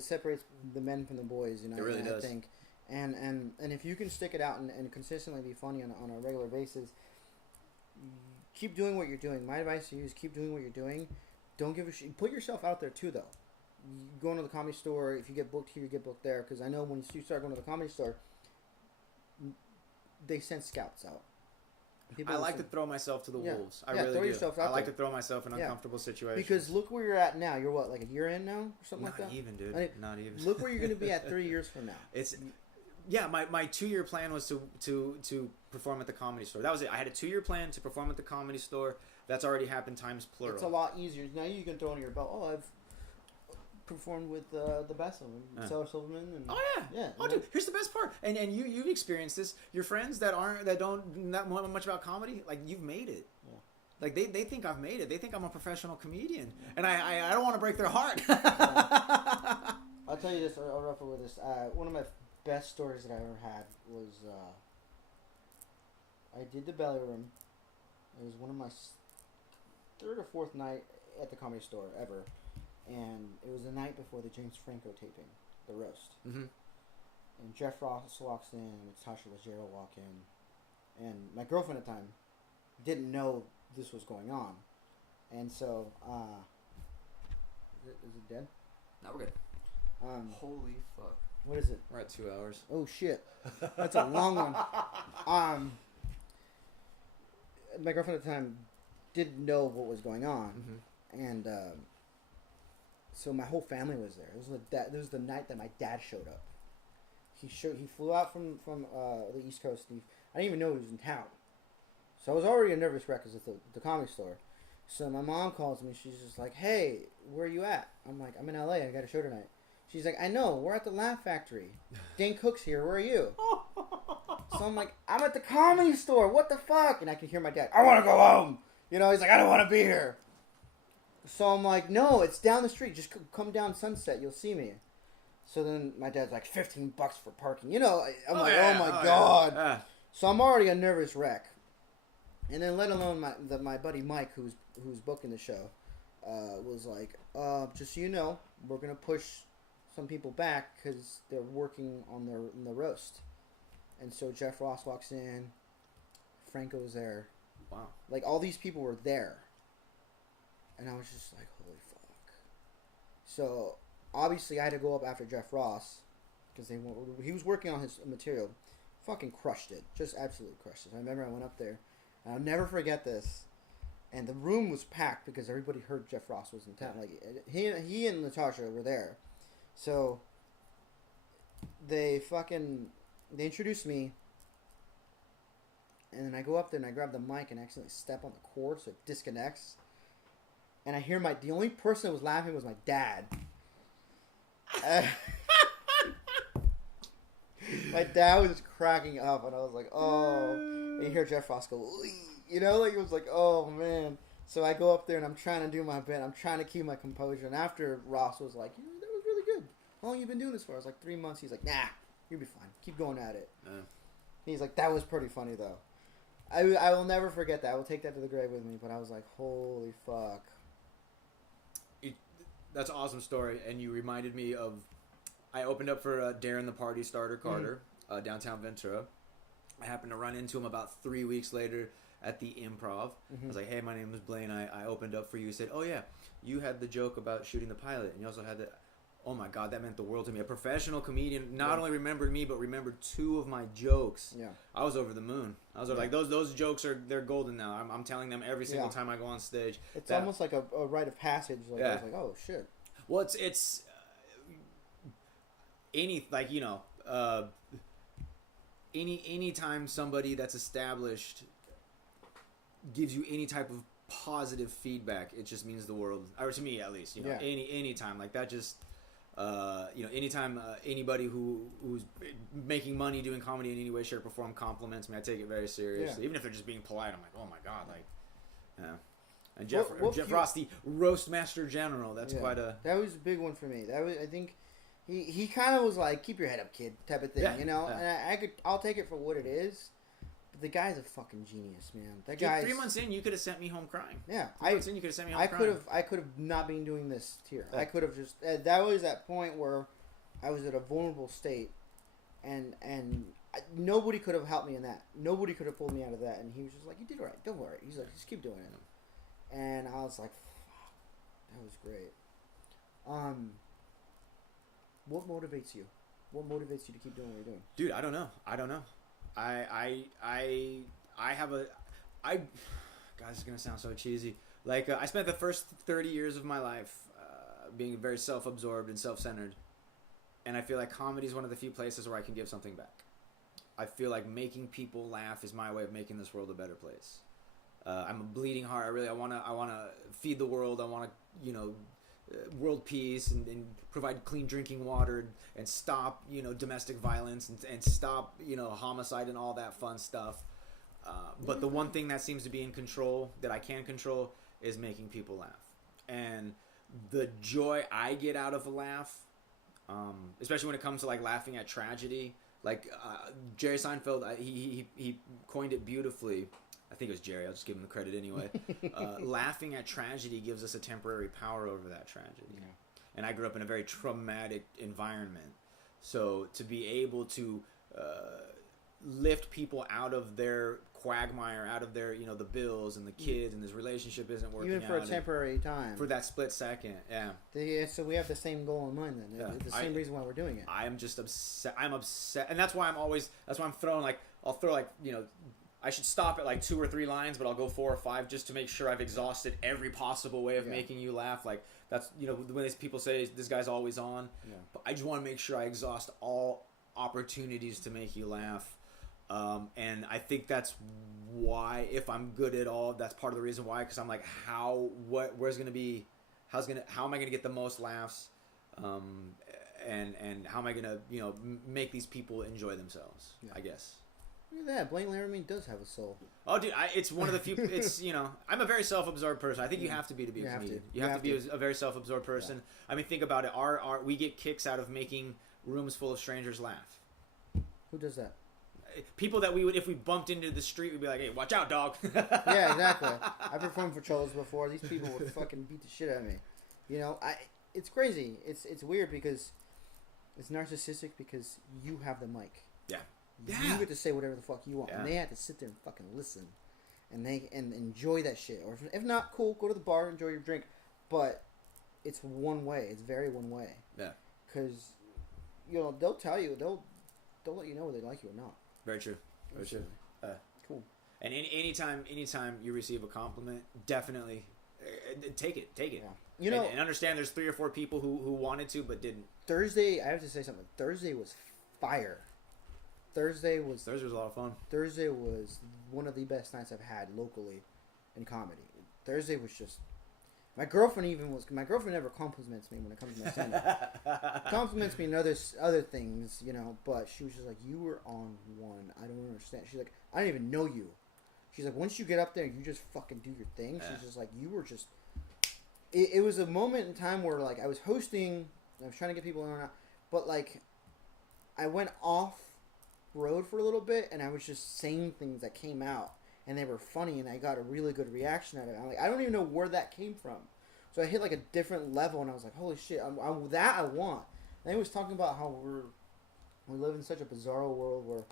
separates the men from the boys. It really does. I think, and if you can stick it out and consistently be funny on a regular basis, keep doing what you're doing. My advice to you is keep doing what you're doing. Don't give a shit. Put yourself out there too, though. Going to the Comedy Store, if you get booked here, you get booked there. Because I know when you start going to the Comedy Store, they send scouts out. I like to throw myself to the wolves. I really do. Yourself out I like to throw myself in uncomfortable situations. Because look where you're at now. You're what, like a year in now, or something like that? Not even, dude. Not even. Look where you're going to be at 3 years from now. My 2-year plan was to perform at the Comedy Store. That was it. I had a 2-year plan to perform at the Comedy Store. That's already happened times plural. It's a lot easier now. You can throw in your belt. I've performed with the best of them, Sarah Silverman. And, dude, here's the best part, and you've experienced this. Your friends that don't know much about comedy, like you've made it. Yeah. Like they think I've made it. They think I'm a professional comedian, and I don't want to break their heart. I'll tell you this. I'll wrap up with this. One of my best stories that I ever had was I did the Belly Room. It was one of my third or fourth night at the Comedy Store ever. And it was the night before the James Franco taping, the roast. Mm-hmm. And Jeff Ross walks in, and Natasha Leggero walk in. And my girlfriend at the time didn't know this was going on. And so, is it dead? No, we're good. Holy fuck. What is it? We're at 2 hours. Oh, shit. That's a long one. My girlfriend at the time didn't know what was going on. Mm-hmm. And, so my whole family was there. It was the night that my dad showed up. He flew out from the East Coast. I didn't even know he was in town. So I was already a nervous wreck because it's the Comedy Store. So my mom calls me. She's just like, "Hey, where are you at?" I'm like, "I'm in LA. I got a show tonight." She's like, "I know. We're at the Laugh Factory. Dane Cook's here. Where are you?" So I'm like, "I'm at the Comedy Store. What the fuck?" And I can hear my dad, "I want to go home." You know, he's like, I don't want to be here. So I'm like, no, it's down the street. Just come down Sunset. You'll see me. So then my dad's like, $15 for parking. You know, I'm like, oh my God. Yeah. So I'm already a nervous wreck. And then let alone my buddy Mike, who's booking the show, was like, just so you know, we're going to push some people back because they're working on the roast. And so Jeff Ross walks in. Franco's there. Wow. Like, all these people were there. And I was just like, holy fuck. So, obviously, I had to go up after Jeff Ross. Because he was working on his material. Fucking crushed it. Just absolutely crushed it. I remember I went up there. And I'll never forget this. And the room was packed because everybody heard Jeff Ross was in town. Like, he and Natasha were there. So, they introduced me. And then I go up there and I grab the mic and accidentally step on the cord so it disconnects. And I hear the only person that was laughing was my dad. My dad was just cracking up and I was like, oh. And you hear Jeff Ross go, you know, like it was like, oh man. So I go up there and I'm trying to do my bit. I'm trying to keep my composure. And after Ross was like, that was really good. How long you been doing this for? I was like, 3 months. He's like, nah, you'll be fine. Keep going at it. He's like, that was pretty funny though. I will never forget that. I will take that to the grave with me. But I was like, holy fuck. That's an awesome story. And you reminded me of, I opened up for Darren the Party Starter Carter, downtown Ventura. I happened to run into him about 3 weeks later at the Improv. I was like, hey, my name is Blane. I opened up for you. He said, oh yeah, you had the joke about shooting the pilot. And you also had the... Oh my God, that meant the world to me. A professional comedian not only remembered me, but remembered 2 of my jokes. Yeah, I was over the moon. I was like, those jokes they're golden now. I'm telling them every single time I go on stage. It's almost like a rite of passage. Like, I was like, oh shit. Well, it's any like any time somebody that's established gives you any type of positive feedback, it just means the world. Or to me, at least, any time like that just. Anytime anybody who's making money doing comedy in any way, shape, or form compliments me, I take it very seriously. Even if they're just being polite, I'm like, oh my God, like, yeah. And Jeff Ross, the roast master general, that's quite a... That was a big one for me. That was, I think, he kind of was like, keep your head up, kid, type of thing, you know? And I'll take it for what it is. The guy's a fucking genius, man. That guy. 3 months in, you could have sent me home crying. Yeah, 3 months in, you could have sent me home crying. I could have not been doing this here. I could have just. That was that point where I was at a vulnerable state, and nobody could have helped me in that. Nobody could have pulled me out of that. And he was just like, "You did all right. Don't worry." He's like, "Just keep doing it." And I was like, "Fuck, that was great." What motivates you? What motivates you to keep doing what you're doing? Dude, I don't know. I have a, God, this is going to sound so cheesy. Like, I spent the first 30 years of my life being very self-absorbed and self-centered. And I feel like comedy is one of the few places where I can give something back. I feel like making people laugh is my way of making this world a better place. I'm a bleeding heart. I want to feed the world. I want to, world peace and provide clean drinking water and stop domestic violence and stop homicide and all that fun stuff, but the one thing that seems to be in control that I can control is making people laugh, and the joy I get out of a laugh, especially when it comes to like laughing at tragedy, like Jerry Seinfeld, he coined it beautifully. I think it was Jerry. I'll just give him the credit anyway. Laughing at tragedy gives us a temporary power over that tragedy. Yeah. And I grew up in a very traumatic environment. So to be able to lift people out of their quagmire, out of their, the bills and the kids and this relationship isn't working out. Even for a temporary time. For that split second, yeah. So we have the same goal in mind then. Yeah. The same reason why we're doing it. I'm just upset. I'm upset. And that's why I'm throwing I'll throw I should stop at like 2 or 3 lines, but I'll go 4 or 5 just to make sure I've exhausted every possible way of making you laugh. Like that's when people say this guy's always on. Yeah. But I just want to make sure I exhaust all opportunities to make you laugh. And I think that's why, if I'm good at all, that's part of the reason why. Because I'm like, how am I gonna get the most laughs? And how am I gonna make these people enjoy themselves? Yeah. I guess. Look at that. Blane Laramie does have a soul. Oh, dude, it's one of the few. It's I'm a very self-absorbed person. I think you have to be a comedian. You have to be a very self-absorbed person. Yeah. I mean, think about it. We get kicks out of making rooms full of strangers laugh. Who does that? People that we would, if we bumped into the street, we'd be like, "Hey, watch out, dog!" Yeah, exactly. I performed for Chavez before. These people would fucking beat the shit out of me. It's crazy. It's weird because it's narcissistic because you have the mic. Yeah. You get to say whatever the fuck you want, yeah. and they have to sit there and fucking listen, and enjoy that shit. Or if not, cool, go to the bar, enjoy your drink, but it's one way. It's very one way. Yeah. Because they'll tell you they'll let you know whether they like you or not. Very true. Very true. Cool. And anytime you receive a compliment, definitely take it. Yeah. And understand there's 3 or 4 people who wanted to but didn't. Thursday, I have to say something. Thursday was fire. Thursday was a lot of fun. Thursday was one of the best nights I've had locally in comedy. Thursday was just. My girlfriend never compliments me when it comes to my stand-up. Compliments me in other things, but she was just like, you were on one. I don't understand. She's like, I don't even know you. She's like, once you get up there, you just fucking do your thing. She's just like, you were just... It was a moment in time where, like, I was hosting, I was trying to get people in or not, but, like, I went off road for a little bit, and I was just saying things that came out. And they were funny, and I got a really good reaction out of it. I'm like, I don't even know where that came from. So I hit like a different level, and I was like, holy shit, I want. And he was talking about how we live in such a bizarre world where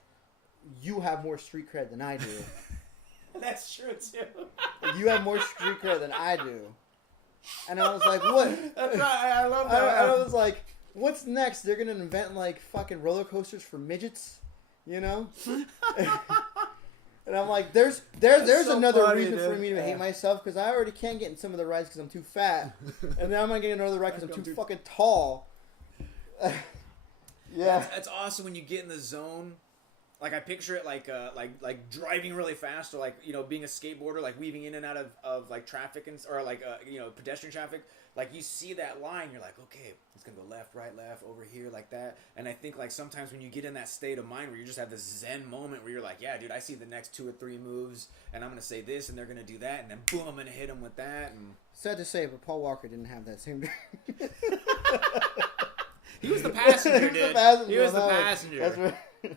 you have more street cred than I do. That's true too. You have more street cred than I do. And I was like, what? That's right. I love that. I was like, what's next? They're gonna invent like fucking roller coasters for midgets, And I'm like, there's so another funny, reason for me to hate myself, because I already can't get in some of the rides because I'm too fat, and then I'm gonna get another ride because I'm too fucking tall. Yeah, that's awesome when you get in the zone. Like I picture it like driving really fast, or like being a skateboarder, like weaving in and out of like traffic or like pedestrian traffic. Like you see that line, you're like, okay, it's gonna go left, right, left, over here, like that. And I think like sometimes when you get in that state of mind where you just have this zen moment where you're like, yeah, dude, I see the next 2 or 3 moves, and I'm gonna say this, and they're gonna do that, and then boom, I'm gonna hit them with that. And sad to say, but Paul Walker didn't have that same. He was the passenger, dude. He was the passenger. That's right.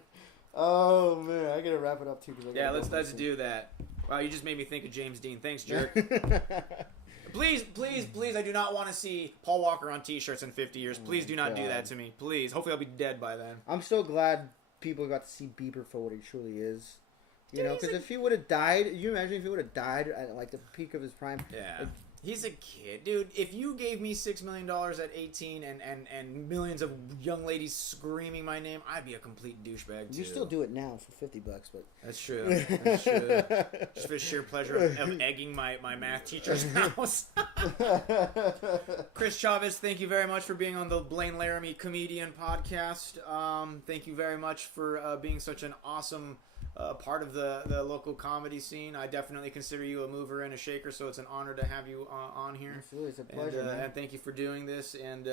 Oh man, I gotta wrap it up too. Yeah, let's do that. Wow, you just made me think of James Dean. Thanks, jerk. Please, I do not want to see Paul Walker on T-shirts in 50 years. Please do not do that to me. Please. Hopefully I'll be dead by then. I'm so glad people got to see Bieber for what he truly is. Because if he would have died, you imagine if he would have died at like the peak of his prime? Yeah. He's a kid. Dude, if you gave me $6 million at 18 and millions of young ladies screaming my name, I'd be a complete douchebag, too. You still do it now for $50, but... That's true. That's true. Just for the sheer pleasure of egging my math teacher's house. Chris Chavez, thank you very much for being on the Blane Laramie Comedian Podcast. Thank you very much for being such an awesome... part of the local comedy scene. I definitely consider you a mover and a shaker, so it's an honor to have you on here. Absolutely, it's a pleasure, man. And thank you for doing this. And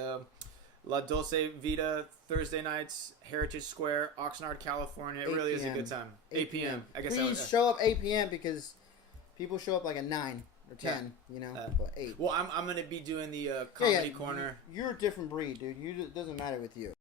La Dulce Vita, Thursday nights, Heritage Square, Oxnard, California. It really is a good time. 8 p.m. I guess. Please show up 8 p.m. because people show up like at 9 or 10, but 8. Well, I'm going to be doing the comedy corner. You're a different breed, dude. It doesn't matter with you.